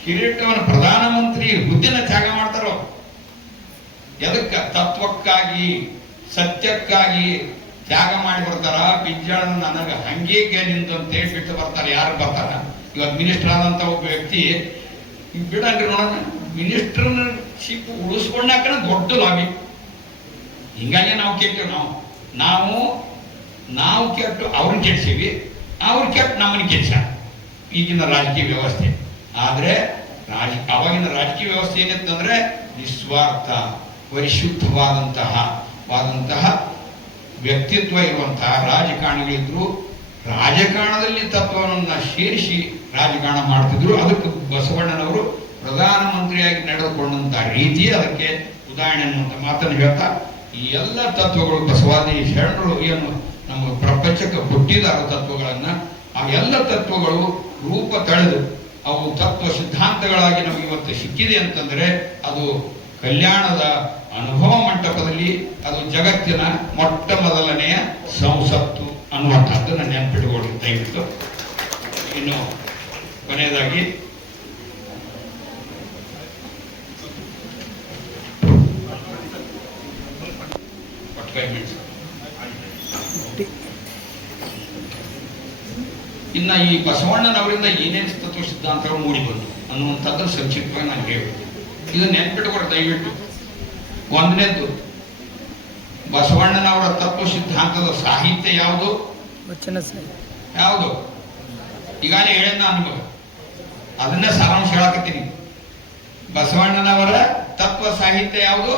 ಕಿರೀಟವನ್ನು ಪ್ರಧಾನಮಂತ್ರಿ ಹುದ್ದೆನ ತ್ಯಾಗ ಮಾಡ್ತಾರೋ ಎದಕ್ಕ? ತತ್ವಕ್ಕಾಗಿ, ಸತ್ಯಕ್ಕಾಗಿ ತ್ಯಾಗ ಮಾಡಿ ಬರ್ತಾರ. ಬಿಜ್ಜಾಳ ನನಗೆ ಹಂಗೆ ನಿಂತು ಅಂತ ಹೇಳ್ಬಿಟ್ಟು ಬರ್ತಾರೆ. ಯಾರು ಬರ್ತಾರ? ಇವತ್ತು ಮಿನಿಸ್ಟರ್ ಆದಂತ ಒಬ್ಬ ವ್ಯಕ್ತಿ ಬಿಡಲ್ರಿ ನೋಡೋಣ, ಮಿನಿಸ್ಟರ್ಶಿಪ್ ಉಳಿಸ್ಕೊಂಡಾಕನ ದೊಡ್ಡ ಲಾಬಿ. ಹಿಂಗಾಗಿ ನಾವು ಕೆಟ್ಟೇವೆ. ನಾವು ಕೆಟ್ಟು ಅವ್ರನ್ನ ಕೆಡ್ಸೀವಿ, ಅವ್ರು ಕೆಟ್ಟು ನಮ್ಮನ್ನ ಕೆಡ್ಸ ಈಗಿನ ರಾಜಕೀಯ ವ್ಯವಸ್ಥೆ. ಆದ್ರೆ ಅವಾಗಿನ ರಾಜಕೀಯ ವ್ಯವಸ್ಥೆ ಏನಿತ್ತಂದ್ರೆ ನಿಸ್ವಾರ್ಥ, ಪರಿಶುದ್ಧವಾದಂತಹ ವ್ಯಕ್ತಿತ್ವ ಇರುವಂತಹ ರಾಜಕಾರಣಿಗಳಿದ್ರು. ರಾಜಕಾರಣದಲ್ಲಿ ತತ್ವವನ್ನು ಸೇರಿಸಿ ರಾಜಕಾರಣ ಮಾಡ್ತಿದ್ರು. ಅದಕ್ಕೆ ಬಸವಣ್ಣನವರು ಪ್ರಧಾನಮಂತ್ರಿಯಾಗಿ ನಡೆದುಕೊಂಡಂತ ರೀತಿ ಅದಕ್ಕೆ ಉದಾಹರಣೆ ಅನ್ನುವಂಥ ಮಾತನ್ನು ಹೇಳ್ತಾ, ಈ ಎಲ್ಲ ತತ್ವಗಳು ಬಸವಾದಿ ಶರಣರು ಏನು ನಮ್ಮ ಪ್ರಪಂಚಕ್ಕೆ ಕೊಟ್ಟಿದ್ದಾರ ತತ್ವಗಳನ್ನ, ಆ ಎಲ್ಲ ತತ್ವಗಳು ರೂಪ ತಳೆದು ಅವು ತತ್ವ ಸಿದ್ಧಾಂತಗಳಾಗಿ ನಮಗೆ ಇವತ್ತು ಸಿಕ್ಕಿದೆ ಅಂತಂದ್ರೆ ಅದು ಕಲ್ಯಾಣದ ಅನುಭವ ಮಂಟಪದಲ್ಲಿ ಅದು ಜಗತ್ತಿನ ಮೊಟ್ಟ ಮೊದಲನೆಯ ಸಂಸತ್ತು ಅನ್ನುವಂಥದ್ದನ್ನು ನೆನಪಿಟ್ಟುಕೊಳ್ಳಿ ದಯವಿಟ್ಟು. ಇನ್ನು ಕೊನೆಯದಾಗಿ ಇನ್ನ ಈ ಬಸವಣ್ಣನವರಿಂದ ಏನೇನು ತತ್ವ ಸಿದ್ಧಾಂತಗಳು ಮೂಡಿ ಬಂತು ಅನ್ನುವಂಥದ್ದನ್ನು ಸಂಕ್ಷಿಪ್ತವಾಗಿ ನಾನು ಹೇಳ್ಬೇಕು. ಇದನ್ನ ನೆನ್ಪಿಟ್ಕೊಡ್ರಿ ದಯವಿಟ್ಟು. ಒಂದನೇದ್ದು, ಬಸವಣ್ಣನವರ ತತ್ವ ಸಿದ್ಧಾಂತದ ಸಾಹಿತ್ಯ ಯಾವುದು? ಯಾವುದು? ಈಗಾಗಲೇ ಹೇಳ ನಾನು ನಿಮಗೆ ಅದನ್ನೇ ಸಾರಾಂಶ ಹೇಳಕತ್ತೀನಿ. ಬಸವಣ್ಣನವರ ತತ್ವ ಸಾಹಿತ್ಯ ಯಾವುದು?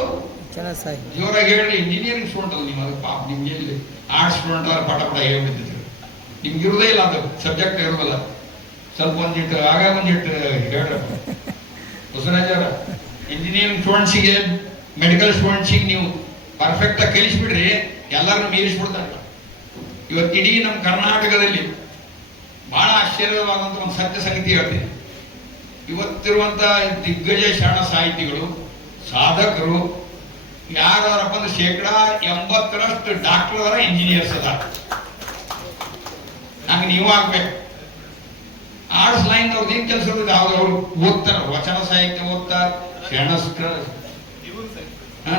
ಜೋರಾಗಿ ಹೇಳ್ರಿ. ಇಂಜಿನಿಯರಿಂಗ್ ಸ್ಟೂಡೆಂಟ್ ಅದು ನಿಮಗೆ ಪಾಪ, ನಿಮ್ಗೆ ಎಲ್ಲಿ ಆರ್ಟ್ಸ್ ಸ್ಟೂಡೆಂಟ್ ಅವ್ರ ಪಟ ಹೇಳ್ಬಿಟ್ಟಿದ್ರು. ನಿಮ್ಗೆ ಇರೋದೇ ಇಲ್ಲ, ಅದು ಸಬ್ಜೆಕ್ಟ್ ಇರೋದಿಲ್ಲ. ಸ್ವಲ್ಪ ಒಂದಿಟ್ಟು ಹೇಳ್ರ ಬಸವರಾಜ್ ಅವರ. ಇಂಜಿನಿಯರಿಂಗ್ ಸ್ಟೂಡೆಂಟ್ಸಿಗೆ, ಮೆಡಿಕಲ್ ಸ್ಟೂಡೆಂಟ್ಸಿಗೆ ನೀವು ಪರ್ಫೆಕ್ಟ್ ಆಗಿ ಕಲಿಸ್ಬಿಡ್ರಿ, ಎಲ್ಲರನ್ನು ಮೀರಿಸ್ಬಿಡ್ತಾರೆ. ಇವತ್ತಿಡೀ ನಮ್ಮ ಕರ್ನಾಟಕದಲ್ಲಿ ಬಹಳ ಆಶ್ಚರ್ಯವಾದಂತ ಒಂದು ಸತ್ಯ ಸಂಗತಿ ಹೇಳ್ತೀನಿ. ಇವತ್ತಿರುವಂತ ದಿಗ್ಗಜ ಶರಣ ಸಾಹಿತಿಗಳು, ಸಾಧಕರು ಯಾರಪ್ಪ ಅಂದ್ರೆ 80% ಡಾಕ್ಟರ್ ಅದಾರ, ಇಂಜಿನಿಯರ್ಸ್ ಅದಾರ. ನಂಗೆ ನೀವು ಆಗ್ಬೇಕು. ಆರ್ಟ್ಸ್ ಲೈನ್ ಅವ್ರದ್ದು ಏನ್ ಕೆಲಸ ಇರ್ತದೆ? ಅವ್ರು ಓದ್ತಾರ, ವಚನ ಸಾಹಿತ್ಯ ಓದ್ತಾರ, ಶರಣಸ್ಕ.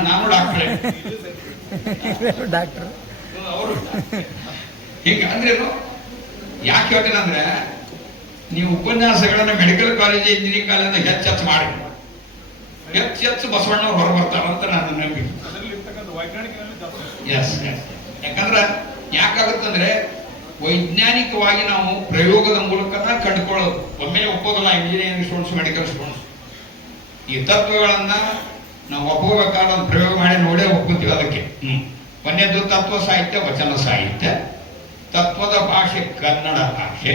ನಾನು ಡಾಕ್ಟ್ರೇ. ಅವರು ಹಿಂಗ ಅಂದ್ರೇನು? ಯಾಕೆ ಹೇಳ್ತೀನಿ ಅಂದ್ರೆ, ನೀವು ಉಪನ್ಯಾಸಗಳನ್ನ ಮೆಡಿಕಲ್ ಕಾಲೇಜ್, ಇಂಜಿನಿಯರಿಂಗ್ ಕಾಲೇಜ್ ಹೆಚ್ಚು ಮಾಡಿ ಹೆಚ್ಚು ಬಸವಣ್ಣವ್ರು ಹೊರ ಬರ್ತಾರಂತ ನಾನು ನಂಬಿಕೆ. ಎಸ್ ಯಾಕಂದ್ರೆ ಯಾಕಾಗುತ್ತಂದ್ರೆ ವೈಜ್ಞಾನಿಕವಾಗಿ ನಾವು ಪ್ರಯೋಗದ ಮೂಲಕನ ಕಂಡುಕೊಳ್ಳೋದು. ಒಮ್ಮೆಲೆ ಒಪ್ಪೋದಲ್ಲ ಇಂಜಿನಿಯರಿಂಗ್ ಸ್ಟೂಡೆಂಟ್ಸ್, ಮೆಡಿಕಲ್ ಸ್ಟೂಡೆಂಟ್ಸ್. ಈ ತತ್ವಗಳನ್ನ ನಾವು ಒಪ್ಪಬೇಕಾದ ಒಂದು ಪ್ರಯೋಗ ಮಾಡಿ ನೋಡೇ ಒಪ್ಪುತ್ತೀವಿ. ಅದಕ್ಕೆ ಒಂದೇದು ತತ್ವ ಸಾಹಿತ್ಯ, ವಚನ ಸಾಹಿತ್ಯ. ತತ್ವದ ಭಾಷೆ ಕನ್ನಡ ಭಾಷೆ.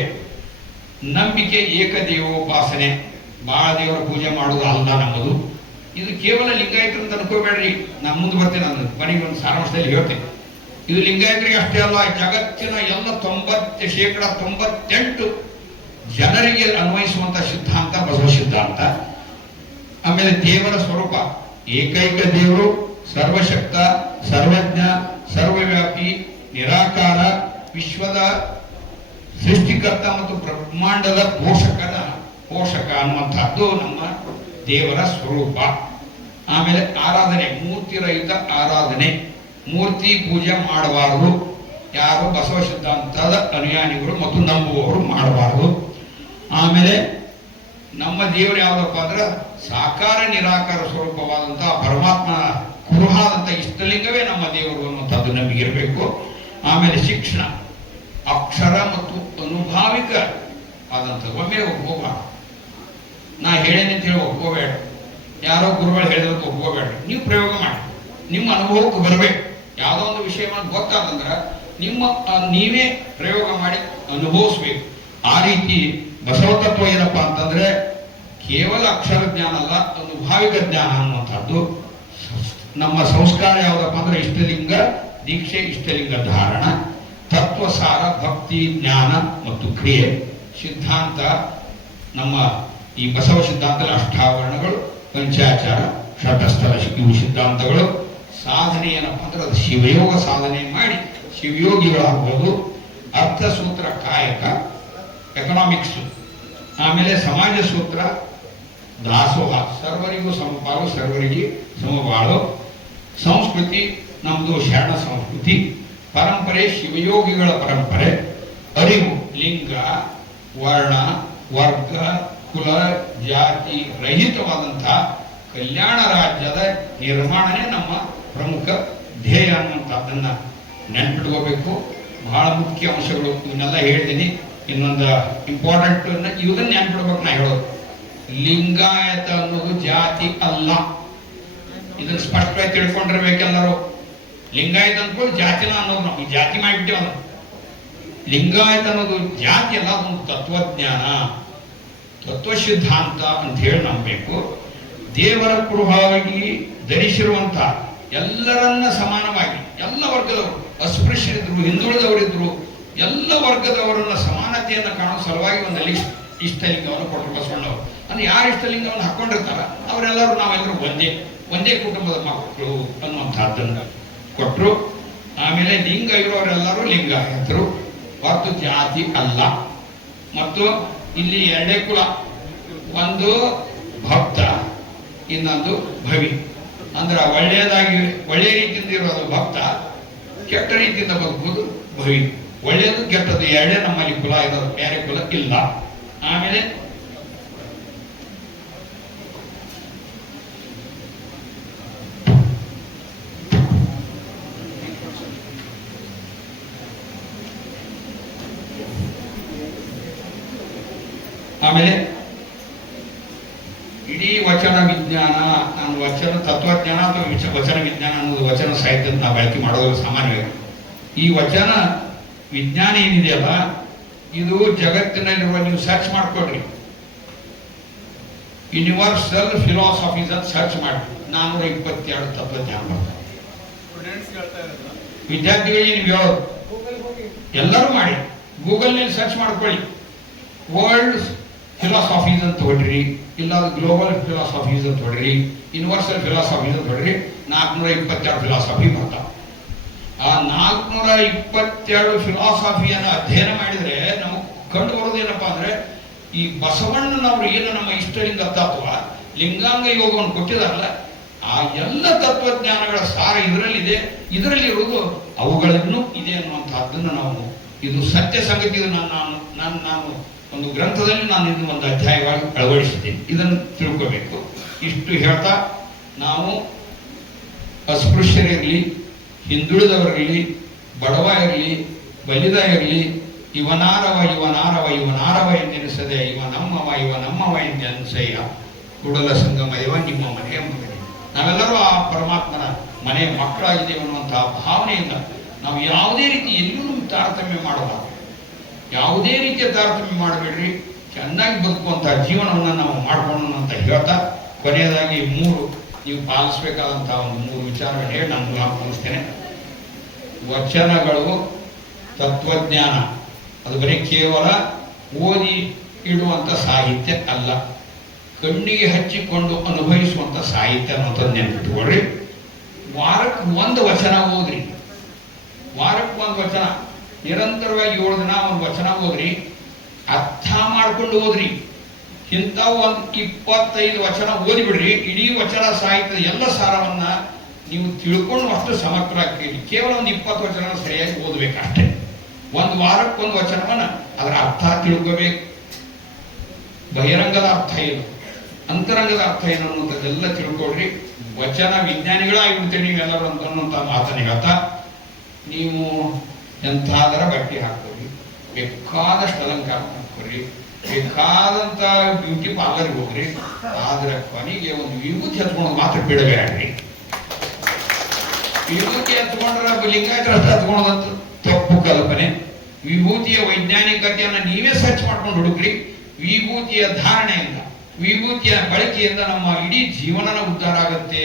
ನಂಬಿಕೆ ಏಕದೇವೋಪಾಸನೆ, ಬಾಳ ದೇವರ ಪೂಜೆ ಮಾಡುವುದು ಅಲ್ಲ ನಮ್ಮದು. ಇದು ಕೇವಲ ಲಿಂಗಾಯತರು ಅಂತ ಅನ್ಕೋಬೇಡ್ರಿ. ನಾನು ಮುಂದೆ ಬರ್ತೇನೆ, ನಾನು ಕೊನೆಗೆ ಒಂದು ಸಾರಾಂಶದಲ್ಲಿ ಹೇಳ್ತೇನೆ. ಇದು ಲಿಂಗಾಯತರಿಗೆ ಅಷ್ಟೇ ಅಲ್ಲ, ಜಗತ್ತಿನ ಎಲ್ಲ 98% ಜನರಿಗೆ ಅನ್ವಯಿಸುವಂತ ಸಿದ್ಧಾಂತ ಬಸವ ಸಿದ್ಧಾಂತ. ಆಮೇಲೆ ದೇವರ ಸ್ವರೂಪ ಏಕೈಕ ದೇವರು, ಸರ್ವಶಕ್ತ, ಸರ್ವಜ್ಞ, ಸರ್ವವ್ಯಾಪಿ, ನಿರಾಕಾರ, ವಿಶ್ವದ ಸೃಷ್ಟಿಕರ್ತ ಮತ್ತು ಬ್ರಹ್ಮಾಂಡದ ಪೋಷಕ ಅನ್ನುವಂಥದ್ದು ನಮ್ಮ ದೇವರ ಸ್ವರೂಪ. ಆಮೇಲೆ ಆರಾಧನೆ, ಮೂರ್ತಿ ರಹಿತ ಆರಾಧನೆ, ಮೂರ್ತಿ ಪೂಜೆ ಮಾಡಬಾರದು. ಯಾರು ಬಸವ ಸಿದ್ಧಾಂತದ ಅನುಯಾನಿಗಳು ಮತ್ತು ನಂಬುವವರು ಮಾಡಬಾರದು. ಆಮೇಲೆ ನಮ್ಮ ದೇವರು ಯಾವ್ದಪ್ಪ ಅಂದ್ರೆ ಸಾಕಾರ ನಿರಾಕಾರ ಸ್ವರೂಪವಾದಂತಹ ಪರಮಾತ್ಮ ಕುರುಹಾದಂಥ ಇಷ್ಟಲಿಂಗವೇ ನಮ್ಮ ದೇವರು ಅನ್ನುವಂಥದ್ದು ನಮಗೆ ಇರಬೇಕು. ಆಮೇಲೆ ಶಿಕ್ಷಣ, ಅಕ್ಷರ ಮತ್ತು ಅನುಭಾವಿಕ ಆದಂಥದ್ದು. ಒಮ್ಮೆ ಹೋಗಬೇಡ, ನಾ ಹೇಳೇನೆ ಅಂತ ಹೇಳಿ ಒಪ್ಕೋಬೇಡ, ಯಾರೋ ಗುರುಗಳು ಹೇಳಿದಕ್ಕೆ ಒಪ್ಕೋಬೇಡ. ನೀವು ಪ್ರಯೋಗ ಮಾಡಿ, ನಿಮ್ಮ ಅನುಭವಕ್ಕೆ ಬರಬೇಕು. ಯಾವುದೋ ಒಂದು ವಿಷಯವನ್ನು ಗೊತ್ತಾದಂದ್ರೆ ನೀವೇ ಪ್ರಯೋಗ ಮಾಡಿ ಅನುಭವಿಸ್ಬೇಕು. ಆ ರೀತಿ ಬಸವ ತತ್ವ ಏನಪ್ಪಾ ಅಂತಂದ್ರೆ ಕೇವಲ ಅಕ್ಷರ ಜ್ಞಾನ ಅಲ್ಲ, ಅನುಭಾವಿಕ ಜ್ಞಾನ ಅನ್ನುವಂಥದ್ದು. ನಮ್ಮ ಸಂಸ್ಕಾರ ಯಾವುದಪ್ಪ ಅಂದ್ರೆ ಇಷ್ಟಲಿಂಗ ದೀಕ್ಷೆ, ಇಷ್ಟಲಿಂಗ ಧಾರಣ, ತತ್ವಸಾರ, ಭಕ್ತಿ, ಜ್ಞಾನ ಮತ್ತು ಕ್ರಿಯೆ. ಸಿದ್ಧಾಂತ, ನಮ್ಮ ಈ ಬಸವ ಸಿದ್ಧಾಂತದ ಅಷ್ಟಾವರಣಗಳು, ಪಂಚಾಚಾರ, ಷಟಸ್ಥಲ, ಇವು ಸಿದ್ಧಾಂತಗಳು. ಸಾಧನೆ ಏನಪ್ಪ ಅಂದ್ರೆ ಅದು ಶಿವಯೋಗ ಸಾಧನೆ ಮಾಡಿ ಶಿವಯೋಗಿಗಳಾಗ್ಬೋದು. ಅರ್ಥಸೂತ್ರ, ಕಾಯಕ, ಎಕನಾಮಿಕ್ಸ್. ಆಮೇಲೆ ಸಮಾಜ ಸೂತ್ರ, ದಾಸೋಹ, ಸರ್ವರಿಗೂ ಸಮಪಾಲು, ಸರ್ವರಿಗೆ ಸಮಬಾಳು. ಸಂಸ್ಕೃತಿ ನಮ್ದು ಶರಣ ಸಂಸ್ಕೃತಿ. ಪರಂಪರೆ, ಶಿವಯೋಗಿಗಳ ಪರಂಪರೆ. ಅರಿವು, ಲಿಂಗ, ವರ್ಣ, ವರ್ಗ, ಕುಲ, ಜಾತಿ ರಹಿತವಾದಂತಹ ಕಲ್ಯಾಣ ರಾಜ್ಯದ ನಿರ್ಮಾಣನೇ ನಮ್ಮ ಪ್ರಮುಖ ಧ್ಯೇಯ ಅನ್ನುವಂಥದ್ದನ್ನ ನೆನ್ಪಿಟ್ಕೋಬೇಕು. ಬಹಳ ಮುಖ್ಯ ಅಂಶಗಳು ಇವನ್ನೆಲ್ಲ ಹೇಳಿದ್ದೀನಿ. ಇನ್ನೊಂದು ಇಂಪಾರ್ಟೆಂಟ್ ಇದನ್ನ ನೆನ್ಪಿಡ್ಬೇಕು. ನಾ ಹೇಳೋದು ಲಿಂಗಾಯತ ಅನ್ನೋದು ಜಾತಿ ಅಲ್ಲ. ಇದನ್ನ ಸ್ಪಷ್ಟವಾಗಿ ತಿಳ್ಕೊಂಡಿರ್ಬೇಕೆಲ್ಲರೂ. ಲಿಂಗಾಯತ ಅಂದ್ಕೊಂಡು ಜಾತಿನ ಅನ್ನೋದು ನಾವು ಈ ಜಾತಿ ಮಾಡಿಬಿಟ್ಟೇವ. ಲಿಂಗಾಯತ ಅನ್ನೋದು ಜಾತಿ ಅಲ್ಲ, ಅದೊಂದು ತತ್ವಜ್ಞಾನ, ತತ್ವ ಸಿದ್ಧಾಂತ ಅಂತ ಹೇಳಿ ನಂಬಬೇಕು. ದೇವರ ಕುರುಹಾಗಿ ಧರಿಸಿರುವಂತ ಎಲ್ಲರನ್ನ ಸಮಾನವಾಗಿ, ಎಲ್ಲ ವರ್ಗದವರು, ಅಸ್ಪೃಶ್ಯರಿದ್ರು, ಹಿಂದುಳಿದವರಿದ್ರು, ಎಲ್ಲ ವರ್ಗದವರನ್ನ ಸಮಾನತೆಯನ್ನು ಕಾಣುವ ಸಲುವಾಗಿ ಒಂದು ಇಷ್ಟಲಿಂಗವನ್ನು ಕೊಟ್ಟರು ಬಸವಣ್ಣವರು. ಅಂದ್ರೆ ಯಾರು ಇಷ್ಟಲಿಂಗವನ್ನು ಹಾಕೊಂಡಿರ್ತಾರ ಅವರೆಲ್ಲರೂ ನಾವೆಲ್ಲರೂ ಒಂದೇ ಕುಟುಂಬದ ಮಕ್ಕಳು ಅನ್ನುವಂಥದ್ದನ್ನು ಕೊಟ್ಟರು. ಆಮೇಲೆ ಲಿಂಗ ಇರೋರೆಲ್ಲರೂ ಲಿಂಗಾಯತರು, ಹೊರತು ಜಾತಿ ಅಲ್ಲ. ಮತ್ತು ಇಲ್ಲಿ ಎರಡೇ ಕುಲ, ಒಂದು ಭಕ್ತ, ಇನ್ನೊಂದು ಭವಿ. ಅಂದ್ರೆ ಒಳ್ಳೆಯ ರೀತಿಯಿಂದ ಇರೋದು ಭಕ್ತ, ಕೆಟ್ಟ ರೀತಿಯಿಂದ ಬದುಕುವುದು ಭವಿ. ಒಳ್ಳೆಯದು ಕೆಟ್ಟದ್ದು ಎರಡೇ ನಮ್ಮಲ್ಲಿ ಕುಲ ಇರೋದು, ಬೇರೆ ಕುಲ ಇಲ್ಲ. ಆಮೇಲೆ ಇಡೀ ವಚನ ವಿಜ್ಞಾನ, ನಾನು ವಚನ ತತ್ವಜ್ಞಾನ ಅಥವಾ ವಚನ ವಿಜ್ಞಾನ ಅನ್ನೋದು ವಚನ ಸಾಹಿತ್ಯ ನಾವು ಬಳಕೆ ಮಾಡೋದು ಸಾಮಾನ್ಯವಾಗಿ. ಈ ವಚನ ವಿಜ್ಞಾನ ಏನಿದೆಯಲ್ಲ, ಇದು ಜಗತ್ತಿನಲ್ಲಿರುವ, ನೀವು ಸರ್ಚ್ ಮಾಡ್ಕೊಡ್ರಿ, ಯೂನಿವರ್ಸಲ್ ಫಿಲಾಸಫೀಸ್ ಅಂತ ಸರ್ಚ್ ಮಾಡಿ 422 ತತ್ವಜ್ಞಾನ ಬರ್ತದೆ. ವಿದ್ಯಾರ್ಥಿಗಳಿಗೆ ನೀವು ಹೇಳೋದು ಎಲ್ಲರೂ ಮಾಡಿ, ಗೂಗಲ್ನಲ್ಲಿ ಸರ್ಚ್ ಮಾಡ್ಕೊಳ್ಳಿ, ವರ್ಲ್ಡ್ ಫಿಲಾಸಫೀಸ್ ಅಂತ ಹೊಡ್ರಿ, ಇಲ್ಲ ಗ್ಲೋಬಲ್ ಫಿಲಾಸಫೀಸ್ ಅಂತ ಹೊಡ್ರಿ, ಯೂನಿವರ್ಸಲ್ ಫಿಲಾಸಫೀಸ್ ಅಂತ ಹೊಡ್ರಿ, 422 ಫಿಲಾಸಫಿ ಬರ್ತಾವ. ಆ 422 ಫಿಲಾಸಫಿಯನ್ನು ಅಧ್ಯಯನ ಮಾಡಿದ್ರೆ ನಮಗೆ ಕಂಡು ಬರೋದೇನಪ್ಪ ಅಂದ್ರೆ, ಈ ಬಸವಣ್ಣನವರು ಏನು ನಮ್ಮ ಇಷ್ಟಲಿಂಗ ತತ್ವ, ಲಿಂಗಾಂಗ ಯೋಗವನ್ನು ಕೊಟ್ಟಿದಾರಲ್ಲ, ಆ ಎಲ್ಲ ತತ್ವಜ್ಞಾನಗಳ ಸಾರ ಇದರಲ್ಲಿದೆ. ಇದರಲ್ಲಿರುವುದು ಅವುಗಳನ್ನು ಇದೆ ಅನ್ನುವಂಥದ್ದನ್ನು ನಾವು, ಇದು ಸತ್ಯ ಸಂಗತಿ. ನಾನು ಒಂದು ಗ್ರಂಥದಲ್ಲಿ ನಾನು ಇದನ್ನು ಒಂದು ಅಧ್ಯಾಯವಾಗಿ ಅಳವಡಿಸಿದ್ದೇನೆ. ಇದನ್ನು ತಿಳ್ಕೋಬೇಕು. ಇಷ್ಟು ಹೇಳ್ತಾ, ನಾವು ಅಸ್ಪೃಶ್ಯರಿರಲಿ, ಹಿಂದುಳಿದವರಿರಲಿ, ಬಡವ ಇರಲಿ, ಬಲಿದ ಇರಲಿ, ಇವನಾರವ ಎಂದೆನಿಸದೆ ಇವ ನಮ್ಮವ ಎಂದೆನಿಸಯ್ಯ, ಕೂಡಲ ಸಂಗಮಯವ ನಿಮ್ಮ ಮನೆಯ ಮಗನೇ. ನಾವೆಲ್ಲರೂ ಆ ಪರಮಾತ್ಮನ ಮನೆಯ ಮಕ್ಕಳಾಗಿದ್ದೇವೆ ಅನ್ನುವಂತಹ ಭಾವನೆಯಿಂದ ನಾವು ಯಾವುದೇ ರೀತಿ ಎಲ್ಲೂ ತಾರತಮ್ಯ ಮಾಡಬಾರದು. ಯಾವುದೇ ರೀತಿಯ ತಾರತಮ್ಯ ಮಾಡಬೇಡ್ರಿ. ಚೆನ್ನಾಗಿ ಬದುಕುವಂತಹ ಜೀವನವನ್ನು ನಾವು ಮಾಡ್ಕೊಳ್ಳೋಣ ಅಂತ ಹೇಳ್ತಾ, ಕೊನೆಯದಾಗಿ ನೀವು ಪಾಲಿಸಬೇಕಾದಂತಹ ಒಂದು 3 ವಿಚಾರಗಳು ಹೇಳಿ ನಾನು ಮುಗಿಸ್ತೇನೆ. ವಚನಗಳು ತತ್ವಜ್ಞಾನ, ಅದು ಬರೀ ಕೇವಲ ಓದಿ ಇಡುವಂಥ ಸಾಹಿತ್ಯ ಅಲ್ಲ, ಕಣ್ಣಿಗೆ ಹಚ್ಚಿಕೊಂಡು ಅನುಭವಿಸುವಂಥ ಸಾಹಿತ್ಯ ಅನ್ನೋಂಥದ್ದು ನೆನಪಿಟ್ಟುಕೊಳ್ರಿ. ವಾರಕ್ಕೆ 1 ವಚನ ಓದ್ರಿ. ವಾರಕ್ಕೆ 1 ವಚನ, ನಿರಂತರವಾಗಿ 7 ದಿನ 1 ವಚನ ಓದ್ರಿ. ಅರ್ಥ ಮಾಡ್ಕೊಂಡು ಓದ್ರಿ. ಇಂಥ ಒಂದು 25 ವಚನ ಓದಿಬಿಡ್ರಿ. ಇಡೀ ವಚನ ಸಾಹಿತ್ಯದ ಎಲ್ಲ ಸಾರವನ್ನ ನೀವು ತಿಳ್ಕೊಂಡು ಅಷ್ಟು ಸಮಗ್ರವಾಗಿ ಕೇವಲ ಒಂದು 20 ವಚನ ಸರಿಯಾಗಿ ಓದಬೇಕಷ್ಟೇ. 1 ವಾರಕ್ಕೆ 1 ವಚನವನ್ನ ಅದರ ಅರ್ಥ ತಿಳ್ಕೋಬೇಕು. ಬಹಿರಂಗದ ಅರ್ಥ ಇಲ್ಲ, ಅಂತರಂಗದ ಅರ್ಥ ಏನು ಅನ್ನುವಂಥದ್ದೆಲ್ಲ ತಿಳ್ಕೊಡ್ರಿ. ವಚನ ವಿಜ್ಞಾನಿಗಳಾಗಿಬಿಡ್ತೀರಿ ನೀವೆಲ್ಲರೂ ಅನ್ನುವಂಥ ಮಾತನ್ನು ಹೇಳ್ತಾ, ನೀವು ಎಂಥಾದರ ಬಟ್ಟೆ ಹಾಕ್ಕೊಡ್ರಿ, ಬೇಕಾದಷ್ಟು ಅಲಂಕಾರ ಮಾಡ್ಕೊಡ್ರಿ, ಬೇಕಾದಂತ ಬ್ಯೂಟಿ ಪಾರ್ಲರ್ಗೆ ಹೋಗ್ರಿ, ಆದ್ರೆ ಕೊನೆಗೆ ಒಂದು ವಿಭೂತಿ ಹತ್ಕೊಂಡು ಮಾತ್ರ ಬಿಡಬೇಡ್ರಿ. ವಿಭೂತಿ ಹತ್ಕೊಂಡ್ರೆ ಲಿಂಗಾಯತರ ಹತ್ಕೊಳ್ಳೋದಂತ ತಪ್ಪು ಕಲ್ಪನೆ. ವಿಭೂತಿಯ ವೈಜ್ಞಾನಿಕತೆಯನ್ನು ನೀವೇ ಸರ್ಚ್ ಮಾಡ್ಕೊಂಡು ಹುಡುಕ್ರಿ. ವಿಭೂತಿಯ ಧಾರಣೆಯಿಂದ, ವಿಭೂತಿಯ ಬಳಕೆಯಿಂದ ನಮ್ಮ ಇಡೀ ಜೀವನನ ಉದ್ಧಾರ ಆಗತ್ತೆ,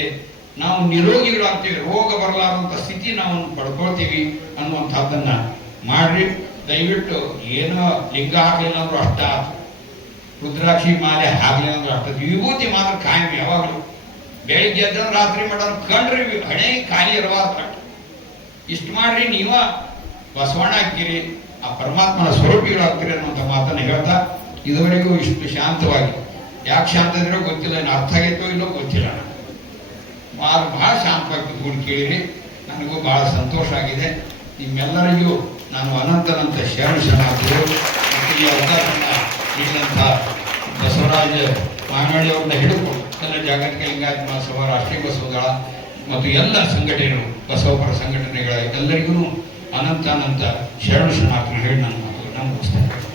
ನಾವು ನಿರೋಗಿಗಳಾಗ್ತೀವಿ, ರೋಗ ಬರಲಾರಂತ ಸ್ಥಿತಿ ನಾವು ಪಡ್ಕೊಳ್ತೀವಿ ಅನ್ನುವಂಥದ್ದನ್ನ ಮಾಡ್ರಿ. ದಯವಿಟ್ಟು ಏನೋ ಲಿಂಗ ಹಾಕ್ಲಿಲ್ಲ ಅಂದ್ರೂ ಅಷ್ಟ, ರುದ್ರಾಕ್ಷಿ ಮಾಲೆ ಹಾಕ್ಲಿಲ್ಲ ಅಂದ್ರೂ ಅಷ್ಟ, ವಿಭೂತಿ ಮಾತ್ರ ಕಾಯಂ ಯಾವಾಗಲೂ. ಬೆಳಿಗ್ಗೆ ಎದ್ದ ರಾತ್ರಿ ಮಾಡೋದು ಕಂಡ್ರಿ ಹಣೆ ಖಾಲಿ ಇರಬಾರ್ದು. ಇಷ್ಟು ಮಾಡ್ರಿ, ನೀವ ಬಸವಣ್ಣ ಆಗ್ತೀರಿ, ಆ ಪರಮಾತ್ಮನ ಸ್ವರೂಪಿಗಳಾಗ್ತೀರಿ ಅನ್ನುವಂಥ ಮಾತನ್ನು ಹೇಳ್ತಾ, ಇದುವರೆಗೂ ಇಷ್ಟು ಶಾಂತವಾಗಿ, ಯಾಕೆ ಶಾಂತ ಇದ್ರೋ ಗೊತ್ತಿಲ್ಲ, ಏನು ಅರ್ಥ ಆಗೈತೋ ಇಲ್ಲೋ ಗೊತ್ತಿಲ್ಲ, ಬಹಳ ಶಾಂತವಾಗಿ ಕೂತ್ಕೊಂಡು ಕೇಳಿರಿ. ನನಗೂ ಬಹಳ ಸಂತೋಷ ಆಗಿದೆ. ನಿಮ್ಮೆಲ್ಲರಿಗೂ ನಾನು ಅನಂತನಂತ ಶರಣಾರ್ಥಿಗಳು. ಮತ್ತು ಈ ಅವಕಾಶವನ್ನು ನೀಡಿದಂಥ ಬಸವರಾಜ ಮಾನವಳ್ಳಿಯವ್ರನ್ನ ಹಿಡಿದುಕೊಂಡು ಎಲ್ಲ ಜಾಗತಿಕ ಲಿಂಗಾಯತ ಮಹಾಸಭಾ, ರಾಷ್ಟ್ರೀಯ ಬಸವದಳ ಮತ್ತು ಎಲ್ಲ ಸಂಘಟನೆಗಳು, ಬಸವಪರ ಸಂಘಟನೆಗಳ ಎಲ್ಲರಿಗೂ ಅನಂತ ಶರಣಾರ್ಥಿಗಳು ಹೇಳಿ ನಾನು ಮಾತು ಮುಗಿಸ್ತೇನೆ.